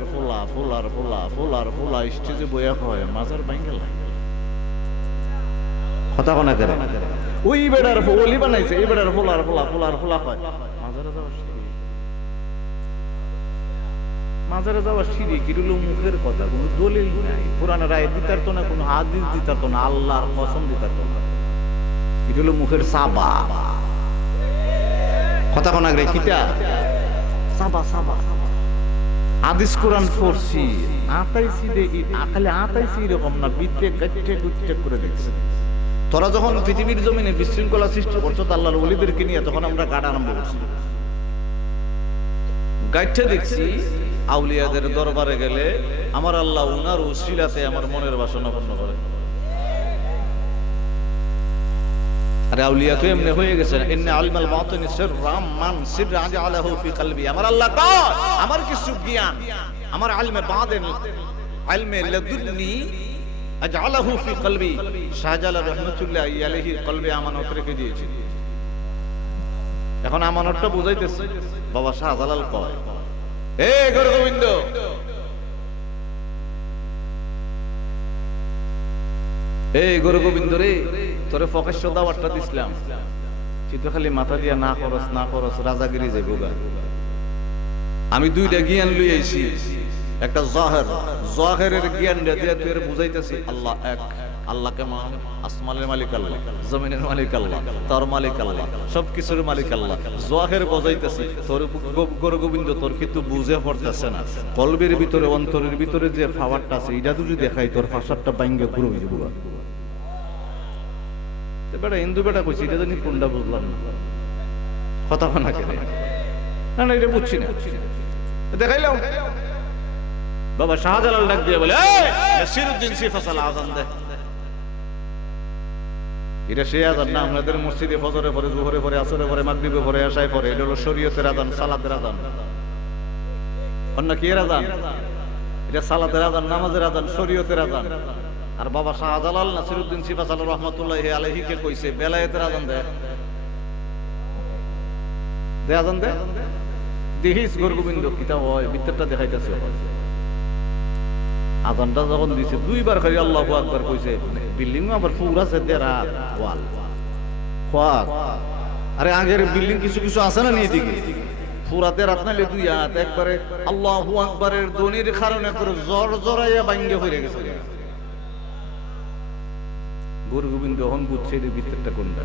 স্টেজে বইয়া হয় মাজার ভাঙ্গা লাগে কথা কোনা করে। ওই বেটার ওলি বানাইছে, এই বেটার ফুলার হয় মাজারে যাওয়া শিরিক। এটা হলো মুখের কথা, কোনো দলিল নাই। কোরআনের রায় দিতার তো না, কোনো হাদিস দিতার তো না, আল্লাহর কসম দিতার তো না। এটা হলো মুখের সাবা কথা কোনা রে কিটা সাবা হাদিস কোরআন পড়ছি আতাইছি দে খালি আতাইছি এরকম না, বিদ্যে গাইটে গুটে করে দেখছে। তোরা যখন পৃথিবীর জমিনে বিশৃঙ্খলা সৃষ্টি করছো আল্লাহর ওলিদেরকে নিয়ে, তখন আমরা গাড়া আরম্ভ করছি। গাইটে দেখছি আউলিয়াদের দরবারে গেলে আমার আল্লাহ উনার উসিলাতে আমার মনের বাসনা পূর্ণ করে। আরে আউলিয়া তো এমনি হয়ে গেছে, ইন্না আলিমাল বাতিনি সিররাম মান সিররা জাআলাহু ফি কলবি। আমার আল্লাহ কয় আমার কিছু জ্ঞান আমার ইলমে বাতিন ইলমে লাদুন্নি আজআলাহু ফি কলবি। শাহজালাল রাহমাতুল্লাহি আলাইহি কলবে আমানত রেখে দিয়েছি। এখন আমানতটা বুঝাইতেছে বাবা শাহজালাল কয়, এ গোবিন্দ এই গরু গোবিন্দ রে, তোরে ফকেশ দাওয়াতটা দিছিলাম, তুই তো খালি মাথা দিয়া না করস রাজাগিরি যাইব গা। আমি দুইটা জ্ঞান লই আইছি, একটা জাহেরের জ্ঞান দিয়া তুই বুঝাইতেছি আল্লাহ এক, আল্লাহ কেমন, আসমানের মালিক আল্লাহ, জমিনের মালিক আল্লাহ, তার মালিক আল্লাহ, সবকিছুর মালিক আল্লাহ। জাহের বুঝাইতেছি তোর গরু গোবিন্দ, তোর কিন্তু বুঝে পড়তেছে না। কলবের ভিতরে অন্তরের ভিতরে যে পাওয়ারটা আছে এটা যদি দেখাই তোর ফাঁসারটা বাইঙ্গে ঘুরে হয়ে যাবো। বেটা হিন্দু বেটা কইছি এটা জানি কোনটা বুঝলাম না, কথা না কেন না এটা বুঝছি না। দেখাইলাম বাবা শাহজালাল ডাক দিয়ে বলে, নাসিরউদ্দিন সিফাসাল আযান দে। এটা সেই আযান না আমাদের মসজিদে ফজরে পরে, জোহরে পরে, আসরে পরে, মাগরিবে পরে, এশায় পরে। এটা হলো শরীয়তের আযান, সালাতের আযান। অন্য কি এর আযান? এটা সালাতের আযান, নামাজের আযান, শরীয়তের আযান। আর বাবা শাহজালাল নাসিরউদ্দিন সিফাসাল রহমাতুল্লাহি আলাইহি কে কইছে বেলায়েতের আযান দে, দে আযান দে। দেখিস গরু গোবিন্দ কিতা হয়, ভিতরটা দেখাইতেছে। আযানটা যখন দিছে দুইবার খালি আল্লাহু আকবার কইছে, বিল্ডিং আবার পুরা আছে দেরা ওয়াল খোয়াত। আরে আগের বিল্ডিং কিছু কিছু আছে না নি দিকে পুরাতে রাতনালে দুই হাত একবারে আল্লাহু আকবারের ধ্বনির কারণে করে জড়জড়াইয়া ভাঙ্গে হয়ে গেছে। গরু গোবিন্দ হন বুঝছে এর ভিতরটা কোনটা।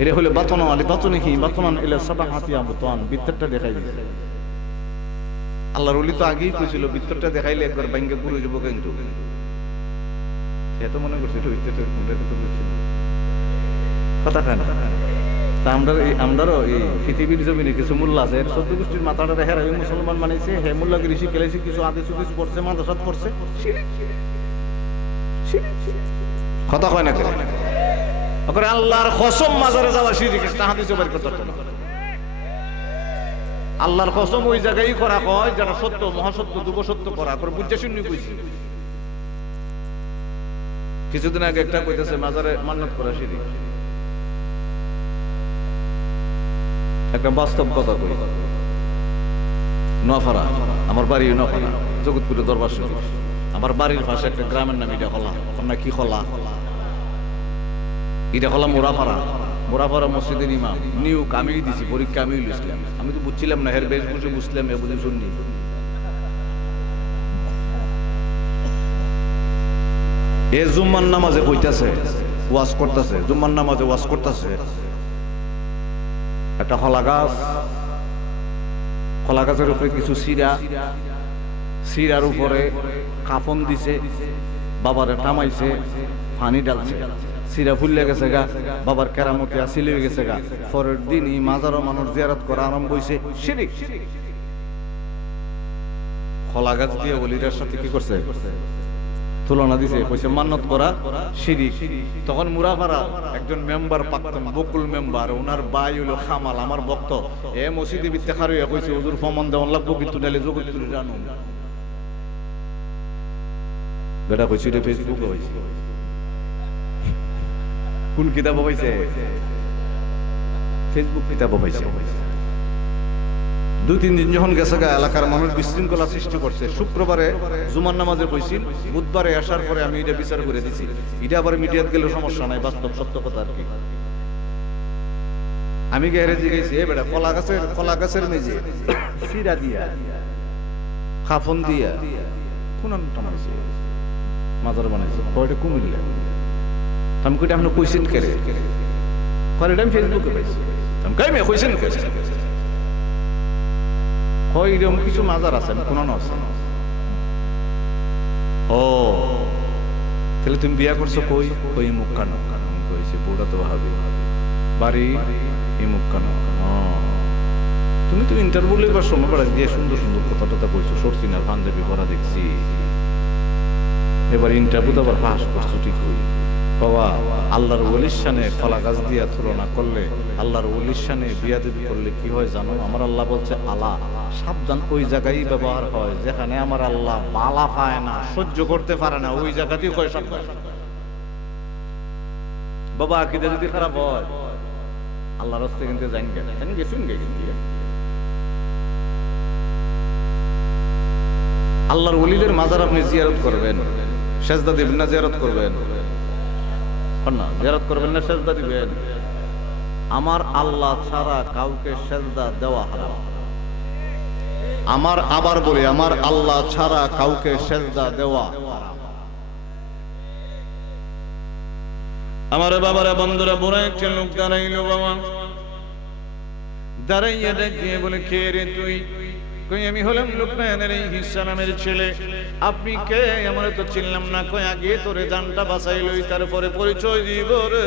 এটা হলো বাতনা আলী বাতনিহি বাতনান ইলা সাবাহাতি আবতান, ভিতরটা দেখাই দিছে। আল্লাহর ওলি তো আগেই কইছিল ভিতরটা দেখাইলে একবার ভাঙ্গে ঘুরে যাবো, কিন্তু সে তো মনে করছে ভিতরটা কোনটা তো বুঝছে কথা কেন। তা আমরাও এই পৃথিবীর জমিনে কিছু মোল্লা আছে, 14 গোষ্ঠীর মাথাটা হেরা ওই মুসলমান বানাইছে, হে মোল্লাগিরি শিখেছে, কিছু আদেশ উদেশ পড়ছে, মাদ্রাসাত পড়ছে, কথা কয় না করে ওকে আল্লাহর কসম মাজারে যাওয়া শিরিক, হাদিসে বের করতে পারতো না। আল্লাহর কসম ওই জায়গায় করা হয় যারা সত্য, মহাসত্য, দুঃসত্য করা করে বুঝে শুনি কইছি। কিছুদিন আগে একটা কইতেছে মাজারে মান্নত করা শিরিক। একটা বাস্তব কথা কই, নোয়াপাড়া, আমার বাড়ি নোয়াপাড়া, জগৎপুরে দরবার শরীফ। আমার বাড়ির পাশে একটা গ্রামের নাম এটা হলা, না কি হলা, এটা হলা মোরাপাড়া। মোরাপাড়া মসজিদের ইমাম নিয়োগ আমি দিছি, পরীক্ষা আমি লিখলাম। আমি তো বুঝছিলাম না, হের বেশ বুঝে বুঝলাম, এ বুঝে শুননি। এ জুম্মার নামাজে কইতাছে, ওয়াজ করতেছে, জুম্মার নামাজে ওয়াজ করতেছে। একটা কলা গাছ, কলা গাছের উপরে কিছু সিরার উপরে কাফন দিছে, বাবারে টামাইছে, পানি ডালছে, সিরা ফুললে গেছে গা, বাবার কেরামতি আসিল হয়ে গেছে গা। পরের দিনই মাজারো মানুষ জিয়ারত করা আরম্ভ হইছে শিরিক। কলা গাছ দিয়ে ওলিদের সাথে কি করছে তুলনা দিছে কইছে মান্নত করা শিরিক। তখন মুরাপাড়া একজন মেম্বার পাকতেন, বকুল মেম্বার, ওনার ভাই হইল খামাল, আমার ভক্ত। এ মসজিদে বিত্তে খারইয়া কইছে হুজুর ফমন দেওয়ান লাগবো, কিন্তু নাইলে জগৎ তুলে জানো বেটা কইছে এটা ফেসবুকে হইছে। কোন কিতাব হইছে? ফেসবুক কিতাব হইছে। 2-3 দিন যখন গেছে গা, এলাকার মানুষ বিশৃঙ্খলা সৃষ্টি করছে। শুক্রবারে জুমার নামাজে কইছিল, বুধবারে আসার পরে আমি এটা বিচার করে দিছি। এটা আবার মিডিয়াত গেলে সমস্যা নাই, বাস্তব সত্য কথা আর কি। আমি গ্যারেজে গেছি, এ বেটা কলা গাছের মেঝে সিরা দিয়া খাফন দিয়া কোন টানাইছে, মাজার বানাইছে, কয়টা কুমিল্লা। আমি কইটা আপনি কইছেন কে রে? কয় এটা আমি ফেসবুকে পাইছি। আমি কই মে কইছেন কে? কই এরকম কিছু মাজার আছে, কোন আছে? ও তাহলে তুমি বিয়া করছো কই? কই মুক্কানো। আমি কইছি বুড়া তো ভাবি বাড়ি এই মুক্কানো। তুমি তো ইন্টারভিউ লেবার সময় পড়া দিয়ে সুন্দর সুন্দর কথা টথা কইছো, সরছি না পাঞ্জাবি পরা দেখছি। এবার ইন্টারভিউ তো আবার পাস করছো ঠিক হই। বাবা আল্লাহর ওলির শানে কলা গাছ দিয়া তুলনা করলে, আল্লাহর ওলির শানে বিয়াদবি করলে কি হয় জানো? আমার আল্লাহ বলছে আলা সাবধান, ওই জায়গায় ব্যবহার হয় যেখানে আমার আল্লাহ বালা পায় না, সহ্য করতে পারে না, ওই জায়গাতেই কয় সাবধান। বাবা আকিদা যদি খারাপ হয় আল্লাহর রাস্তায় কিন্তু গেছেন আল্লাহর ওলিদের মাজার আপনি জিয়ারত করবেন, সেজদা দিবেন না জিয়ারত করবেন? না জিয়ারত করবেন না সেজদা দিবেন? আমার আল্লাহ ছাড়া কাউকে সেজদা দেওয়া হারাম। আবার বলি, আমার আল্লাহ ছাড়া কাউকে সেজদা দেওয়া হারাম। আমার বাবারা বন্ধুরা, বুড়া একটা লোক দাঁড়াইলো, বাবা দাঁড়াইয়া দেখিয়ে বলে কে রে তুই? কই আমি হলাম লুকমান আলাইহিস সালামের ছেলে। আপনি কে? আমরা তো চিনলাম না। কই আগে তোরে জানটা বাঁচাইলই, তারপরে পরিচয় দিব রে।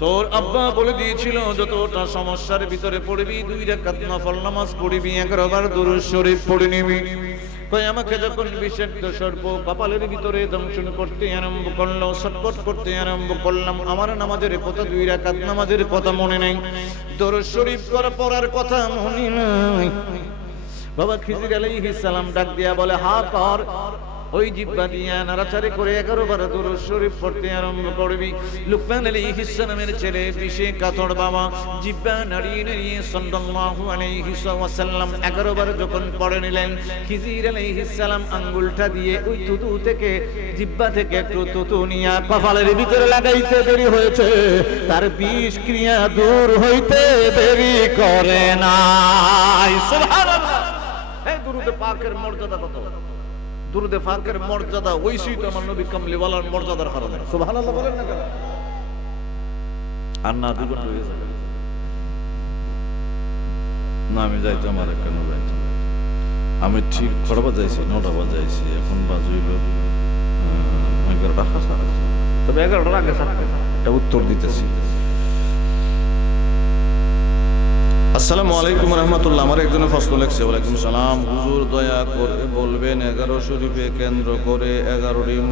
তোর আব্বা বলে দিয়েছিল যতটা সমস্যার ভিতরে পড়বি 2 রাকাত নফল নামাজ পড়বি, 11 বার দুরূদ শরীফ পড়ে নিবি। কই আমাকে যখন বিষাক্ত সর্প কপালের ভিতরে দংশন করতে আরম্ভ করলো, ছটফট করতে আরম্ভ করলাম, আমার নামাজের কথা 2 রাকাত নামাজের কথা মনে নেই, দুরূদ শরীফ পড়ার কথা মনে নাই। বাবা খিজির আলাইহিস সালাম ডাক দিয়া বলে হা কর। ওই জিহ্বা দিয়া নাড়াচাড়ি করে 11 বার দুরূদ শরীফ পড়তে আরম্ভ করবি। লুকমান আলাইহিস সালামের ছেলে বিশে কাতর বাবা জিহ্বা নাড়িয়ে নাড়িয়ে সাল্লাল্লাহু আলাইহি ওয়াসাল্লাম 11 বার যখন পড়ে নিলেন, খিজির আলাইহিস সালাম আঙ্গুলটা দিয়ে ওই তুতু থেকে, জিহ্বা থেকে একটু তুতু নিয়া কপালের ভিতরে লাগাইতে দেরি হয়েছে, তার বিষ ক্রিয়া দূর হইতে দেরি করে নাই। সুবহানাল্লাহ! এই দুরূদে পাকের মর্যাদা কত! দুরূদে পাকের মর্যাদা ওইসই তো আমার নবী কামলিওয়ালার মর্যাদার কারণে। সুবহানাল্লাহ বলেন না কেন? আর না 2 ঘন্টা হয়ে যাবে না, আমি যাইতাম আর কেন যাইতাম? আমি ঠিক 6টা বাজাইছি, 9টা বাজাইছি, এখন বাজইব 11টা খাসা। তবে 11টার আগে একটা উত্তর দিতেছি। আসসালামু আলাইকুম রহমতুল্লাহ। আমার একজনের প্রশ্ন লেখছে, ওয়ালাইকুম সালাম, হুজুর দয়া করে বলবেন 11 শরীফে কেন্দ্র করে 11টি